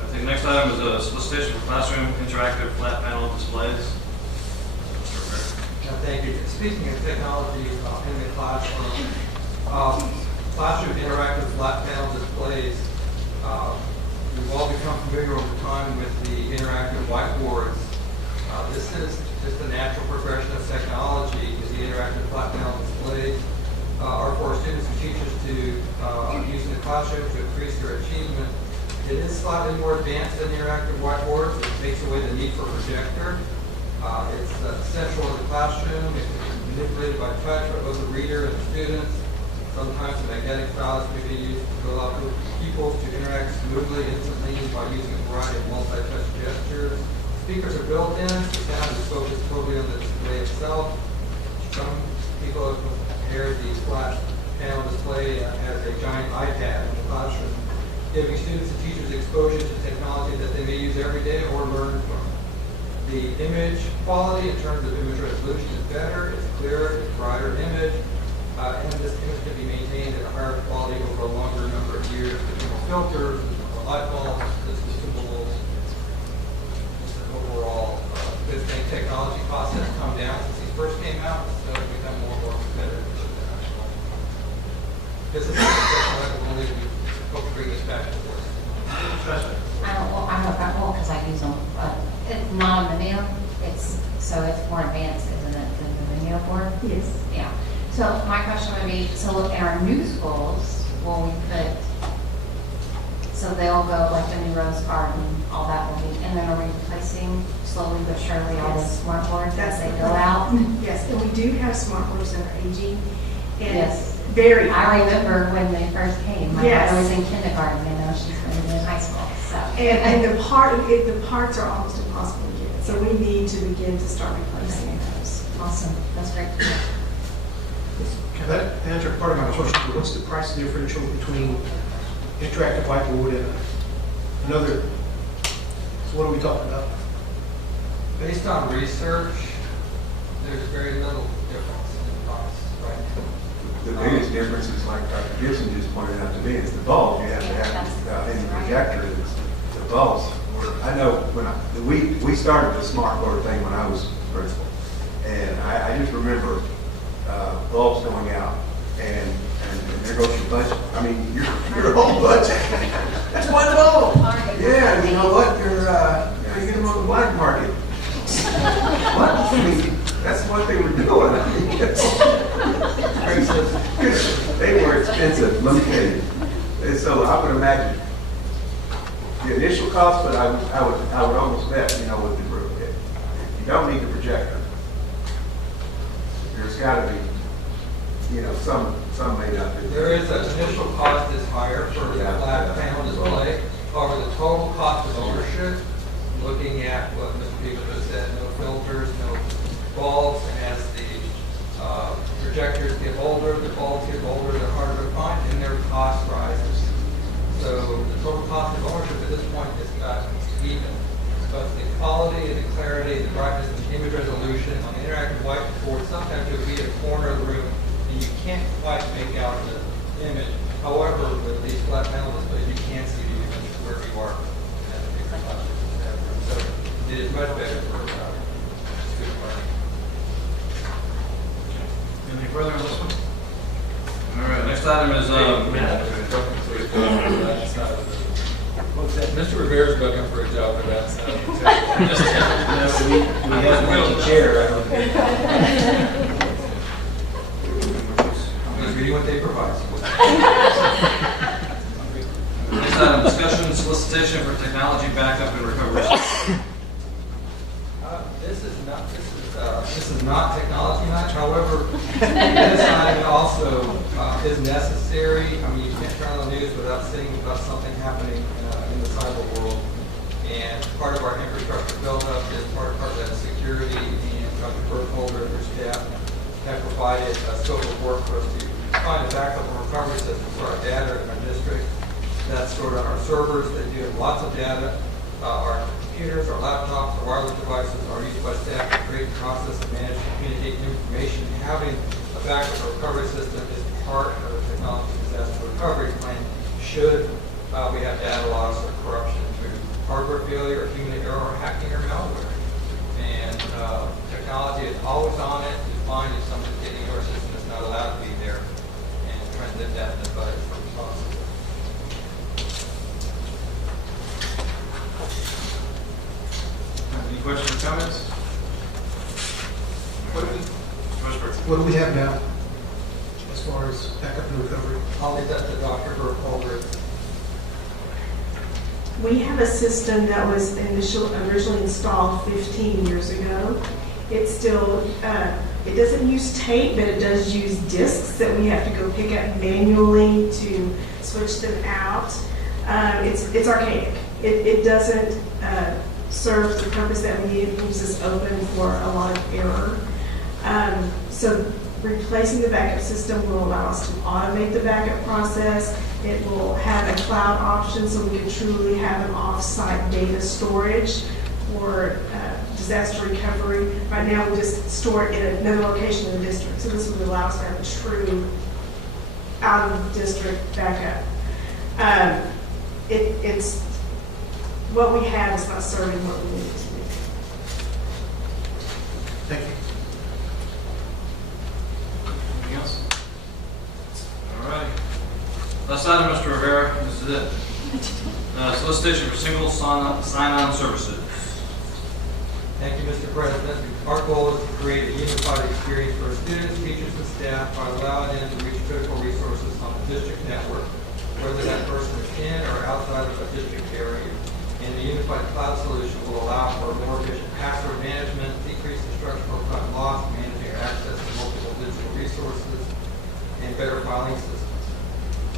I think next item is a solicitation for classroom interactive flat panel displays. Thank you. Speaking of technology in the classroom, classroom interactive flat panel displays, we've all become familiar over time with the interactive whiteboards. This is just a natural progression of technology with the interactive flat panel displays. Are for our students and teachers to use in the classroom to increase their achievement. It is slightly more advanced than interactive whiteboards. It takes away the need for a projector. It's central in the classroom. It can be manipulated by touch by both the reader and the students. Sometimes the magnetic styles may be used to allow pupils to interact smoothly and instantly by using a variety of multi-touch gestures. Speakers are built in. The sound is focused totally on the display itself. Some people have compared the flat panel display as a giant iPad in the classroom, giving students and teachers exposure to technology that they may use every day or learn from. The image quality in terms of image resolution is better, it's clearer, it's brighter image, and this image can be maintained at a higher quality over a longer number of years with more filters, more light bulbs, this consumables. Overall, good thing technology costs have come down since these first came out, so it's become more and more competitive. This is something we'll only hope to bring this back to the board. I don't know because I use them, but it's not a video. So it's more advanced, isn't it, than the video board? Yes. Yeah. So my question would be, so look at our new schools, will we put, so they'll go like the new Rose Garden, all that will be, and then are we replacing slowly but surely all the smart boards as they go out? Yes, and we do have smart boards that are aging. And Yes. Very. I remember when they first came. My Yes. daughter was in kindergarten, and now she's going to be in high school. So. And the parts are almost impossible to get. So we need to begin to start replacing those. Awesome. That's great. Can that answer part of my question? What's the price differential between interactive whiteboard and another? So what are we talking about? Based on research, there's very little difference in price right now. The biggest difference is, like Dr. Gibson just pointed out to me, is the bulb. You have to have in the projector. The bulbs. I know when we started the smart board thing when I was principal, and I just remember bulbs going out, and there goes your budget. I mean, your whole budget. That's one bulb. Yeah, you know what? You're get them on the black market. What? I mean, that's what they were doing. I mean, they were expensive, let me tell you. And so I would imagine the initial cost, but I would almost bet, with the group, if you don't need the projector, there's got to be, some may not be. There is an initial cost is higher for the flat panel display. However, the total cost of ownership, looking at what Mr. Peebles said, no filters, no bulbs, and as the projectors get older, the bulbs get older, they're harder to find, and their cost rises. So the total cost of ownership at this point is not even. But the quality and the clarity, the brightness, and the image resolution on the interactive whiteboard, sometimes you'll be in a corner of the room and you can't quite make out the image. However, with these flat panel displays, you can see the image where you are. So it is much better for student learning. Anything further on this one? All right, next item is Bear's looking for a job for that, so. We have an empty chair, I don't think. I'm just reading what they provide. Next item, discussion solicitation for technology backup and recovery. This is not technology night. However, this item also is necessary. I mean, you can't turn on the news without seeing about something happening in the cyber world. And part of our infrastructure buildup is part of that security. And Dr. Burkholder and her staff have provided a scope of work for us to find a backup and recovery system for our data in our district. That's stored on our servers that do lots of data. Our computers, our laptops, our wireless devices are used by staff to create, process, and manage, and communicate information. Having a backup or recovery system is part of the technology disaster recovery plan should we have data loss or corruption through hardware failure or human error or hacking or malware. And technology is always on it to find if something's getting your system that's not allowed to be there and transmit that in the budget for responsible. Any questions or comments? What do we have now as far as backup and recovery? I'll leave that to Dr. Burkholder. We have a system that was originally installed 15 years ago. It still, it doesn't use tape, but it does use discs that we have to go pick up manually to switch them out. It's archaic. It doesn't serve the purpose that we need. It leaves us open for a lot of error. So replacing the backup system will allow us to automate the backup process. It will have a cloud option so we can truly have an off-site data storage for disaster recovery. Right now we just store it in another location in the district. So this would allow us to have a true out-of-district backup. It's what we have is not serving what we need it to be. Thank you. Anything else? All right. Last item, Mr. Rivera. This is it. Solicitation for single sign-on services. Thank you, Mr. President. Our goal is to create a unified experience for our students, teachers, and staff by allowing them to reach critical resources on the district network, whether that person is in or outside of a district area. And the unified cloud solution will allow for more efficient password management, decrease instructional time loss, managing access to multiple digital resources, and better filing systems.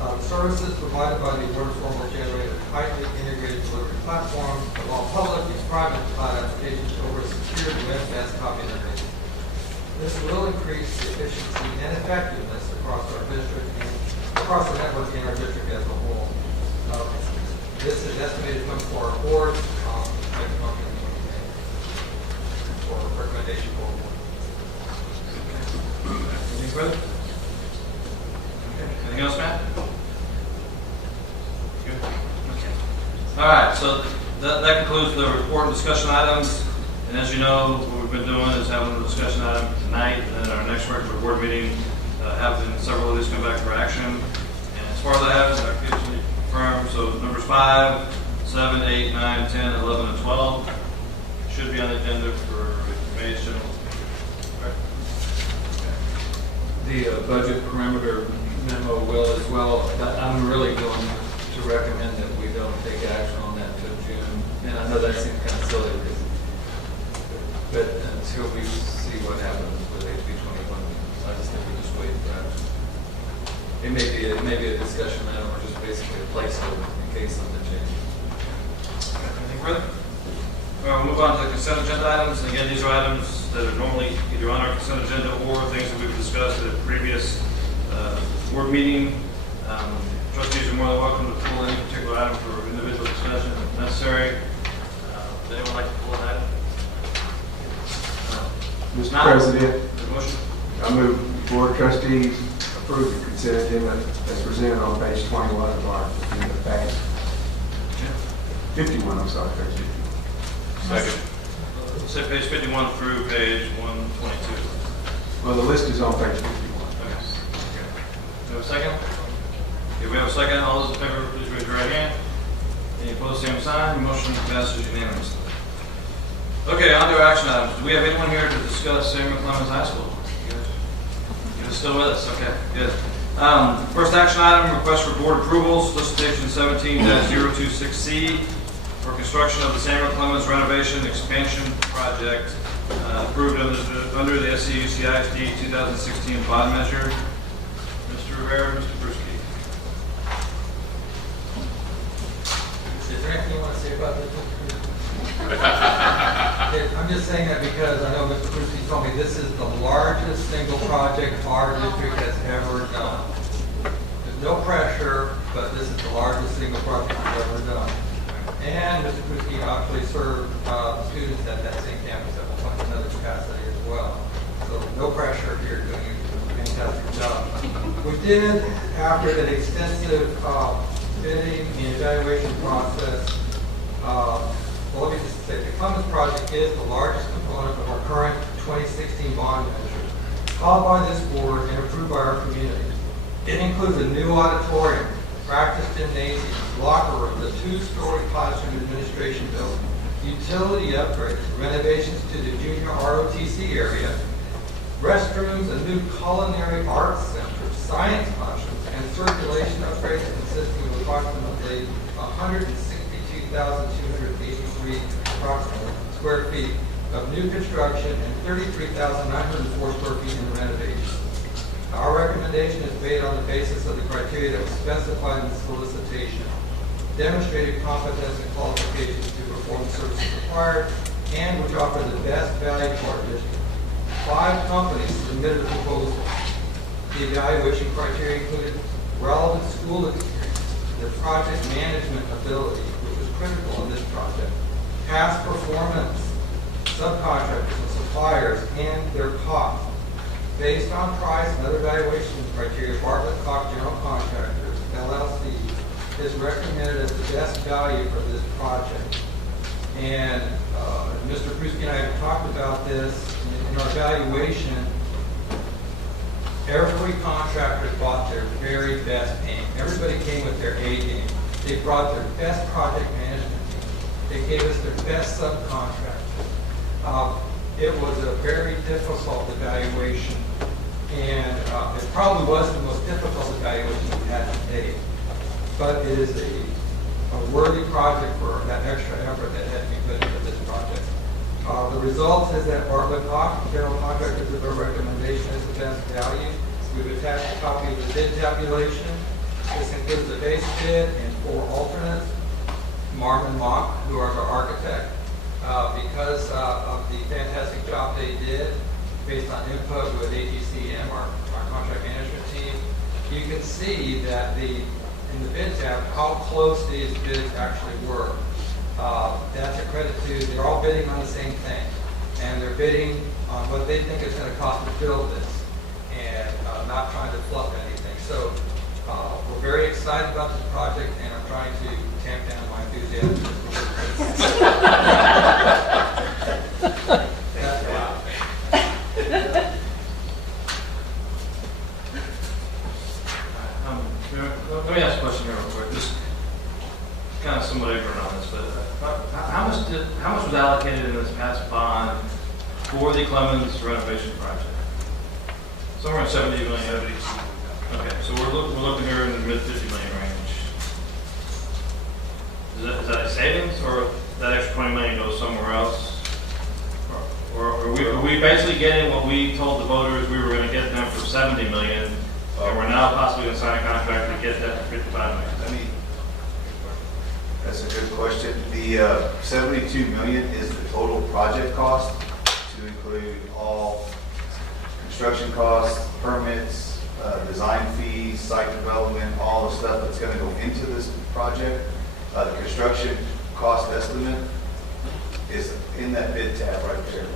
The services provided by the Word Form will generate a tightly integrated delivery platform of all public and private cloud applications over a secure web-based copy interface. This will increase the efficiency and effectiveness across our district and across the network in our district as a whole. This is estimated to come for our board next month for recommendation for award. Anything further? Okay. Anything else, Matt? Good. Okay. All right. So that concludes the report and discussion items. And as you know, what we've been doing is having a discussion item tonight, and then our next regular board meeting, having several of these come back for action. And as far as I have, I officially confirmed. So numbers 5, 7, 8, 9, 10, 11, and 12 should be on the agenda for information. Right. The budget parameter memo will as well. I'm really going to recommend that we don't take action on that until June. And I know that seems kind of silly, but until we see what happens with HB 21, I just think we just wait for action. It may be a discussion item or just basically a placeholder in case something changes. Anything further? We'll move on to the consent agenda items. And again, these are items that are normally either on our consent agenda or things that we've discussed at a previous board meeting. Trustees are more than welcome to pull any particular item for individual discussion if necessary. Would anyone like to pull an item? Mr. President, Motion. I move the Board of Trustees approve the consent agenda as presented on page 21 of our agenda package. 51, I'm sorry, page 51. Second. Say page 51 through page 122. Well, the list is on page 51. Okay. Do we have a second? Okay, we have a second. All those in favor, please raise your right hand. Any opposed, same sign. Motion passes unanimously. Okay, on to action items. Do we have anyone here to discuss Samuel Clemens High School? You guys still with us? Okay, good. First action item, request for board approval, solicitation 17-026C for construction of the Samuel Clemens renovation expansion project approved under the SCUCISD 2016 bond measure. Mr. Rivera, Mr. Brewski. Is there anything you want to say about this? I'm just saying that because I know Mr. Brewski told me this is the largest single project our district has ever done. There's no pressure, but this is the largest single project we've ever done. And Mr. Brewski actually served students at that same campus at another capacity as well. So no pressure here, doing a fantastic job. We did, after an extensive bidding and evaluation process, well, let me just say, the Clemens project is the largest component of our current 2016 bond measure, called by this board and approved by our community. It includes a new auditorium, practice gymnasium, locker room, a 2-story classroom administration building, utility upgrades, renovations to the junior ROTC area, restrooms, a new culinary arts center, science classrooms, and circulation upgrades consisting of approximately 162,283 approximately square feet of new construction and 33,904 square feet in renovation. Our recommendation is made on the basis of the criteria that was specified in the solicitation, demonstrated competence and qualifications to perform the services required, and which offer the best value to our district. 5 companies submitted a proposal. The evaluation criteria included relevant school experience, their project management ability, which was critical in this project, past performance, subcontractors and suppliers, and their cost. Based on price and other evaluation criteria, Bartlett Cox General Contractors, LLC, is recommended as the best value for this project. And Mr. Brewski and I have talked about this in our evaluation. Every contractor bought their very best team. Everybody came with their A game. They brought their best project management team. They gave us their best subcontractors. It was a very difficult evaluation, and it probably was the most difficult evaluation we've had to date. But it is a worthy project for that extra effort that had to be put into this project. The result is that Bartlett Cox General Contractors of our recommendation is the best value. We've attached a copy of the bid tabulation. This includes the base bid and 4 alternates. Marvin Mock, who are our architect, because of the fantastic job they did, based on input with AGCM, our contract management team, you can see that in the bid tab how close these bids actually were. That's a credit to, they're all bidding on the same thing, and they're bidding on what they think it's going to cost to build this, and not trying to fluff anything. So we're very excited about this project, and I'm trying to tamp down my enthusiasm. That's wow. Let me ask a question here real quick. Just kind of somewhat ignorant on this, but how much was allocated in this past bond for the Clemens renovation project? Somewhere in 70 million. Okay, so we're looking here in the mid 50 million range. Is that a savings, or that extra 20 million goes somewhere else? Or are we basically getting what we told the voters we were going to get them for 70 million, and we're now possibly going to sign a contract to get that for 55 million? I mean, that's a good question. The 72 million is the total project cost, to include all construction costs, permits, design fees, site development, all the stuff that's going to go into this project. The construction cost estimate is in that bid tab right there.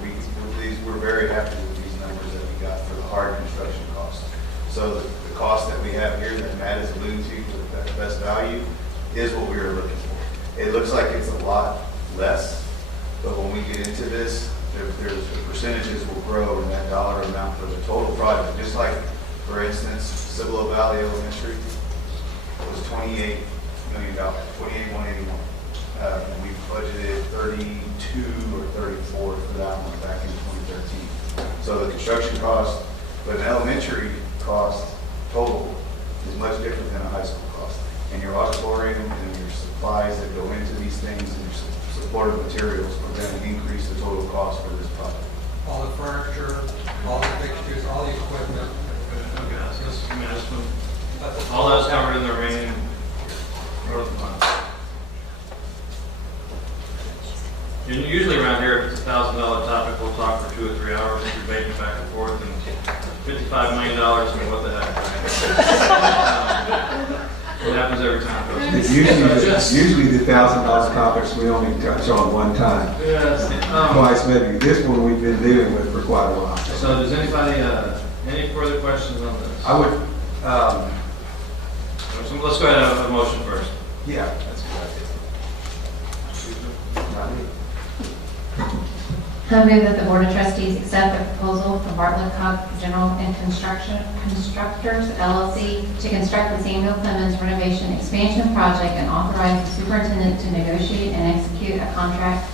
We're very happy with these numbers that we got for the hard construction costs. So the cost that we have here that Matt is alluding to for the best value is what we were looking for. It looks like it's a lot less, but when we get into this, the percentages will grow in that dollar amount for the total project. Just like, for instance, Cibolo Valley Elementary was $28 million, $28,181. And we budgeted 32 or 34 for that one back in 2013. So the construction cost, but an elementary cost total is much different than a high school cost. And your auditorium and your supplies that go into these things and your supportive materials are going to increase the total cost for this project. All the furniture, all the fixtures, all the equipment. All that's covered in the remaining part of the fund. Usually around here, if it's a $1,000 topic, we'll talk for 2 or 3 hours, debating back and forth, and $55 million, I mean, what the heck, right? It happens every time. Usually the $1,000 topics we only touch on one time. Yes. Twice maybe. This one we've been dealing with for quite a while. So does anybody, any further questions on this? I would, So let's go ahead and have a motion first. yeah, that's a good idea. I move that the Board of Trustees accept the proposal from Bartlett Cox General and Constructors, LLC, to construct the Samuel Clemens renovation expansion project and authorize the superintendent to negotiate and execute a contract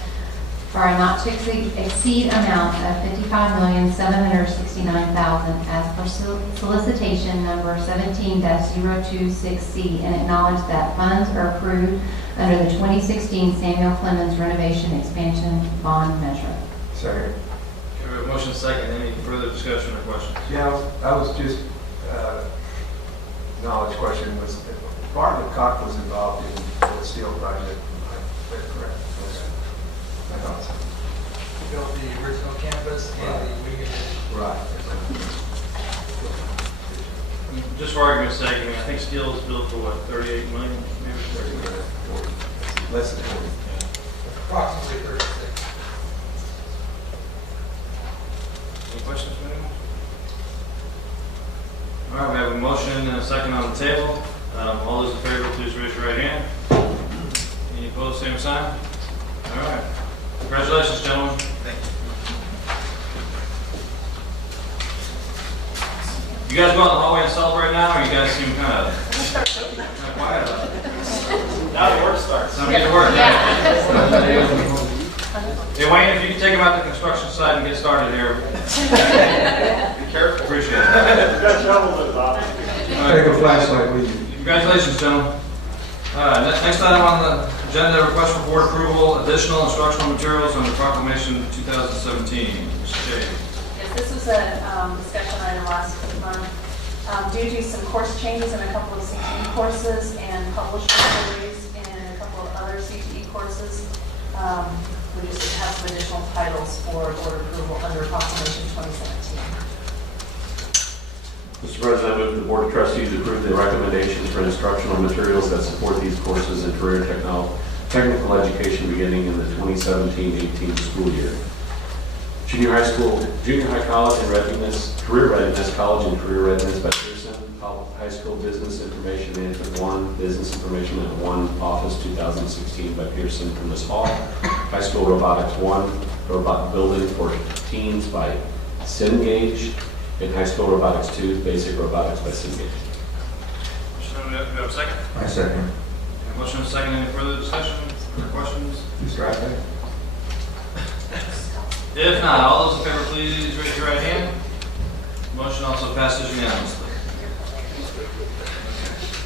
for a not to exceed amount of $55,769,000 as per solicitation number 17-026C, and acknowledge that funds are approved under the 2016 Samuel Clemens renovation expansion bond measure. Second. Okay, we have motion second. Any further discussion or questions? Yeah, I was just, knowledge question was, Bartlett Cox was involved in the steel project. Is that correct? I thought so. We built the original campus and the Wigan. Right. Just for argument's sake, I mean, I think steel is built for what, 38 million, maybe 30 million? Less than 40. Approximately 36. Any questions, anyone? All right, we have a motion and a second on the table. All those in favor, please raise your right hand. Any opposed, same sign. All right. Congratulations, gentlemen. Thank you. You guys go out in the hallway and celebrate now, or you guys seem kind of quiet about it? Now the work starts. Time to get to work. Hey, Wayne, if you can take them out to the construction site and get started here. Be careful. Appreciate it. Take a flashlight with you. Congratulations, gentlemen. Next item on the agenda, request for board approval, additional instructional materials under proclamation 2017. Ms. Shea. Yes, this was a discussion item last month. Due to some course changes in a couple of CTE courses and published degrees in a couple of other CTE courses, we just have some additional titles for board approval under proclamation 2017. Mr. President, I move the Board of Trustees approve the recommendations for instructional materials that support these courses in career technical education beginning in the 2017-18 school year. Junior high college and readiness, career readiness, college and career readiness by Pearson, high school business information management 1, business information management 1, office 2016 by Pearson from Ms. Hall, high school robotics 1, robot building for teens by Cengage, and high school robotics 2, basic robotics by Cengage. Do we have a second? I second. Motion and a second. Any further discussion or questions? Just right there. If not, all those in favor, please raise your right hand. Motion also passes unanimously.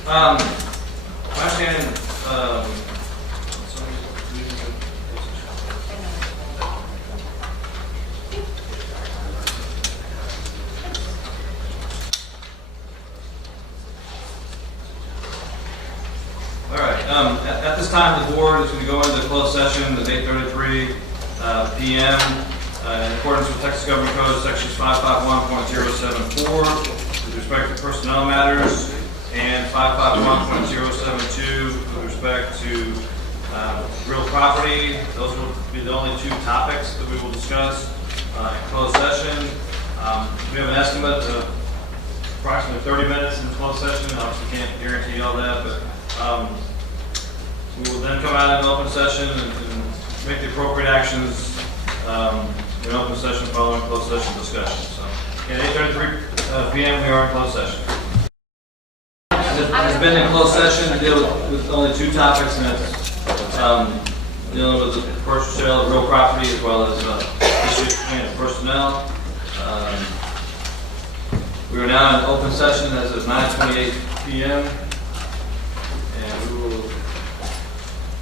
My understanding, all right. At this time, the board is going to go into closed session at 8:33 p.m. In accordance with Texas Government Code sections 551.074 with respect to personnel matters and 551.072 with respect to real property. Those will be the only two topics that we will discuss in closed session. We have an estimate of approximately 30 minutes in closed session. Obviously can't guarantee all that, but we will then come out in open session and make the appropriate actions in open session following closed session discussion. So at 8:33 p.m. we are in closed session. Has been in closed session to deal with only two topics, and it's dealing with the purchase sale of real property as well as issues between personnel. We are now in open session as of 9:28 p.m. and we will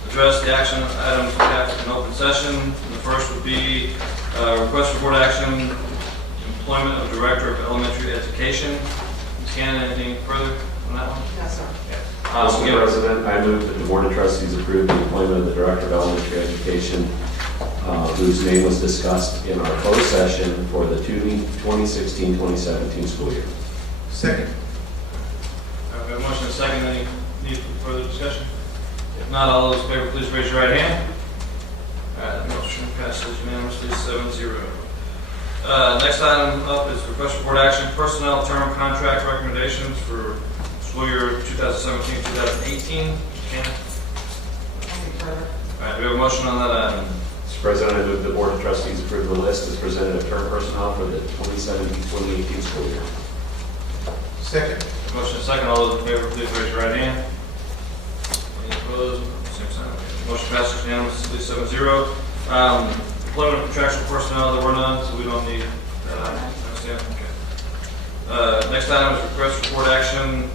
address the action items we have in open session. The first would be request for board action, employment of Director of Elementary Education. Ms. Cannon, anything further on that one? No, sir. Mr. President, I move that the Board of Trustees approve the employment of the Director of Elementary Education, whose name was discussed in our closed session for the 2016-2017 school year. Second. We have a motion and a second. Any need for further discussion? If not, all those in favor, please raise your right hand. All right, the motion passes unanimously 7-0. Next item up is request for board action, personnel term contract recommendations for school year 2017-2018. Cannon? All right, we have a motion on that item. Mr. President, I move the Board of Trustees approve the list as presented of term personnel for the 2017-2018 school year. Second. Motion and second. All those in favor, please raise your right hand. Any opposed? Same sign. Motion passes unanimously 7-0. Employment of contractual personnel, there were none, so we don't need that item. Understand? Okay. Next item is request for board action.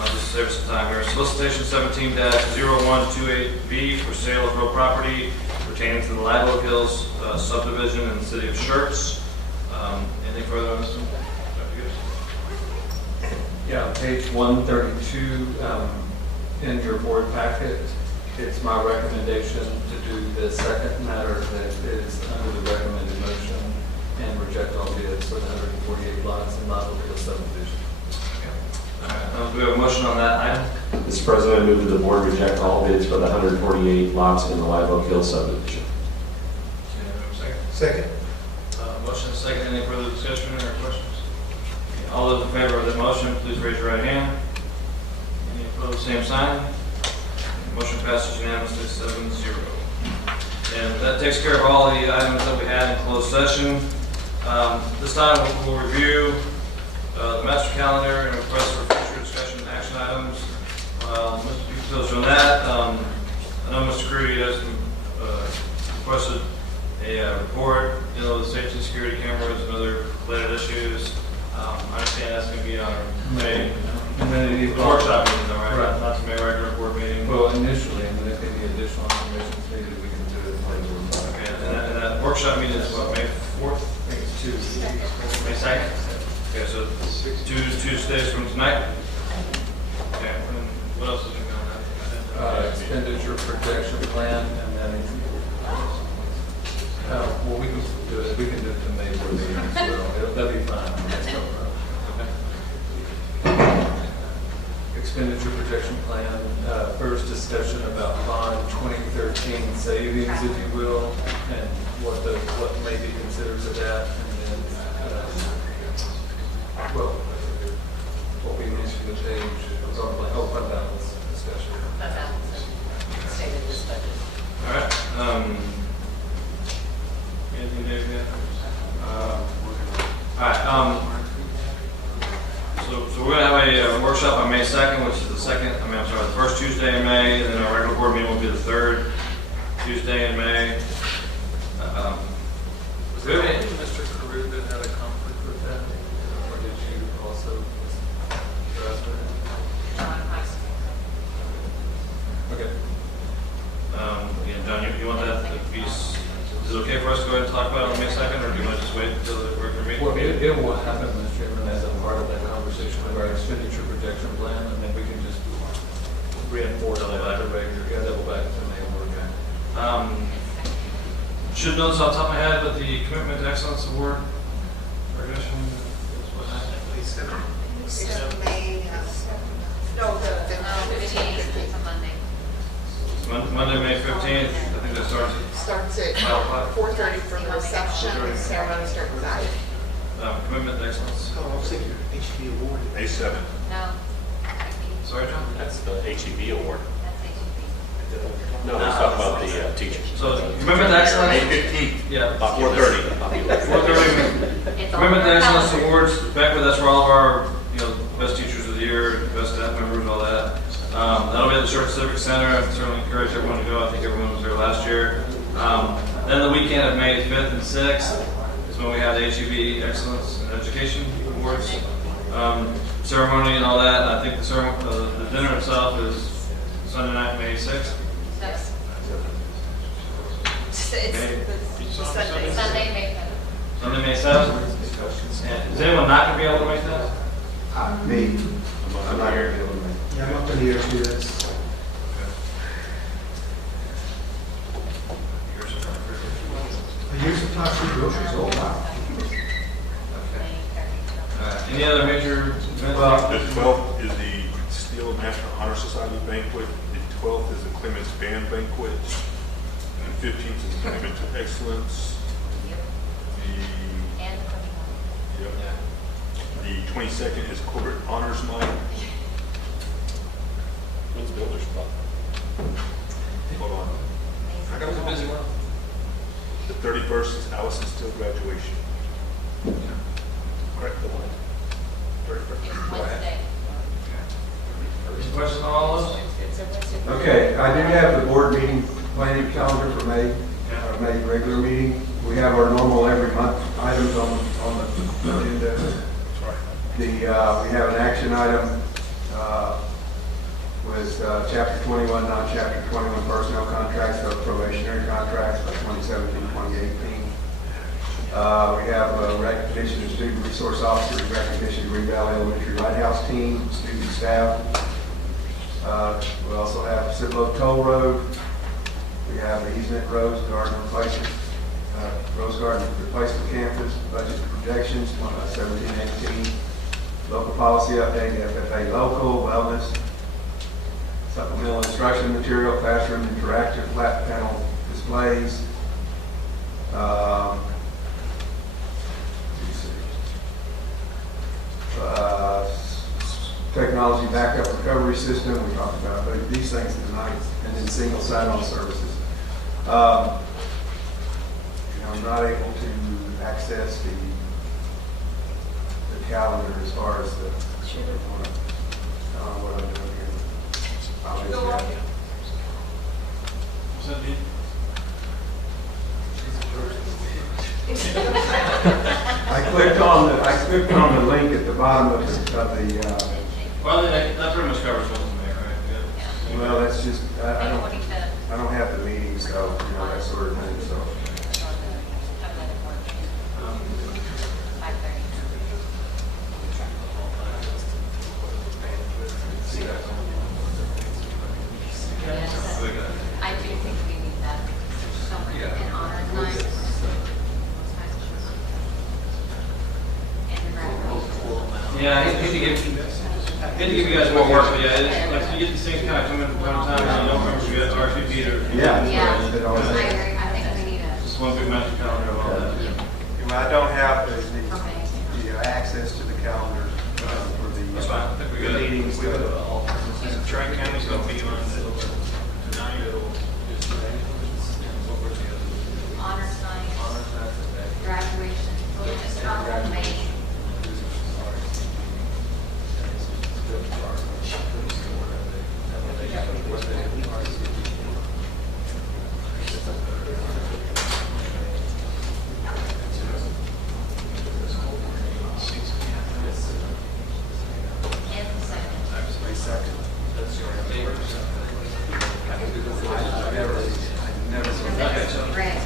I'll just save some time here. Solicitation 17-0128B for sale of real property pertaining to the Live Oak Hills subdivision in the city of Schertz. Anything further on this one? Yeah, page 132 in your board packet. It's my recommendation to do the second matter that is under the recommended motion and reject all bids for the 148 lots in Live Oak Hills subdivision. Do we have a motion on that item? Mr. President, I move that the board reject all bids for the 148 lots in the Live Oak Hills subdivision. Second. Motion and second. Any further discussion or questions? All those in favor of the motion, please raise your right hand. Any opposed, same sign. Motion passes unanimously 7-0. And that takes care of all the items that we had in closed session. This time we'll review the master calendar and request for future discussion and action items. Mr. Details on that. I know Mr. Creedy has requested a report dealing with safety and security cameras and other related issues. I understand that's going to be on our May workshop meeting, though, right? Not the May regular board meeting. Well, initially, and then if any additional information is needed, we can do it later. Okay, and that workshop meeting is what, May 4th? I think it's Tuesday. May 2nd? Okay, so 2 Tuesdays from tonight. Okay, and what else is going on? Expenditure projection plan, and then well, we can do it. We can do it to May 4th as well. That'll be fine. That's no problem. Expenditure projection plan. First discussion about bond 2013 savings, if you will, and what may be considered to that, and then what we mentioned the page probably fund balance discussion. Fund balance and stated this budget. All right. Anything, Dave? All right. So we're going to have a workshop on May 2nd, which is the first Tuesday in May, and then our regular board meeting will be the third Tuesday in May. Was there any Mr. Carew that had a conflict with that, or did you also address that? Okay. Again, John, you want that piece? Is it okay for us to go ahead and talk about it on May 2nd, or do you want to just wait until the regular meeting? Well, it will happen, Mr. Chairman, as a part of that conversation of our expenditure projection plan, and then we can just reinforce that at the regular, double back to May board meeting. Should know this off the top of my head, but the Commitment to Excellence Award recognition is what happened? It's May, no, the 15th. It's a Monday. Monday, May 15th. I think that starts Starts at 4:30 for the reception. The ceremony starts at 5. Commitment to Excellence. Oh, I was thinking HB award. May 7th. No. Sorry, John? That's the HEB award. That's HEB. No, let's talk about the teachers. So Commitment to Excellence. May 15th. Yeah. About 4:30. 4:30. Commitment to Excellence Awards. Beckwith, that's for all of our, best teachers of the year, best staff members, all that. That'll be at the Schertz Civic Center. I certainly encourage everyone to go. I think everyone was there last year. Then the weekend of May 5th and 6th is when we have the HEB Excellence in Education Awards ceremony and all that. I think the dinner itself is Sunday night, May 6th. Yes. Sunday, May 5th. Sunday, May 7th. And is anyone not going to be able to make that? Me. I'm not here to be able to make. Yeah, I'm up in the air for this. A year's supply of food groceries, oh wow. Any other major events? Well, the 12th is the Steel National Honor Society banquet. The 12th is the Clements Band banquet. And the 15th is the Commitment to Excellence. The 22nd is Corporate Honors Night. When's Builder's Club? Hold on. I got a busy one. The 31st is Allison Steele graduation. Correct the one. 31st. Wednesday. Any questions on all of those? Okay, I do have the board meeting planning calendar for May, our May regular meeting. We have our normal every month items on the agenda. We have an action item with Chapter 21, non-Chapter 21 personnel contracts, so probationary contracts for 2017-2018. We have a recognition of student resource officers, recognition of Green Valley Elementary Lighthouse team, student staff. We also have Cibolo Toll Road. We have the easement Rose Garden replacement, Rose Garden replacement campus, budget projections, 17-18. Local policy update, FFA local, wellness, supplemental instruction material, classroom interactive flat panel displays. Technology backup recovery system, we talked about these things tonight, and then single sign-on services. I'm not able to access the calendar as far as the, I don't know what I'm doing here. I clicked on the link at the bottom of the Well, that pretty much covers what's in there, right? Yeah. well, that's just, I don't have the meetings, so, that sort of thing, so. I do think we need that. So much in honor night. And the graduation. Yeah, I hate to give you guys more work, but yeah, like you get these things kind of coming from time to time, and you don't remember you got RSVP or. Yeah. I agree. I think we need a. Just one big master calendar of all that. I don't have the access to the calendar for the That's fine. I think we got meetings. Tri-County's going to be on Honors night. Graduation. We'll just on May.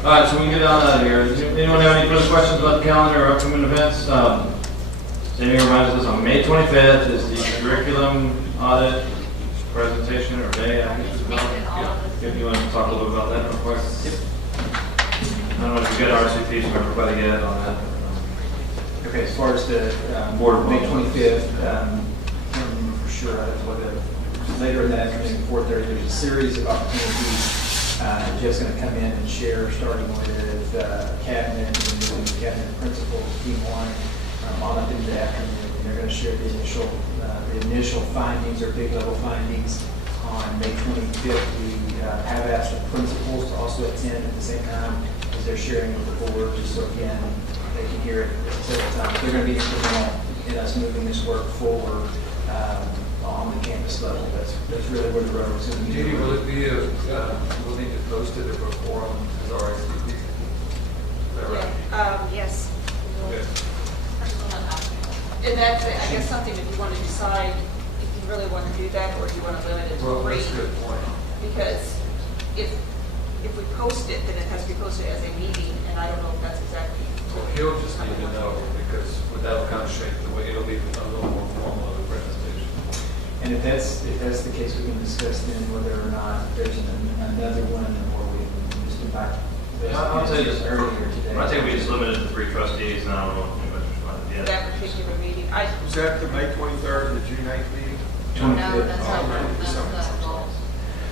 All right, so we can get on out of here. Does anyone have any further questions about the calendar or upcoming events? Jamie reminds us on May 25th is the curriculum audit presentation or day. I think it's about. If you want to talk a little bit about that real quick. I don't know if you got RCPs from everybody yet on that. Okay, as far as the Board May 25th, I can't remember for sure. I have to look at it later in the afternoon, 4:30. There's a series of opportunities. Jeff's going to come in and share, starting with cabinet and then the cabinet principals, team one, on up into the afternoon. And they're going to share the initial findings or big level findings on May 25th. We have asked the principals to also attend at the same time as they're sharing with the board, just so again they can hear it several times. They're going to be instrumental in us moving this work forward. on the campus level. That's really where the rubber is going to be. Judy, will it be we'll need to post it if a forum is RSVP? Is that right? Yes. Okay. And that's, I guess, something that you want to decide if you really want to do that, or if you want to limit it to Well, 3. that's a good point. Because if we post it, then it has to be posted as a meeting, and I don't know if that's exactly. Well, he'll just need to know, because that'll kind of shape the way, it'll be a little more formal of a presentation. And if that's the case, we can discuss then whether or not there's another one, or we just invite. I'll tell you this earlier today. I think we just limited it to 3 trustees, and I don't know if anybody's responded yet. That particular meeting. Was that the May 23rd and the June 8th meeting? No, that's not right.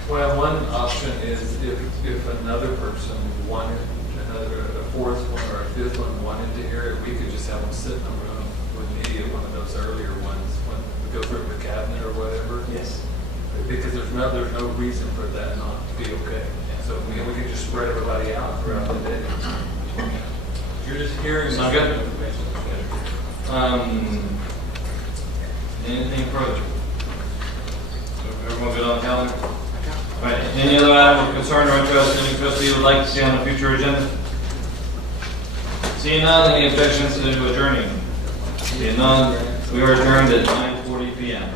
Well, one option is if another person wanted, a fourth one or a fifth one wanted to hear it, we could just have them sit in a room with me at one of those earlier ones when we go through it with cabinet or whatever. Yes. Because there's no reason for that not to be okay. So we can just spread everybody out throughout the day. You're just hearing. Sound good? Anything further? Everyone good on the calendar? All right, any other item of concern or interest any trustee would like to see on the future agenda? Seeing none, any objections to adjourning? Seeing none, we are adjourned at 9:40 p.m.